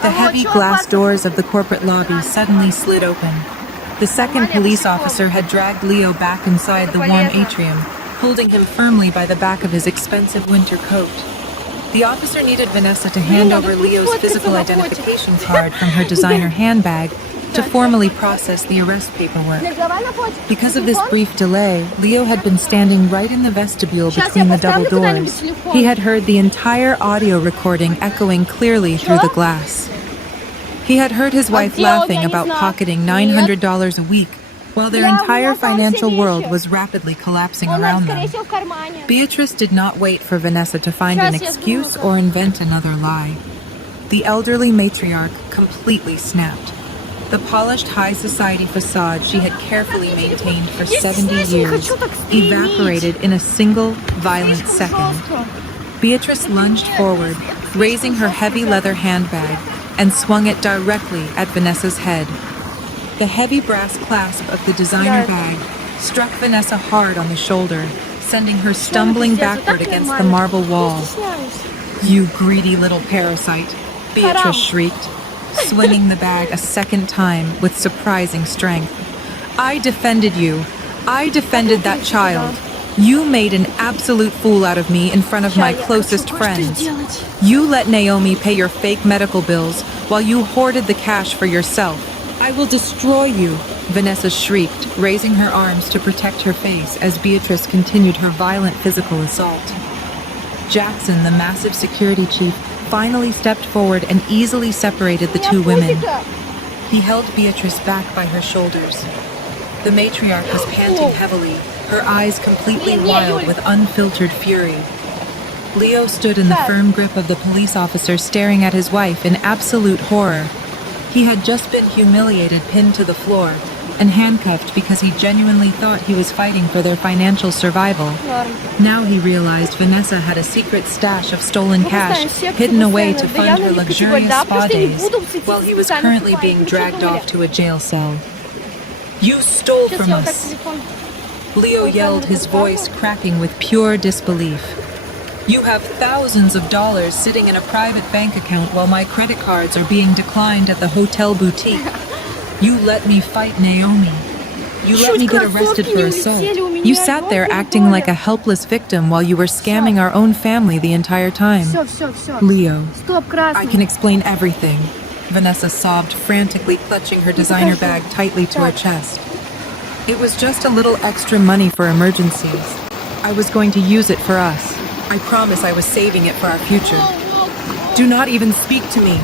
The heavy glass doors of the corporate lobby suddenly slid open. The second police officer had dragged Leo back inside the warm atrium, holding him firmly by the back of his expensive winter coat. The officer needed Vanessa to hand over Leo's physical identification card from her designer handbag to formally process the arrest paperwork. Because of this brief delay, Leo had been standing right in the vestibule between the double doors. He had heard the entire audio recording echoing clearly through the glass. He had heard his wife laughing about pocketing $900 a week, while their entire financial world was rapidly collapsing around them. Beatrice did not wait for Vanessa to find an excuse or invent another lie. The elderly matriarch completely snapped. The polished high society facade she had carefully maintained for 70 years evaporated in a single violent second. Beatrice lunged forward, raising her heavy leather handbag, and swung it directly at Vanessa's head. The heavy brass clasp of the designer bag struck Vanessa hard on the shoulder, sending her stumbling backward against the marble wall. "You greedy little parasite," Beatrice shrieked, swinging the bag a second time with surprising strength. "I defended you. I defended that child. You made an absolute fool out of me in front of my closest friends. You let Naomi pay your fake medical bills while you hoarded the cash for yourself. I will destroy you," Vanessa shrieked, raising her arms to protect her face as Beatrice continued her violent physical assault. Jackson, the massive security chief, finally stepped forward and easily separated the two women. He held Beatrice back by her shoulders. The matriarch was panting heavily, her eyes completely wild with unfiltered fury. Leo stood in the firm grip of the police officer, staring at his wife in absolute horror. He had just been humiliated, pinned to the floor, and handcuffed because he genuinely thought he was fighting for their financial survival. Now he realized Vanessa had a secret stash of stolen cash hidden away to fund her luxurious spa days, while he was currently being dragged off to a jail cell. "You stole from us!" Leo yelled, his voice cracking with pure disbelief. "You have thousands of dollars sitting in a private bank account while my credit cards are being declined at the hotel boutique. You let me fight Naomi. You let me get arrested for assault. You sat there acting like a helpless victim while you were scamming our own family the entire time." "Leo, I can explain everything," Vanessa sobbed, frantically clutching her designer bag tightly to her chest. "It was just a little extra money for emergencies. I was going to use it for us. I promise I was saving it for our future." "Do not even speak to me,"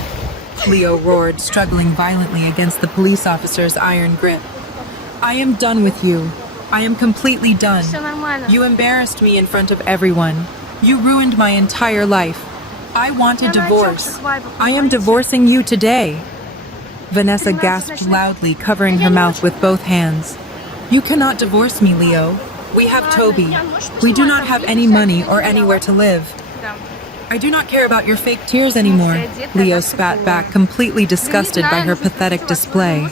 Leo roared, struggling violently against the police officer's iron grip. "I am done with you. I am completely done. You embarrassed me in front of everyone. You ruined my entire life. I want a divorce. I am divorcing you today." Vanessa gasped loudly, covering her mouth with both hands. "You cannot divorce me, Leo. We have Toby. We do not have any money or anywhere to live." "I do not care about your fake tears anymore," Leo spat back, completely disgusted by her pathetic display.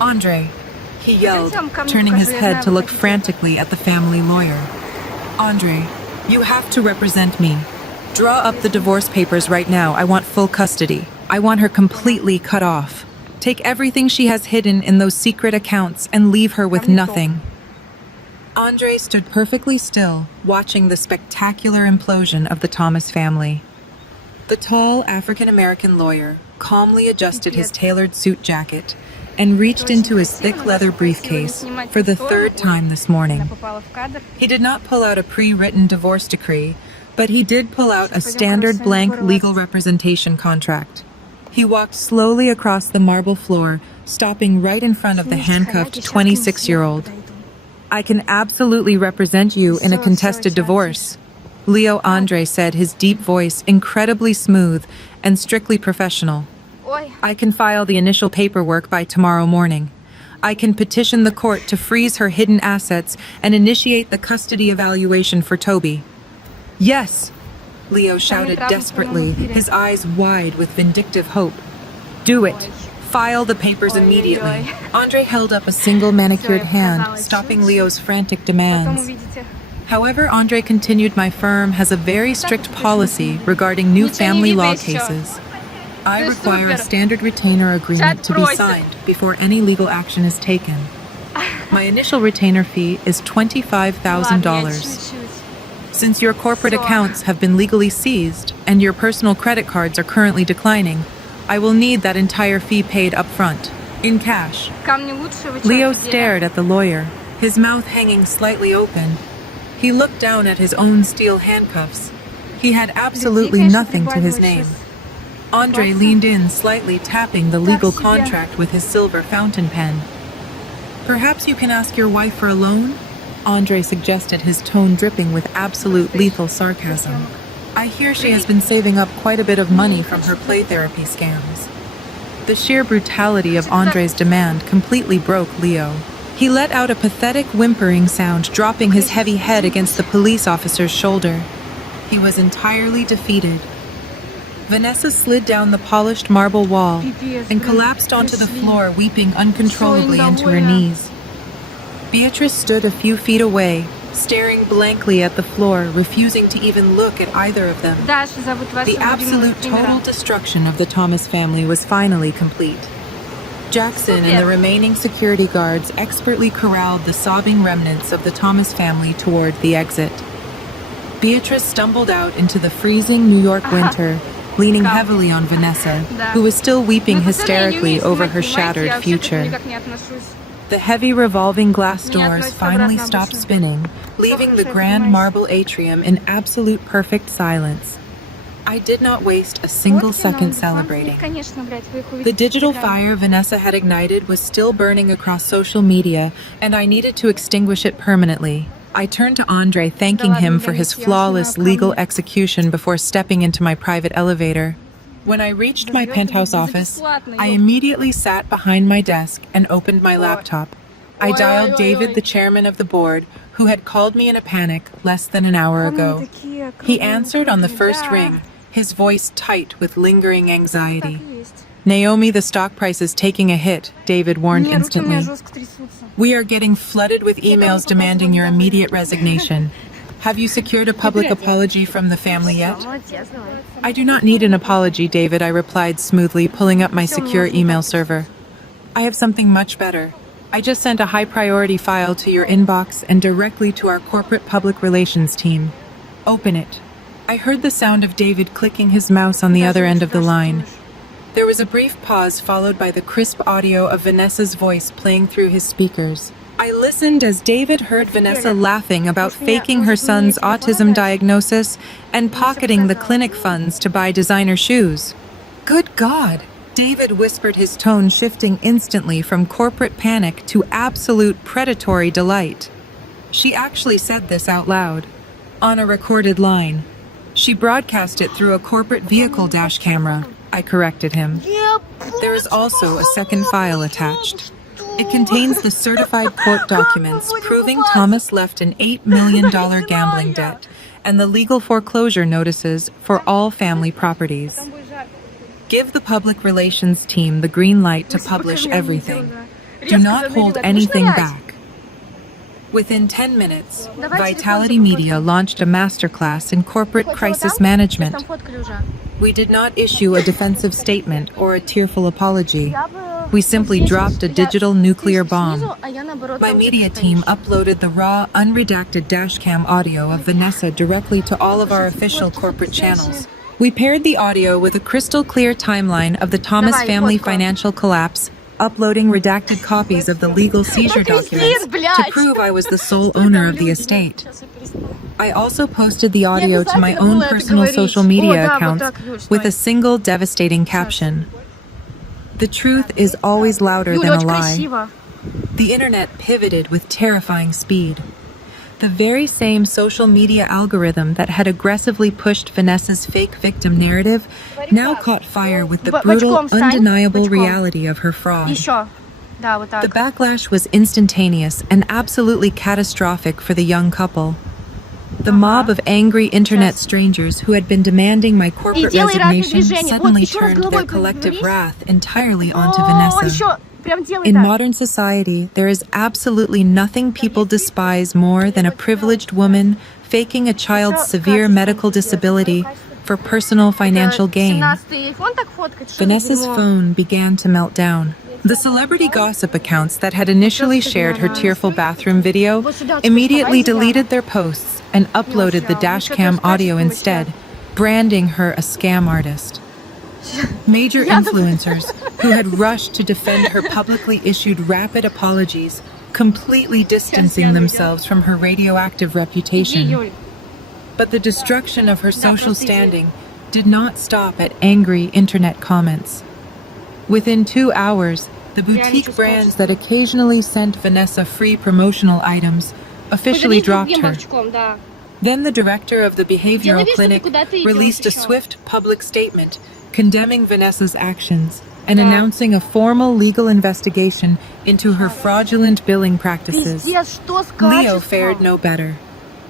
"Andre," he yelled, turning his head to look frantically at the family lawyer. "Andre, you have to represent me. Draw up the divorce papers right now. I want full custody. I want her completely cut off. Take everything she has hidden in those secret accounts and leave her with nothing." Andre stood perfectly still, watching the spectacular implosion of the Thomas family. The tall African-American lawyer calmly adjusted his tailored suit jacket and reached into his thick leather briefcase for the third time this morning. He did not pull out a pre-written divorce decree, but he did pull out a standard blank legal representation contract. He walked slowly across the marble floor, stopping right in front of the handcuffed 26-year-old. "I can absolutely represent you in a contested divorce," Leo Andre said, his deep voice incredibly smooth and strictly professional. "I can file the initial paperwork by tomorrow morning. I can petition the court to freeze her hidden assets and initiate the custody evaluation for Toby." "Yes!" Leo shouted desperately, his eyes wide with vindictive hope. "Do it! File the papers immediately." Andre held up a single manicured hand, stopping Leo's frantic demands. "However," Andre continued, "my firm has a very strict policy regarding new family law cases. I require a standard retainer agreement to be signed before any legal action is taken. My initial retainer fee is $25,000. Since your corporate accounts have been legally seized and your personal credit cards are currently declining, I will need that entire fee paid up front, in cash." Leo stared at the lawyer, his mouth hanging slightly open. He looked down at his own steel handcuffs. He had absolutely nothing to his name. Andre leaned in slightly, tapping the legal contract with his silver fountain pen. "Perhaps you can ask your wife for a loan?" Andre suggested, his tone dripping with absolute lethal sarcasm. "I hear she has been saving up quite a bit of money from her play therapy scams." The sheer brutality of Andre's demand completely broke Leo. He let out a pathetic whimpering sound, dropping his heavy head against the police officer's shoulder. He was entirely defeated. Vanessa slid down the polished marble wall and collapsed onto the floor, weeping uncontrollably into her knees. Beatrice stood a few feet away, staring blankly at the floor, refusing to even look at either of them. The absolute total destruction of the Thomas family was finally complete. Jackson and the remaining security guards expertly corralled the sobbing remnants of the Thomas family toward the exit. Beatrice stumbled out into the freezing New York winter, leaning heavily on Vanessa, who was still weeping hysterically over her shattered future. The heavy revolving glass doors finally stopped spinning, leaving the grand marble atrium in absolute perfect silence. I did not waste a single second celebrating. The digital fire Vanessa had ignited was still burning across social media, and I needed to extinguish it permanently. I turned to Andre, thanking him for his flawless legal execution before stepping into my private elevator. When I reached my penthouse office, I immediately sat behind my desk and opened my laptop. I dialed David, the chairman of the board, who had called me in a panic less than an hour ago. He answered on the first ring, his voice tight with lingering anxiety. Naomi, the stock price is taking a hit, David warned instantly. We are getting flooded with emails demanding your immediate resignation. Have you secured a public apology from the family yet? I do not need an apology, David, I replied smoothly, pulling up my secure email server. I have something much better. I just sent a high-priority file to your inbox and directly to our corporate public relations team. Open it. I heard the sound of David clicking his mouse on the other end of the line. There was a brief pause followed by the crisp audio of Vanessa's voice playing through his speakers. I listened as David heard Vanessa laughing about faking her son's autism diagnosis and pocketing the clinic funds to buy designer shoes. Good God! David whispered, his tone shifting instantly from corporate panic to absolute predatory delight. She actually said this out loud, on a recorded line. She broadcast it through a corporate vehicle dash camera. I corrected him. There is also a second file attached. It contains the certified court documents proving Thomas left an $8 million gambling debt and the legal foreclosure notices for all family properties. Give the public relations team the green light to publish everything. Do not hold anything back. Within 10 minutes, Vitality Media launched a masterclass in corporate crisis management. We did not issue a defensive statement or a tearful apology. We simply dropped a digital nuclear bomb. My media team uploaded the raw, unredacted dashcam audio of Vanessa directly to all of our official corporate channels. We paired the audio with a crystal-clear timeline of the Thomas family financial collapse, uploading redacted copies of the legal seizure documents to prove I was the sole owner of the estate. I also posted the audio to my own personal social media accounts with a single devastating caption. The truth is always louder than a lie. The internet pivoted with terrifying speed. The very same social media algorithm that had aggressively pushed Vanessa's fake victim narrative now caught fire with the brutal, undeniable reality of her fraud. The backlash was instantaneous and absolutely catastrophic for the young couple. The mob of angry internet strangers who had been demanding my corporate resignation suddenly turned their collective wrath entirely onto Vanessa. In modern society, there is absolutely nothing people despise more than a privileged woman faking a child's severe medical disability for personal financial gain. Vanessa's phone began to melt down. The celebrity gossip accounts that had initially shared her tearful bathroom video immediately deleted their posts and uploaded the dashcam audio instead, branding her a scam artist. Major influencers who had rushed to defend her publicly issued rapid apologies, completely distancing themselves from her radioactive reputation. But the destruction of her social standing did not stop at angry internet comments. Within 2 hours, the boutique brands that occasionally sent Vanessa free promotional items officially dropped her. Then the director of the behavioral clinic released a swift public statement condemning Vanessa's actions and announcing a formal legal investigation into her fraudulent billing practices. Leo fared no better.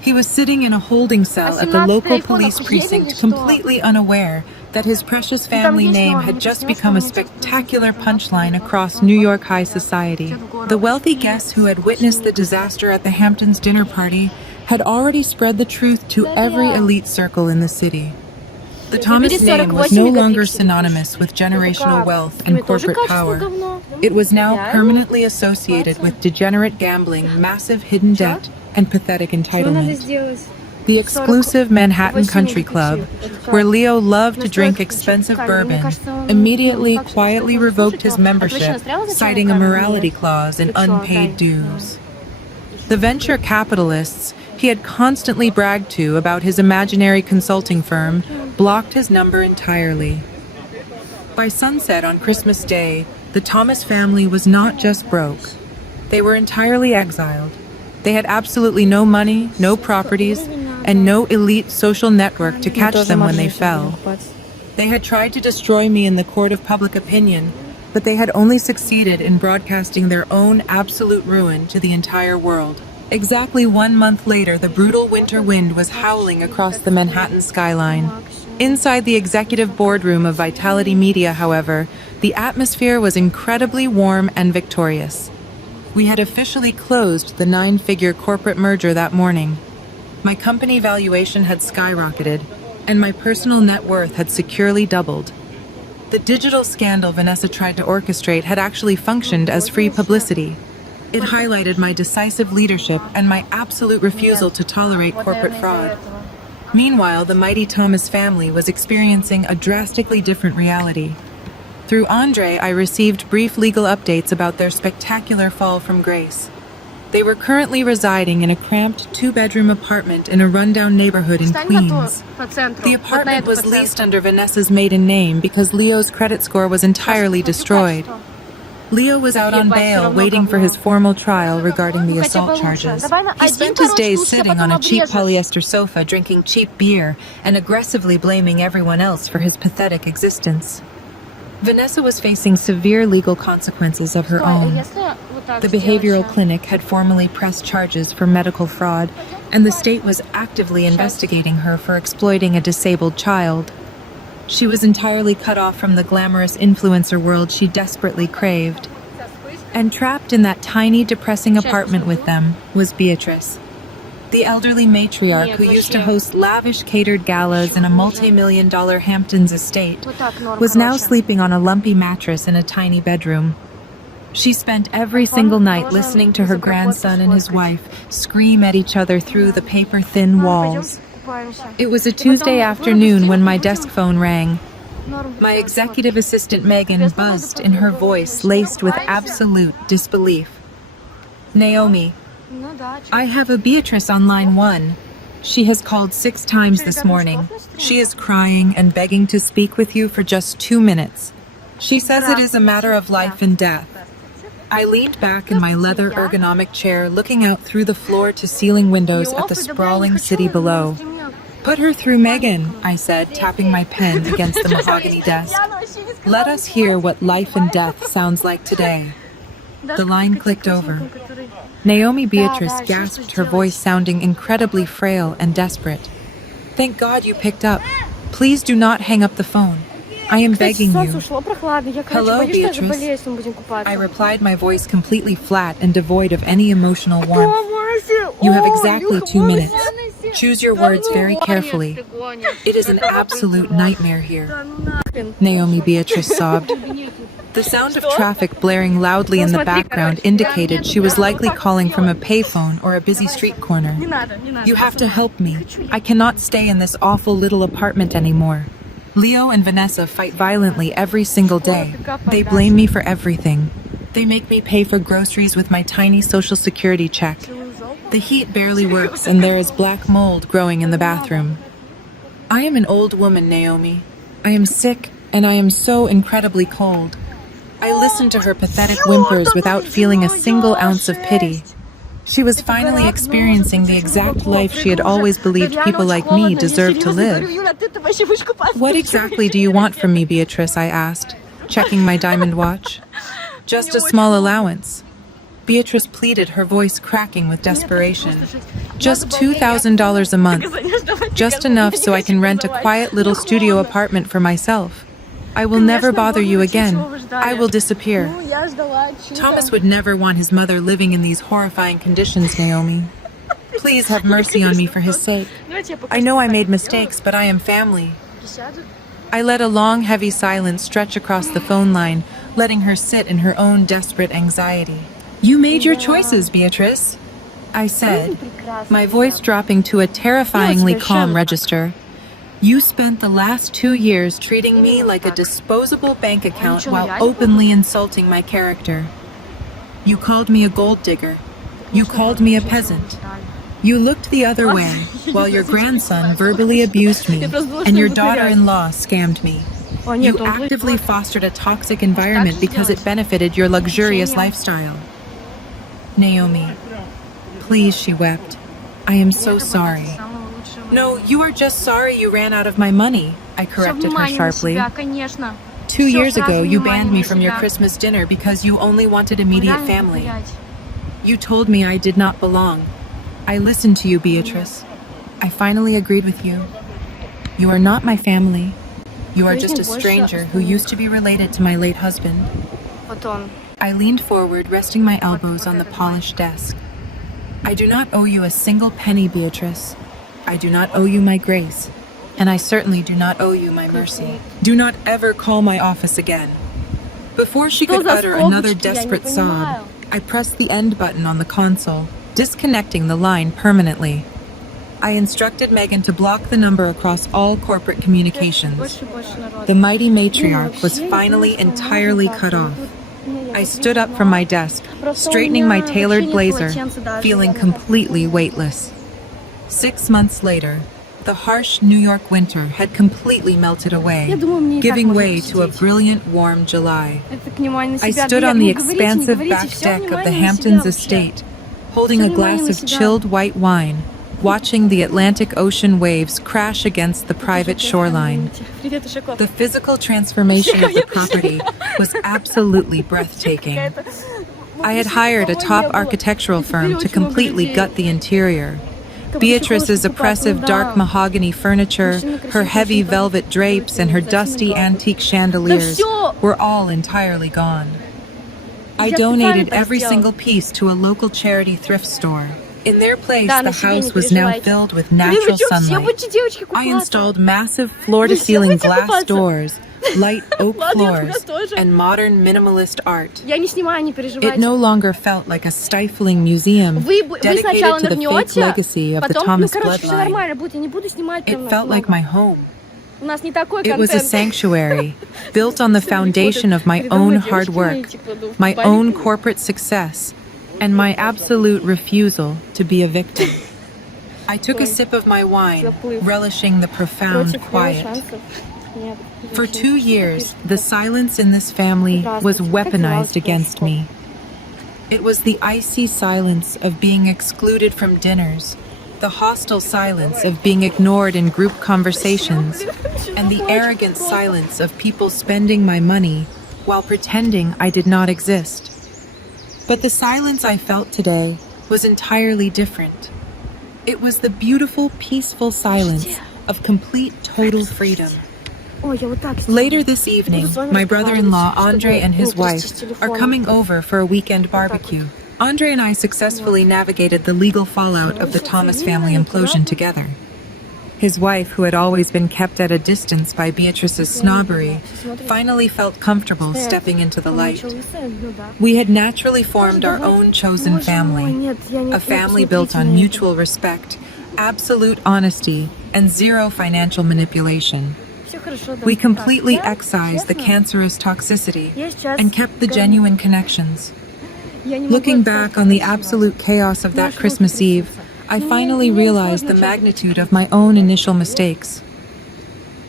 He was sitting in a holding cell at the local police precinct, completely unaware that his precious family name had just become a spectacular punchline across New York high society. The wealthy guests who had witnessed the disaster at the Hamptons dinner party had already spread the truth to every elite circle in the city. The Thomas name was no longer synonymous with generational wealth and corporate power. It was now permanently associated with degenerate gambling, massive hidden debt, and pathetic entitlement. The exclusive Manhattan Country Club, where Leo loved to drink expensive bourbon, immediately quietly revoked his membership, citing a morality clause and unpaid dues. The venture capitalists he had constantly bragged to about his imaginary consulting firm blocked his number entirely. By sunset on Christmas Day, the Thomas family was not just broke. They were entirely exiled. They had absolutely no money, no properties, and no elite social network to catch them when they fell. They had tried to destroy me in the court of public opinion, but they had only succeeded in broadcasting their own absolute ruin to the entire world. Exactly 1 month later, the brutal winter wind was howling across the Manhattan skyline. Inside the executive boardroom of Vitality Media, however, the atmosphere was incredibly warm and victorious. We had officially closed the 9-figure corporate merger that morning. My company valuation had skyrocketed, and my personal net worth had securely doubled. The digital scandal Vanessa tried to orchestrate had actually functioned as free publicity. It highlighted my decisive leadership and my absolute refusal to tolerate corporate fraud. Meanwhile, the mighty Thomas family was experiencing a drastically different reality. Through Andre, I received brief legal updates about their spectacular fall from grace. They were currently residing in a cramped 2-bedroom apartment in a rundown neighborhood in Queens. The apartment was leased under Vanessa's maiden name because Leo's credit score was entirely destroyed. Leo was out on bail waiting for his formal trial regarding the assault charges. He spent his days sitting on a cheap polyester sofa drinking cheap beer and aggressively blaming everyone else for his pathetic existence. Vanessa was facing severe legal consequences of her own. The behavioral clinic had formally pressed charges for medical fraud, and the state was actively investigating her for exploiting a disabled child. She was entirely cut off from the glamorous influencer world she desperately craved. And trapped in that tiny, depressing apartment with them was Beatrice. The elderly matriarch who used to host lavish catered galas in a multi-million-dollar Hamptons estate was now sleeping on a lumpy mattress in a tiny bedroom. She spent every single night listening to her grandson and his wife scream at each other through the paper-thin walls. It was a Tuesday afternoon when my desk phone rang. My executive assistant Megan buzzed in her voice laced with absolute disbelief. "Naomi, I have a Beatrice on line 1. She has called 6 times this morning. She is crying and begging to speak with you for just 2 minutes. She says it is a matter of life and death." I leaned back in my leather ergonomic chair, looking out through the floor-to-ceiling windows at the sprawling city below. "Put her through, Megan," I said, tapping my pen against the mahogany desk. "Let us hear what life and death sounds like today." The line clicked over. Naomi Beatrice gasped, her voice sounding incredibly frail and desperate. "Thank God you picked up. Please do not hang up the phone. I am begging you." "Hello, Beatrice." I replied, my voice completely flat and devoid of any emotional warmth. "You have exactly 2 minutes. Choose your words very carefully. It is an absolute nightmare here." Naomi Beatrice sobbed. The sound of traffic blaring loudly in the background indicated she was likely calling from a payphone or a busy street corner. "You have to help me. I cannot stay in this awful little apartment anymore. Leo and Vanessa fight violently every single day. They blame me for everything. They make me pay for groceries with my tiny social security check. The heat barely works and there is black mold growing in the bathroom. I am an old woman, Naomi. I am sick and I am so incredibly cold." I listened to her pathetic whimpers without feeling a single ounce of pity. She was finally experiencing the exact life she had always believed people like me deserved to live. "What exactly do you want from me, Beatrice?" I asked, checking my diamond watch. "Just a small allowance." Beatrice pleaded, her voice cracking with desperation. "Just $2,000 a month. Just enough so I can rent a quiet little studio apartment for myself. I will never bother you again. I will disappear." Thomas would never want his mother living in these horrifying conditions, Naomi. Please have mercy on me for his sake. I know I made mistakes, but I am family. I let a long, heavy silence stretch across the phone line, letting her sit in her own desperate anxiety. "You made your choices, Beatrice," I said, my voice dropping to a terrifyingly calm register. "You spent the last 2 years treating me like a disposable bank account while openly insulting my character. You called me a gold digger. You called me a peasant. You looked the other way while your grandson verbally abused me and your daughter-in-law scammed me. You actively fostered a toxic environment because it benefited your luxurious lifestyle. Naomi, please, she wept. I am so sorry. No, you are just sorry you ran out of my money, I corrected her sharply. 2 years ago, you banned me from your Christmas dinner because you only wanted immediate family. You told me I did not belong. I listened to you, Beatrice. I finally agreed with you. You are not my family. You are just a stranger who used to be related to my late husband. I leaned forward, resting my elbows on the polished desk. I do not owe you a single penny, Beatrice. I do not owe you my grace. And I certainly do not owe you my mercy. Do not ever call my office again. Before she could utter another desperate sob, I pressed the end button on the console, disconnecting the line permanently. I instructed Megan to block the number across all corporate communications. The mighty matriarch was finally entirely cut off. I stood up from my desk, straightening my tailored blazer, feeling completely weightless. 6 months later, the harsh New York winter had completely melted away, giving way to a brilliant, warm July. I stood on the expansive back deck of the Hamptons estate, holding a glass of chilled white wine, watching the Atlantic Ocean waves crash against the private shoreline. The physical transformation of the property was absolutely breathtaking. I had hired a top architectural firm to completely gut the interior. Beatrice's oppressive dark mahogany furniture, her heavy velvet drapes, and her dusty antique chandeliers were all entirely gone. I donated every single piece to a local charity thrift store. In their place, the house was now filled with natural sunlight. I installed massive floor-to-ceiling glass doors, light oak floors, and modern minimalist art. It no longer felt like a stifling museum dedicated to the fake legacy of the Thomas bloodline. It felt like my home. It was a sanctuary, built on the foundation of my own hard work, my own corporate success, and my absolute refusal to be a victim. I took a sip of my wine, relishing the profound quiet. For 2 years, the silence in this family was weaponized against me. It was the icy silence of being excluded from dinners, the hostile silence of being ignored in group conversations, and the arrogant silence of people spending my money while pretending I did not exist. But the silence I felt today was entirely different. It was the beautiful, peaceful silence of complete, total freedom. Later this evening, my brother-in-law Andre and his wife are coming over for a weekend barbecue. Andre and I successfully navigated the legal fallout of the Thomas family implosion together. His wife, who had always been kept at a distance by Beatrice's snobbery, finally felt comfortable stepping into the light. We had naturally formed our own chosen family, a family built on mutual respect, absolute honesty, and zero financial manipulation. We completely excised the cancerous toxicity and kept the genuine connections. Looking back on the absolute chaos of that Christmas Eve, I finally realized the magnitude of my own initial mistakes.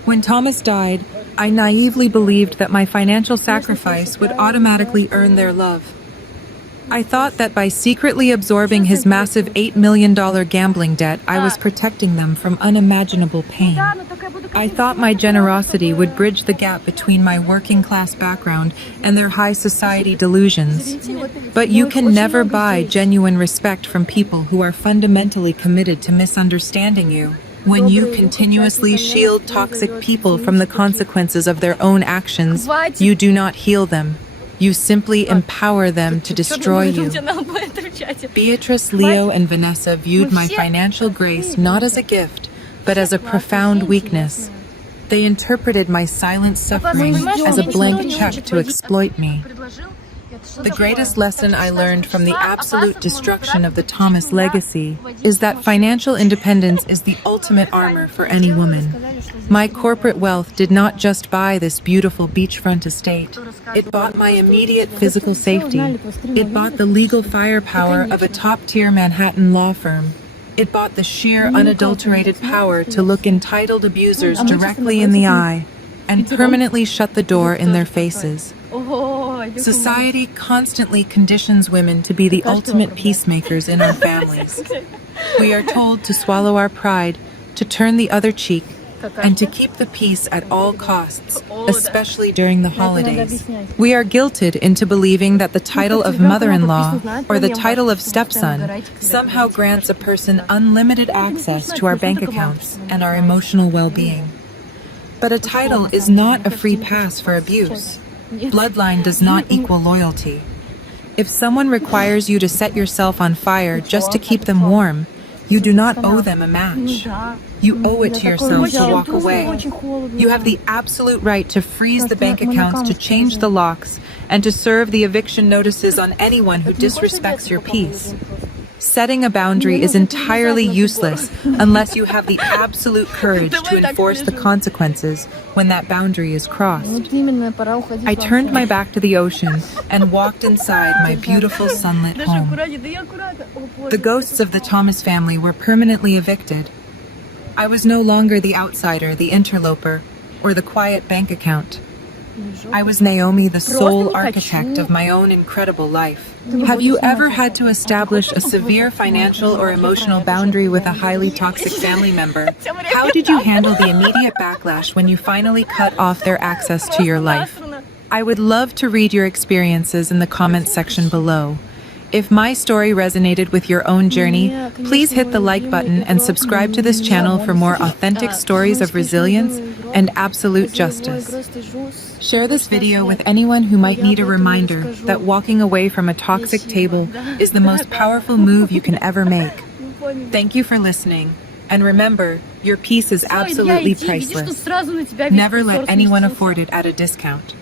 When Thomas died, I naively believed that my financial sacrifice would automatically earn their love. I thought that by secretly absorbing his massive $8 million gambling debt, I was protecting them from unimaginable pain. I thought my generosity would bridge the gap between my working-class background and their high society delusions. But you can never buy genuine respect from people who are fundamentally committed to misunderstanding you. When you continuously shield toxic people from the consequences of their own actions, you do not heal them. You simply empower them to destroy you. Beatrice, Leo, and Vanessa viewed my financial grace not as a gift, but as a profound weakness. They interpreted my silent suffering as a blank check to exploit me. The greatest lesson I learned from the absolute destruction of the Thomas legacy is that financial independence is the ultimate armor for any woman. My corporate wealth did not just buy this beautiful beachfront estate. It bought my immediate physical safety. It bought the legal firepower of a top-tier Manhattan law firm. It bought the sheer, unadulterated power to look entitled abusers directly in the eye and permanently shut the door in their faces. Society constantly conditions women to be the ultimate peacemakers in our families. We are told to swallow our pride, to turn the other cheek, and to keep the peace at all costs, especially during the holidays. We are guilted into believing that the title of mother-in-law or the title of stepson somehow grants a person unlimited access to our bank accounts and our emotional well-being. But a title is not a free pass for abuse. Bloodline does not equal loyalty. If someone requires you to set yourself on fire just to keep them warm, you do not owe them a match. You owe it to yourself to walk away. You have the absolute right to freeze the bank accounts, to change the locks, and to serve the eviction notices on anyone who disrespects your peace. Setting a boundary is entirely useless unless you have the absolute courage to enforce the consequences when that boundary is crossed. I turned my back to the ocean and walked inside my beautiful sunlit home. The ghosts of the Thomas family were permanently evicted. I was no longer the outsider, the interloper, or the quiet bank account. I was Naomi, the sole architect of my own incredible life. Have you ever had to establish a severe financial or emotional boundary with a highly toxic family member? How did you handle the immediate backlash when you finally cut off their access to your life? I would love to read your experiences in the comments section below. If my story resonated with your own journey, please hit the like button and subscribe to this channel for more authentic stories of resilience and absolute justice. Share this video with anyone who might need a reminder that walking away from a toxic table is the most powerful move you can ever make. Thank you for listening. And remember, your peace is absolutely priceless. Never let anyone afford it at a discount.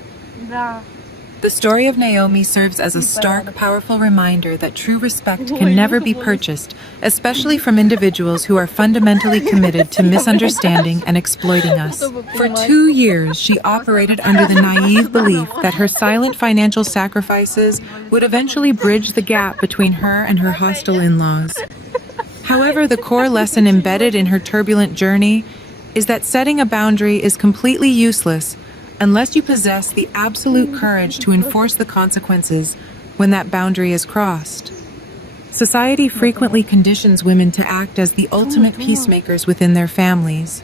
The story of Naomi serves as a stark, powerful reminder that true respect can never be purchased, especially from individuals who are fundamentally committed to misunderstanding and exploiting us. For 2 years, she operated under the naive belief that her silent financial sacrifices would eventually bridge the gap between her and her hostile in-laws. However, the core lesson embedded in her turbulent journey is that setting a boundary is completely useless unless you possess the absolute courage to enforce the consequences when that boundary is crossed. Society frequently conditions women to act as the ultimate peacemakers within their families.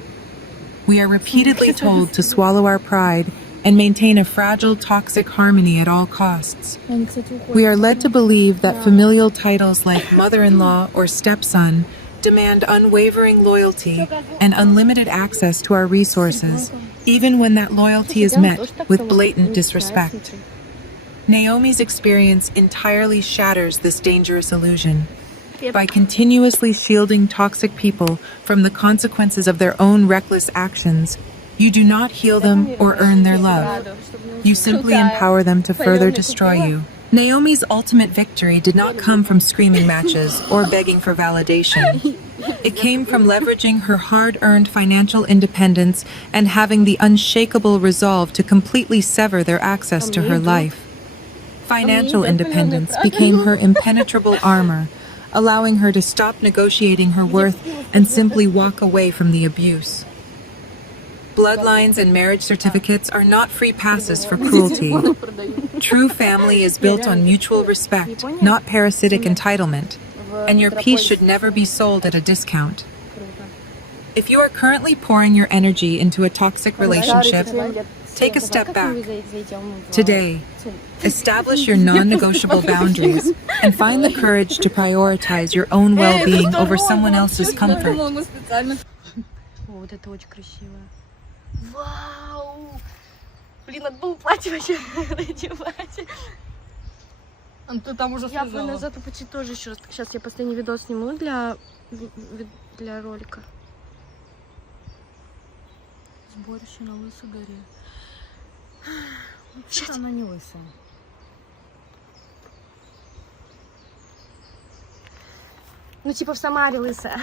We are repeatedly told to swallow our pride and maintain a fragile, toxic harmony at all costs. We are led to believe that familial titles like mother-in-law or stepson demand unwavering loyalty and unlimited access to our resources, even when that loyalty is met with blatant disrespect. Naomi's experience entirely shatters this dangerous illusion. By continuously shielding toxic people from the consequences of their own reckless actions, you do not heal them or earn their love. You simply empower them to further destroy you. Naomi's ultimate victory did not come from screaming matches or begging for validation. It came from leveraging her hard-earned financial independence and having the unshakable resolve to completely sever their access to her life. Financial independence became her impenetrable armor, allowing her to stop negotiating her worth and simply walk away from the abuse. Bloodlines and marriage certificates are not free passes for cruelty. True family is built on mutual respect, not parasitic entitlement, and your peace should never be sold at a discount. If you are currently pouring your energy into a toxic relationship, take a step back. Today, establish your non-negotiable boundaries and find the courage to prioritize your own well-being over someone else's comfort. Вау! Блин, надо было платье вообще надевать. Ты там уже Я бы сказала. назад почти тоже еще раз. Сейчас я последний видос сниму для ролика. Сборище на Лысой горе. Сейчас. Она не лысая. Ну, типа в Самаре лысая.